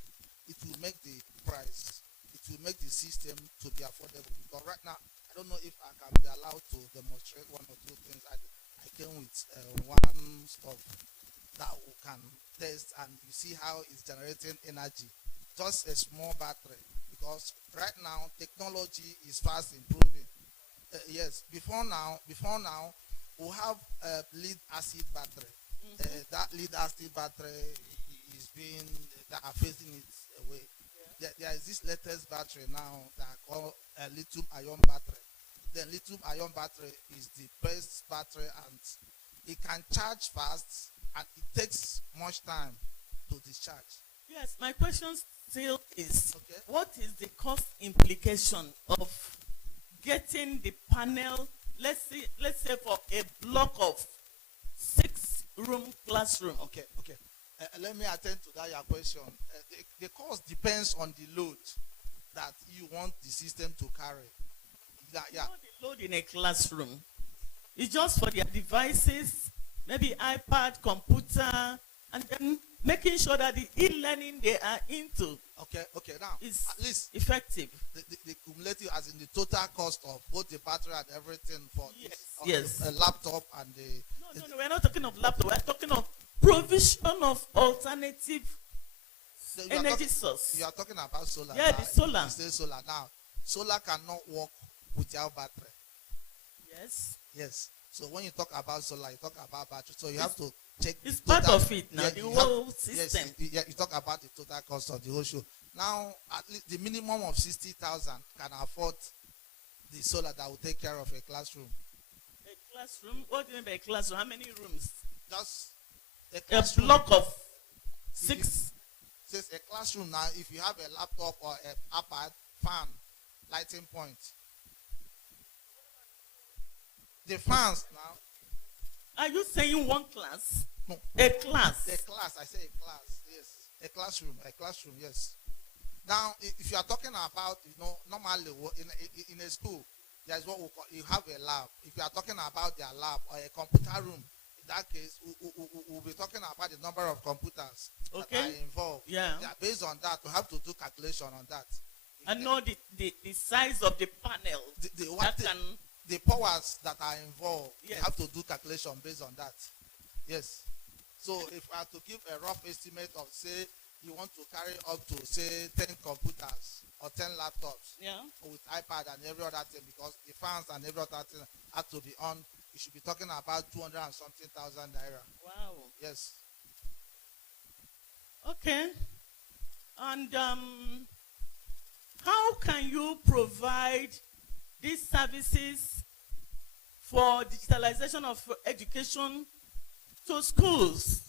it will make the price, it will make the system to be affordable. Because right now, I don't know if I can be allowed to demonstrate one or two things. I came with one stuff that we can test, and you see how it's generating energy. Just a small battery, because right now technology is fast improving. Yes, before now, we have a lead acid battery. That lead acid battery is being, that are phasing it away. There is this latest battery now that are called a lithium ion battery. The lithium ion battery is the best battery, and it can charge fast, and it takes much time to discharge. Yes, my question still is, what is the cost implication of getting the panel, let's say for a block of 6-room classroom? Okay. Let me attend to that your question. The cost depends on the load that you want the system to carry. Not the load in a classroom. It's just for their devices, maybe iPad, computer, and then making sure that the e-learning they are into now is at least effective. The cumulative, as in the total cost of both the battery and everything for yes. a laptop and the... No, we're not talking of laptop. We're talking of provision of alternative energy source. You are talking about solar. Yeah, the solar. You say solar. Now, solar cannot work without battery. Yes. So when you talk about solar, you talk about battery. So you have to check. It's part of it now, the whole system. Yes, you talk about the total cost of the whole show. Now, at least the minimum of 60,000 can afford the solar that will take care of a classroom. A classroom? What do you mean by a classroom? How many rooms? Just a block of 6. Says a classroom now, if you have a laptop or an iPad, fan, lighting point. The fans now. Are you saying one class? No. A class. A class. I say a class. Yes. A classroom. Yes. Now, if you are talking about, normally in a school, there's what we call, you have a lab. If you are talking about their lab or a computer room, in that case, we'll be talking about the number of computers that are involved. Yeah. Based on that, we have to do calculation on that. And know the size of the panel. The powers that are involved, you have to do calculation based on that. Yes. So if I have to give a rough estimate of, say, you want to carry up to, say, 10 computers or 10 laptops with iPad and every other thing, because the fans and every other thing have to be on, you should be talking about 200 and something thousand naira. Wow. Yes. Okay. And how can you provide these services for digitalization of education to schools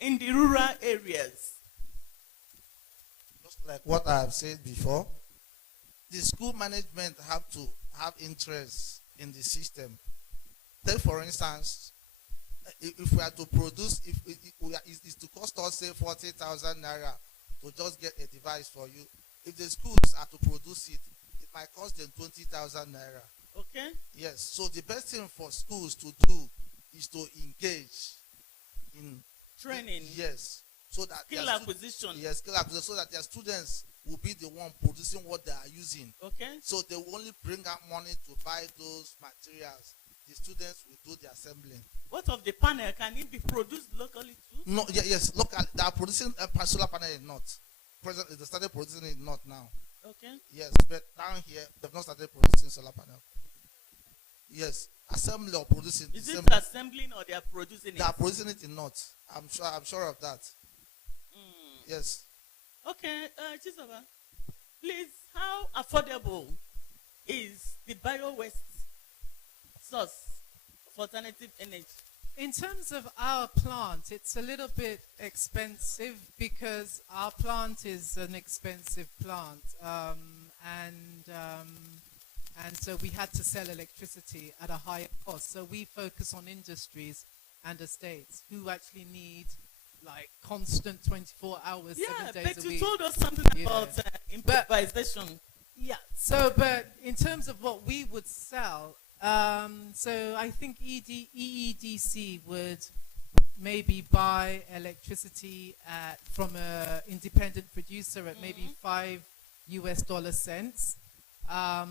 in the rural areas? Just like what I have said before, the school management have to have interest in the system. Take for instance, if we are to produce, it's to cost us, say, 40,000 naira to just get a device for you. If the schools are to produce it, it might cost them 20,000 naira. Okay. Yes. So the best thing for schools to do is to engage in training. Yes. So that skill acquisition. Yes, skill acquisition. So that their students will be the one producing what they are using. Okay. So they will only bring out money to buy those materials. The students will do the assembling. What of the panel? Can it be produced locally too? No. Yes. Local. They are producing a solar panel in North. Presently, they started producing it in North now. Okay. Yes, but down here they've not started producing solar panel. Yes, assembly or producing. Is it assembling or they are producing it? They are producing it in North. I'm sure of that. Yes. Okay, Chisoba, please, how affordable is the Biowaste source of alternative energy? In terms of our plant, it's a little bit expensive because our plant is an expensive plant, and so we had to sell electricity at a higher cost. So we focus on industries and estates who actually need like constant 24 hours, 7 days but a week. you told us something about improvisation. Yeah. So, but in terms of what we would sell, so I think EEDC would maybe buy electricity from an independent producer at maybe $5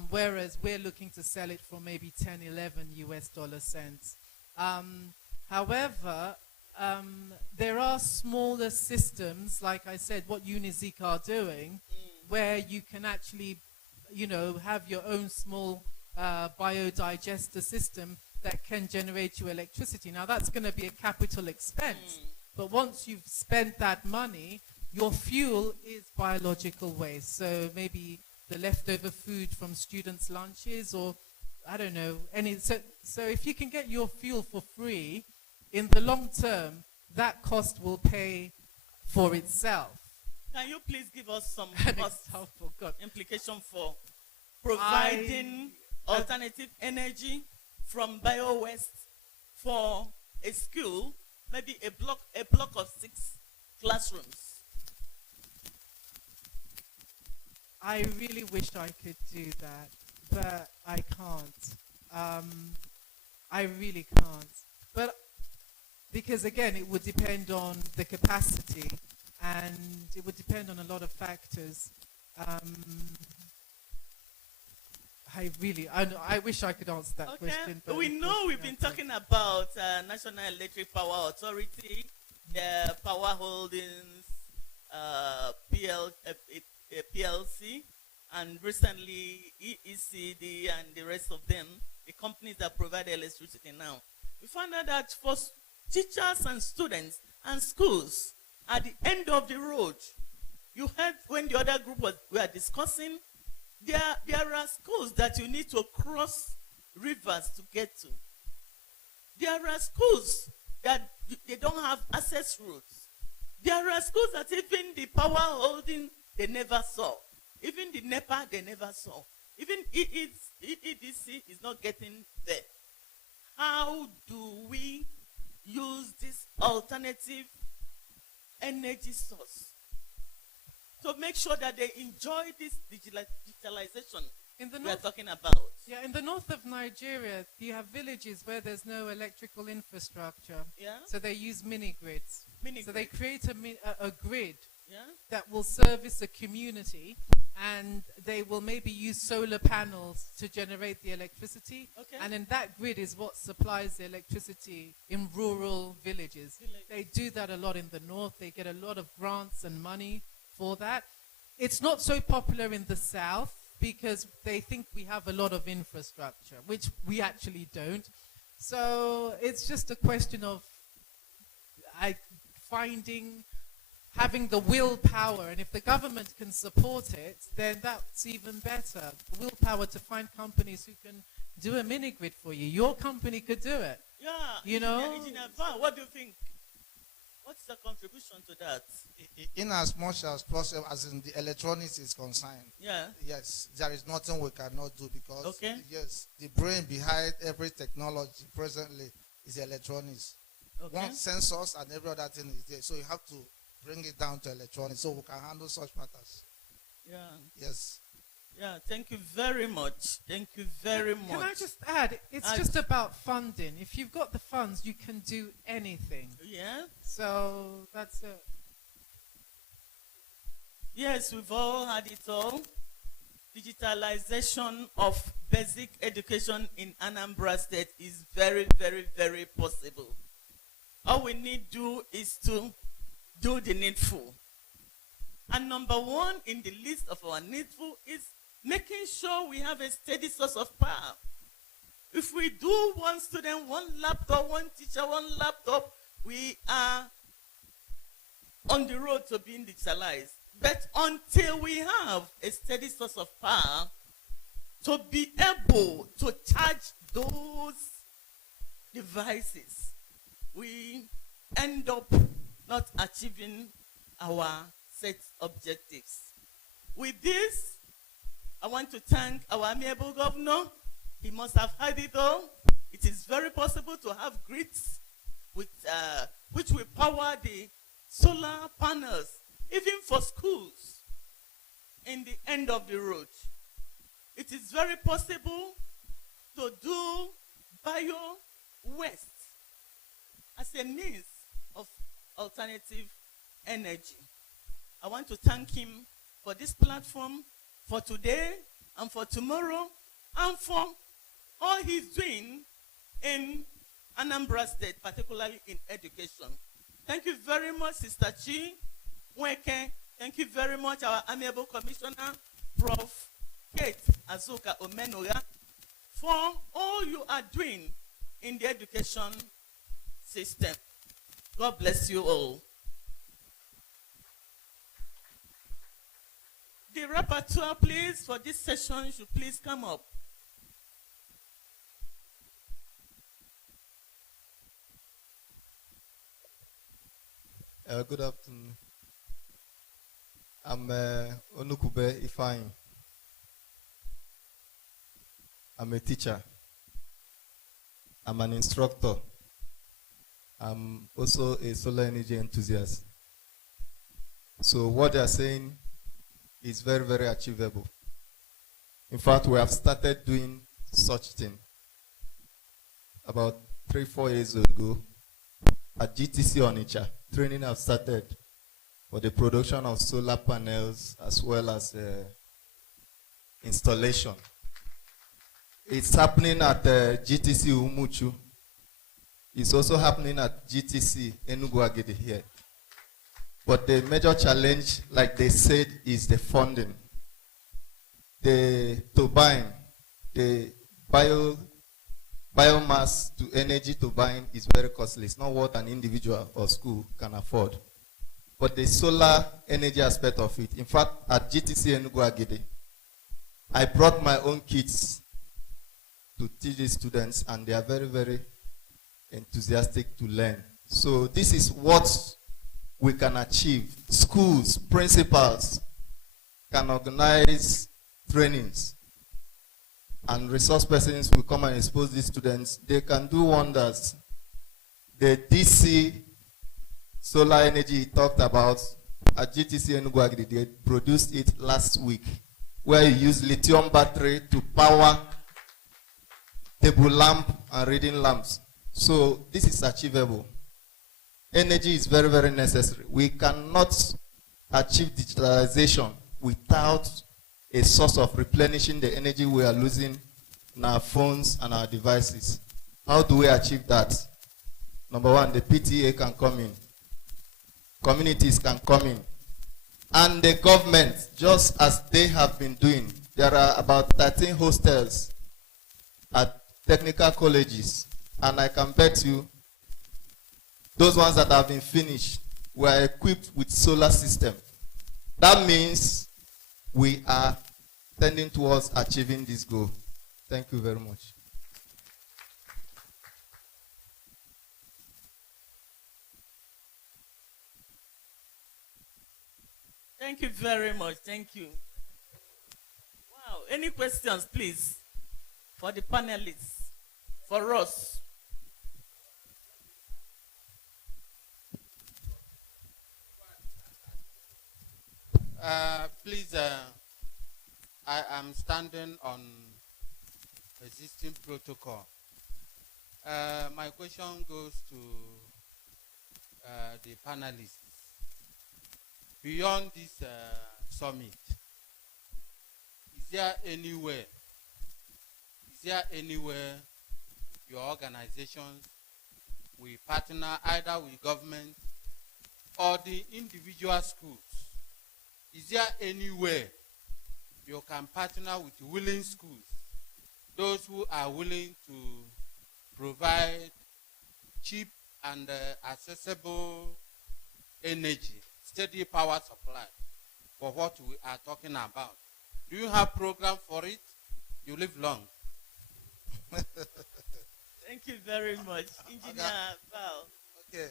whereas we're looking to sell it for maybe 10, $11. However, there are smaller systems, like I said, what Unizik are doing, where you can actually, have your own small biodigester system that can generate you electricity. Now, that's going to be a capital expense, but once you've spent that money, your fuel is biological waste. So maybe the leftover food from students' lunches, or I don't know, so if you can get your fuel for free, in the long term, that cost will pay for itself. Can you please give us some implication for providing alternative energy from biowaste for a school, maybe a block of 6 classrooms? I really wish I could do that, but I can't. I really can't. But because again, it would depend on the capacity, and it would depend on a lot of factors. I wish I could answer that question. But we know we've been talking about National Electric Power Authority, the Power Holdings, PLC, and recently EECD and the rest of them, the companies that provide electricity now. We found out that for teachers and students and schools, at the end of the road, you heard when the other group were discussing, there are schools that you need to cross rivers to get to. There are schools that they don't have access routes. There are schools that even the power holding, they never saw. Even the NEPA, they never saw. Even EEDC is not getting there. How do we use this alternative energy source to make sure that they enjoy this digitalization we are talking about? Yeah, in the north of Nigeria, you have villages where there's no electrical infrastructure. Yeah. So they use mini-grids. So they create a grid that will service a community, and they will maybe use solar panels to generate the electricity. Okay. And then that grid is what supplies the electricity in rural villages. They do that a lot in the north. They get a lot of grants and money for that. It's not so popular in the south because they think we have a lot of infrastructure, which we actually don't. So it's just a question of having the willpower, and if the government can support it, then that's even better. The willpower to find companies who can do a mini grid for you. Your company could do it. Yeah. You know? Engineer Van, what do you think? What's the contribution to that? In as much as possible, as in the electronics is concerned, yes, there is nothing we cannot do because, yes, the brain behind every technology presently is electronics. Once sensors and every other thing is there, so you have to bring it down to electronics so we can handle such matters. Yeah. Yes. Yeah, thank you very much. Thank you very much. Can I just add, it's just about funding. If you've got the funds, you can do anything. Yeah. So that's it. Yes, we've all had it all. Digitalization of basic education in Anambra State is very, very, very possible. All we need to do is to do the needful. And number one in the list of our needful is making sure we have a steady source of power. If we do one student, one laptop, one teacher, one laptop, we are on the road to being digitalized. But until we have a steady source of power to be able to charge those devices, we end up not achieving our set objectives. With this, I want to thank our amiable governor. He must have had it all. It is very possible to have grids with, which will power the solar panels, even for schools in the end of the road. It is very possible to do bio-waste as a means of alternative energy. I want to thank him for this platform, for today and for tomorrow, and for all he's doing in Anambra State, particularly in education. Thank you very much, Sister Chi Weke. Thank you very much, our amiable commissioner, Prof. Kate Azuka Omenoga, for all you are doing in the education system. God bless you all. The rapporteur, please, for this session should please come up. Good afternoon. I'm Onukube Ifeanyi. I'm a teacher. I'm an instructor. I'm also a solar energy enthusiast. So what they are saying is very, very achievable. In fact, we have started doing such thing about 3-4 years ago at GTC Onitsha. Training have started for the production of solar panels as well as installation. It's happening at GTC Umuchu. It's also happening at GTC Enugu Agidi here. But the major challenge, like they said, is the funding. The turbine, the biomass to energy turbine is very costly. It's not what an individual or school can afford. But the solar energy aspect of it, in fact, at GTC Enugu Agidi, I brought my own kids to teach the students, and they are very, very enthusiastic to learn. So this is what we can achieve. Schools, principals can organize trainings, and resource persons will come and expose these students. They can do wonders. The DC solar energy he talked about at GTC Enugu Agidi, they produced it last week, where you use lithium battery to power table lamp and reading lamps. So this is achievable. Energy is very, very necessary. We cannot achieve digitalization without a source of replenishing the energy we are losing in our phones and our devices. How do we achieve that? Number one, the PTA can come in. Communities can come in. And the government, just as they have been doing, there are about 13 hostels at technical colleges. And I can bet you, those ones that have been finished were equipped with solar system. That means we are tending towards achieving this goal. Thank you very much. Thank you very much. Thank you. Wow. Any questions, please, for the panelists, for us? Please, I am standing on existing protocol. My question goes to the panelists. Beyond this summit, is there anywhere your organizations will partner either with government or the individual schools? Is there anywhere you can partner with willing schools, those who are willing to provide cheap and accessible energy, steady power supply for what we are talking about? Do you have program for it? You live long. Thank you very much, Engineer Val. Okay,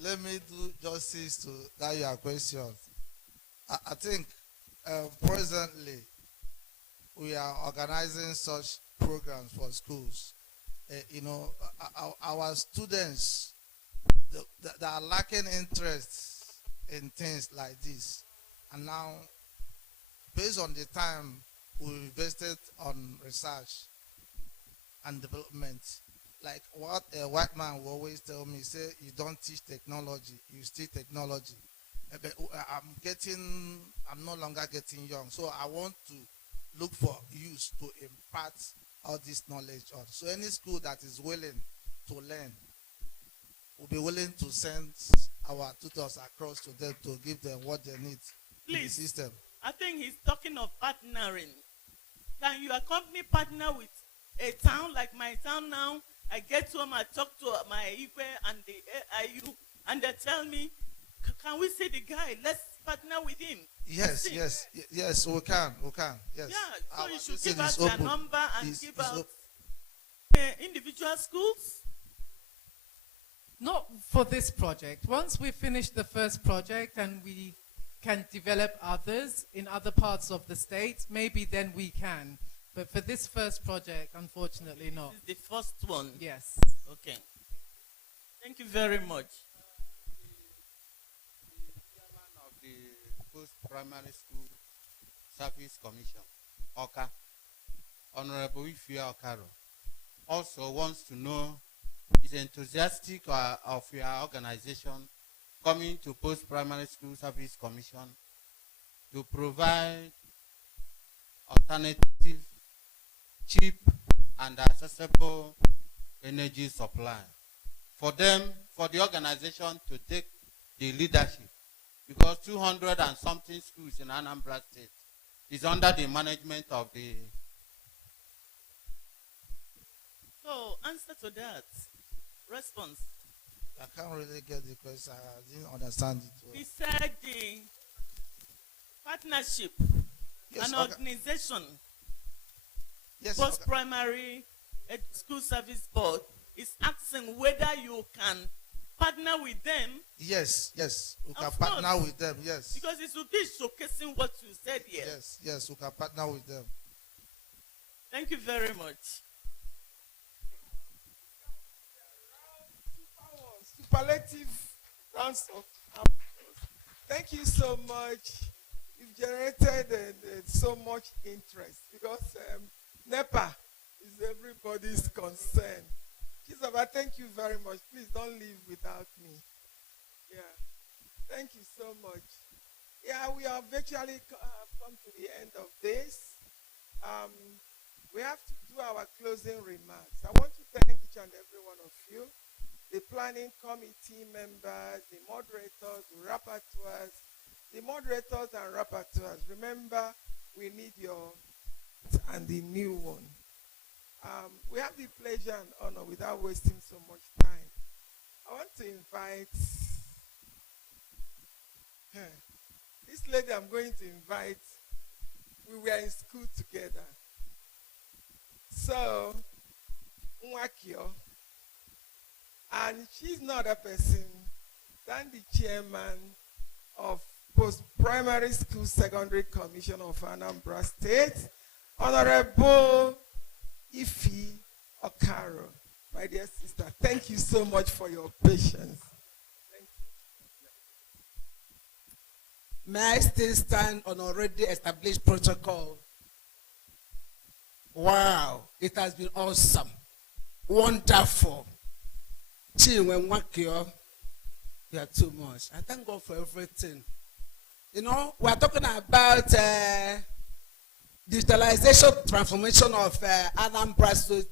let me do justice to that your question. I think presently we are organizing such programs for schools. Our students they are lacking interest in things like this, and now based on the time we invested on research and development, like what a white man will always tell me, say, you don't teach technology, you teach technology. But I'm no longer getting young, so I want to look for youth to impart all this knowledge on. So any school that is willing to learn will be willing to send our tutors across to them to give them what they need in the system. I think he's talking of partnering. Can you accompany partner with a town like my town now? I get home, I talk to my Igwe and the AIU, and they tell me, can we see the guy? Let's partner with him. Yes, we can, yes. Yeah, so you should give us their number and give out individual schools. Not for this project. Once we finish the first project and we can develop others in other parts of the state, maybe then we can. But for this first project, unfortunately not. This is the first one? Yes. Okay. Thank you very much. The chairman of the Post-Primary School Service Commission, Oka, Honorable Ifia Okaro, also wants to know, is enthusiastic of your organization coming to Post-Primary School Service Commission to provide alternative, cheap, and accessible energy supply for them, for the organization to take the leadership, because 200 and something schools in Anambra State is under the management of the. So, answer to that. Response. I can't really get the question. I didn't understand it well. He said the partnership, an organization, Post-Primary School Service Board, is asking whether you can partner with them. Yes, we can partner with them, yes. Because it will be showcasing what you said here. Yes, we can partner with them. Thank you very much. Superlative rounds of applause. Thank you so much. You've generated so much interest because NEPA is everybody's concern. Chisaba, thank you very much. Please don't leave without me. Yeah. Thank you so much. Yeah, we have virtually come to the end of this. We have to do our closing remarks. I want to thank each and every one of you, the planning committee members, the moderators, the rapporteurs, the moderators and rapporteurs. Remember, we need your and the new one. We have the pleasure and honor, without wasting so much time, I want to invite this lady I'm going to invite. We were in school together. So, Nwakio, and she's not a person than the chairman of Post-Primary School Secondary Commission of Anambra State, Honorable Ifi Okaro. My dear sister, thank you so much for your patience. Thank you. May I still stand on already established protocol? Wow, it has been awesome, wonderful. Chinwe Nwakio, you are too much. I thank God for everything. You know, we are talking about digitalization, transformation of Anambra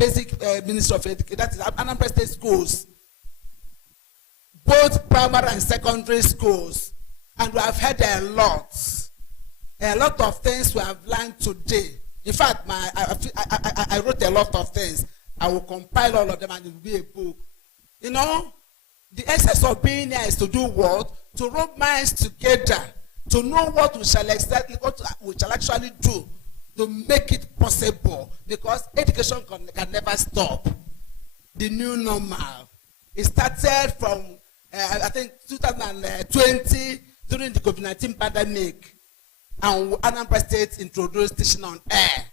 basic Ministry of Education, that is Anambra State schools, both primary and secondary schools. And we have heard a lot of things we have learned today. In fact, I wrote a lot of things. I will compile all of them and it will be a book. You know, the essence of being here is to do what? To rub minds together, to know what we shall actually do. to make it possible, because education can never stop. The new normal. It started from, I think, 2020 during the COVID-19 pandemic, and Anambra State introduced teaching on air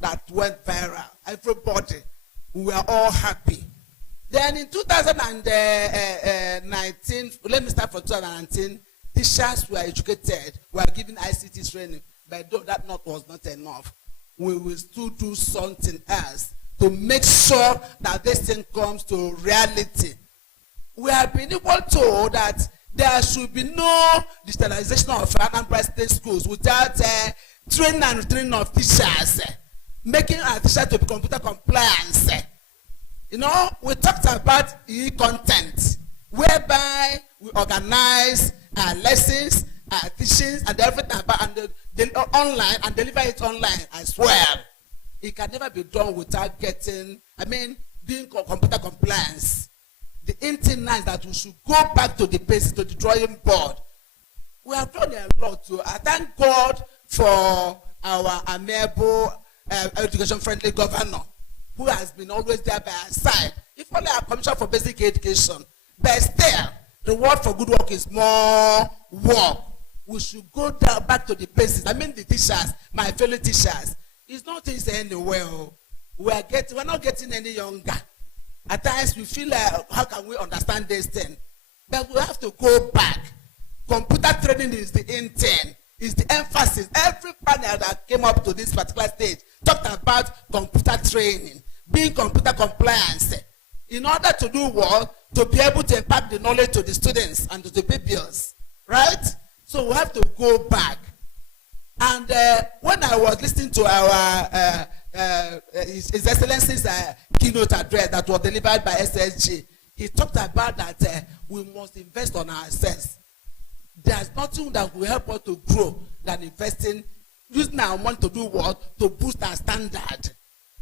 that went viral. Everybody, we were all happy. Then in 2019, let me start from 2019, teachers were educated, were given ICT training, but though that was not enough, we will still do something else to make sure that this thing comes to reality. We have been able to that there should be no digitalization of Anambra State schools without training and retraining of teachers, making our teachers to be computer compliant. You know, we talked about e-content, whereby we organize our lessons, our teachings, and everything about online and deliver it online as well. It can never be done without being computer compliance. The internet is that we should go back to the basics, to the drawing board. We have done a lot too. I thank God for our amiable, education-friendly governor, who has been always there by our side. If only our Commission for Basic Education, but still, the reward for good work is more work. We should go back to the basics. The teachers, my fellow teachers, it's not easy anywhere. We're not getting any younger. At times we feel like, how can we understand this thing? But we have to go back. Computer training is the intent, is the emphasis. Every panel that came up to this particular stage talked about computer training, being computer compliance, in order to do what? To be able to impart the knowledge to the students and to the pupils, right? So we have to go back. And when I was listening to our His Excellency's keynote address that was delivered by SSG, he talked about that we must invest on ourselves. There's nothing that will help us to grow than investing, using our money to do what? To boost our standard.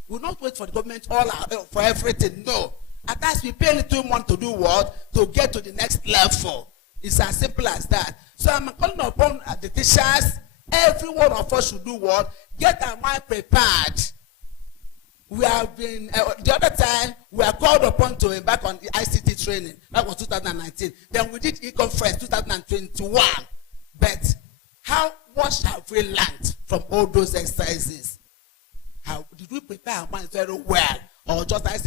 We'll not wait for the government for everything. No. At times we pay a little money to do what? To get to the next level. It's as simple as that. So I'm calling upon the teachers. Every one of us should do what? Get our mind prepared. We have been, the other time, we are called upon to embark on the ICT training. That was 2019. Then we did e-conference 2021. But how much have we learned from all those exercises? How did we prepare our minds very well? Or just like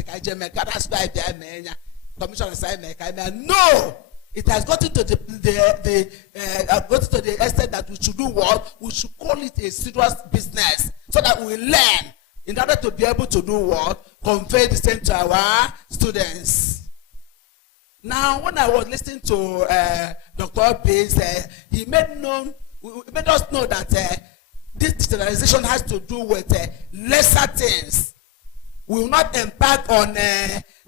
no! It has gotten to the extent that we should do what? We should call it a serious business so that we learn in order to be able to do what? Convey the same to our students. Now, when I was listening to Dr. Bates, he made us know that this digitalization has to do with lesser things. We will not embark on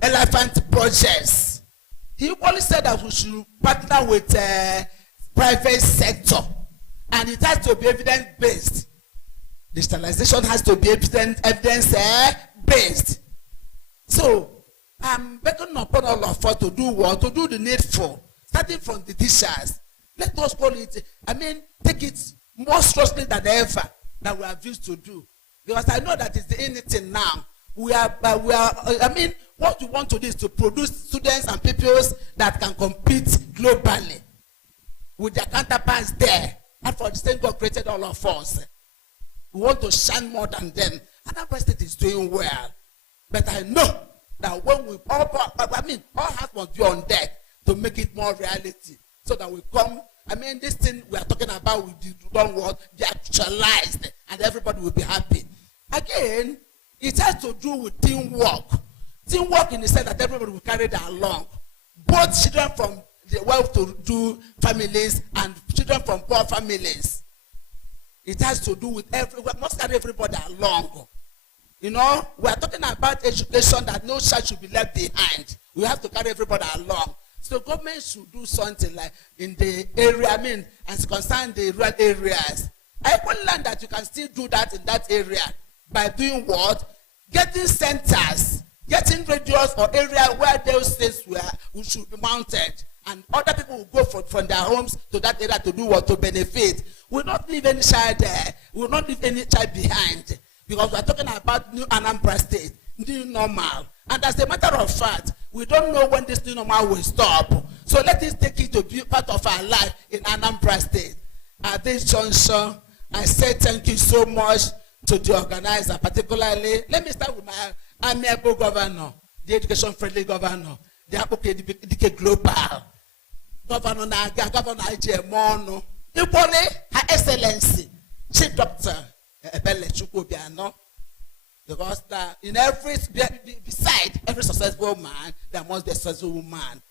elephant projects. He only said that we should partner with private sector, and it has to be evidence-based. Digitalization has to be evidence-based. So I'm begging upon all of us to do what? To do the needful, starting from the teachers. Let us call it, take it more seriously than ever that we have used to do. Because I know that it's the anything now. What we want to do is to produce students and pupils that can compete globally with their counterparts there. And for the same God created all of us. We want to shine more than them. And Anambra State is doing well. But I know that when we all hands must be on deck to make it more reality. So that we come, this thing we are talking about will be done what? Be actualized, and everybody will be happy. Again, it has to do with teamwork. Teamwork in the sense that everybody will carry that along. Both children from the well-to-do families and children from poor families. It has to do with we must carry everybody along. You know, we are talking about education that no child should be left behind. We have to carry everybody along. So government should do something like in the area, as concerned the rural areas. I will learn that you can still do that in that area by doing what? Getting centers, getting radios or area where those things should be mounted, and other people will go from their homes to that area to do what? To benefit. We will not leave any child there. We will not leave any child behind, because we are talking about new Anambra State, new normal. And as a matter of fact, we don't know when this new normal will stop. So let us take it to be part of our life in Anambra State. At this juncture, I say thank you so much to the organizer, particularly, let me start with my amiable governor, the education-friendly governor, the Apple Global, Governor Naga, Governor IGMONO, equally, Her Excellency, Chief Doctor Ebele Chukwubiano, because beside every successful man, there must be a successful woman.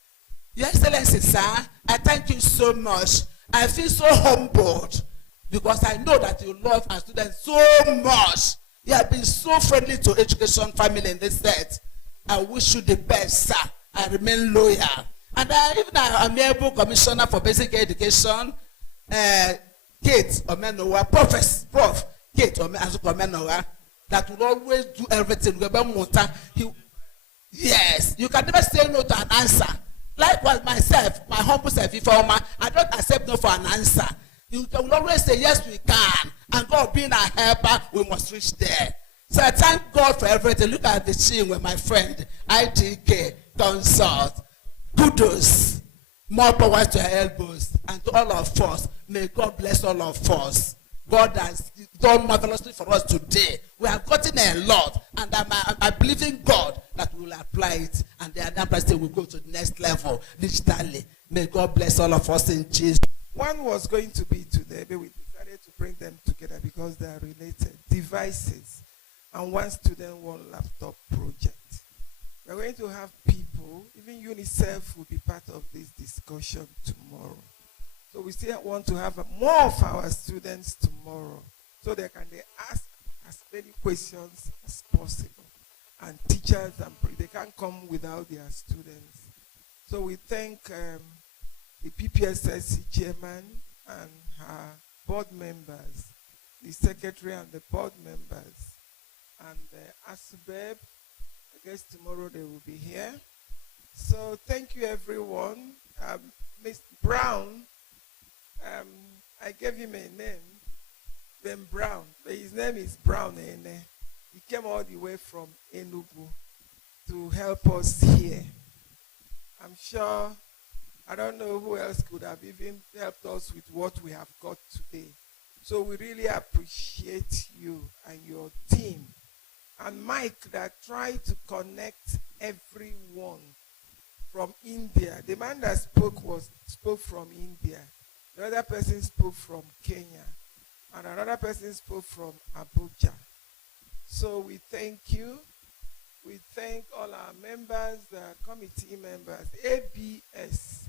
Your Excellency, sir, I thank you so much. I feel so humbled, because I know that you love our students so much. You have been so friendly to education family in this set. I wish you the best, sir. I remain loyal. And even our amiable commissioner for basic education, Kate Omenowa, Prof. Kate Omenowa, that will always do everything. Yes, you can never say no to an answer. Likewise, myself, my humble self, I don't accept no for an answer. You will always say, yes, we can. And God being our helper, we must reach there. So I thank God for everything. Look at the chin with my friend, IDK Consult. Kudos. More power to her elbows. And to all of us, may God bless all of us. God has done marvelously for us today. We have gotten a lot. And I believe in God that we will apply it. And the Anambra State will go to the next level digitally. May God bless all of us in Jesus. One was going to be today, but we decided to bring them together because they are related. Devices. And one student, one laptop project. We're going to have people, even UNICEF will be part of this discussion tomorrow. So we still want to have more of our students tomorrow, so they ask as many questions as possible. And teachers, they can't come without their students. So we thank the PPSSC chairman and her board members, the secretary and the board members, and ASUBEB. I guess tomorrow they will be here. So thank you, everyone. Mr. Brown, I gave him a name, Ben Brown, but his name is Brown. He came all the way from Enugu to help us here. I'm sure, I don't know who else could have even helped us with what we have got today. So we really appreciate you and your team. And Mike that tried to connect everyone from India. The man that spoke from India. The other person spoke from Kenya. And another person spoke from Abuja. So we thank you. We thank all our members, the committee members, ABS.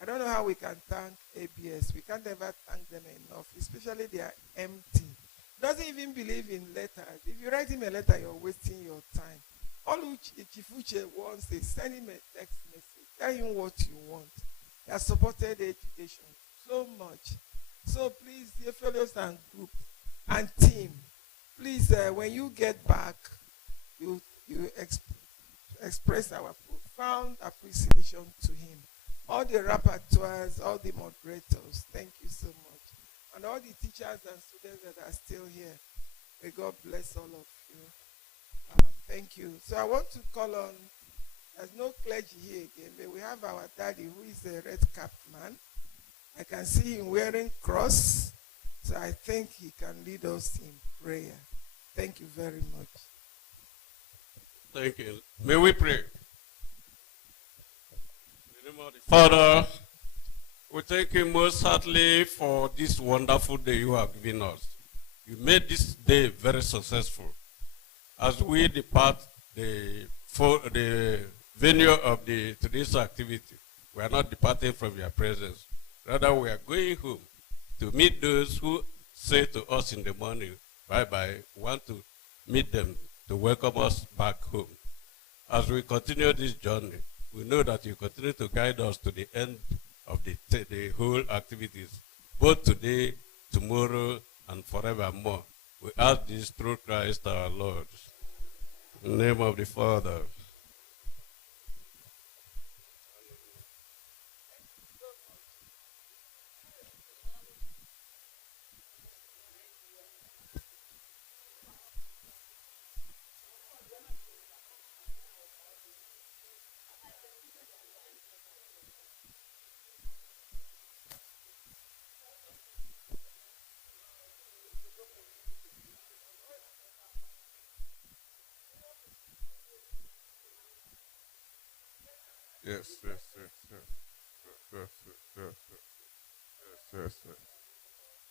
I don't know how we can thank ABS. We can't ever thank them enough, especially they are empty. Doesn't even believe in letters. If you write him a letter, you're wasting your time. All Chief Uche wants is send him a text message. Tell him what you want. He has supported education so much. So please, dear fellows and group and team, please, when you get back, you express our profound appreciation to him. All the rapporteurs, all the moderators, thank you so much. And all the teachers and students that are still here, may God bless all of you. Thank you. So I want to call on, there's no clergy here again, but we have our daddy who is a red-capped man. I can see him wearing cross, so I think he can lead us in prayer. Thank you very much. Thank you. May we pray. In the name of the Father, we thank you most heartily for this wonderful day you have given us. You made this day very successful. As we depart the venue of today's activity, we are not departing from your presence. Rather, we are going home to meet those who say to us in the morning, bye-bye, want to meet them to welcome us back home. As we continue this journey, we know that you continue to guide us to the end of the whole activities, both today, tomorrow, and forevermore. We ask this through Christ our Lord. In the name of the Father. yes, yes, yes, yes, yes, yes, yes, yes, yes, yes, yes.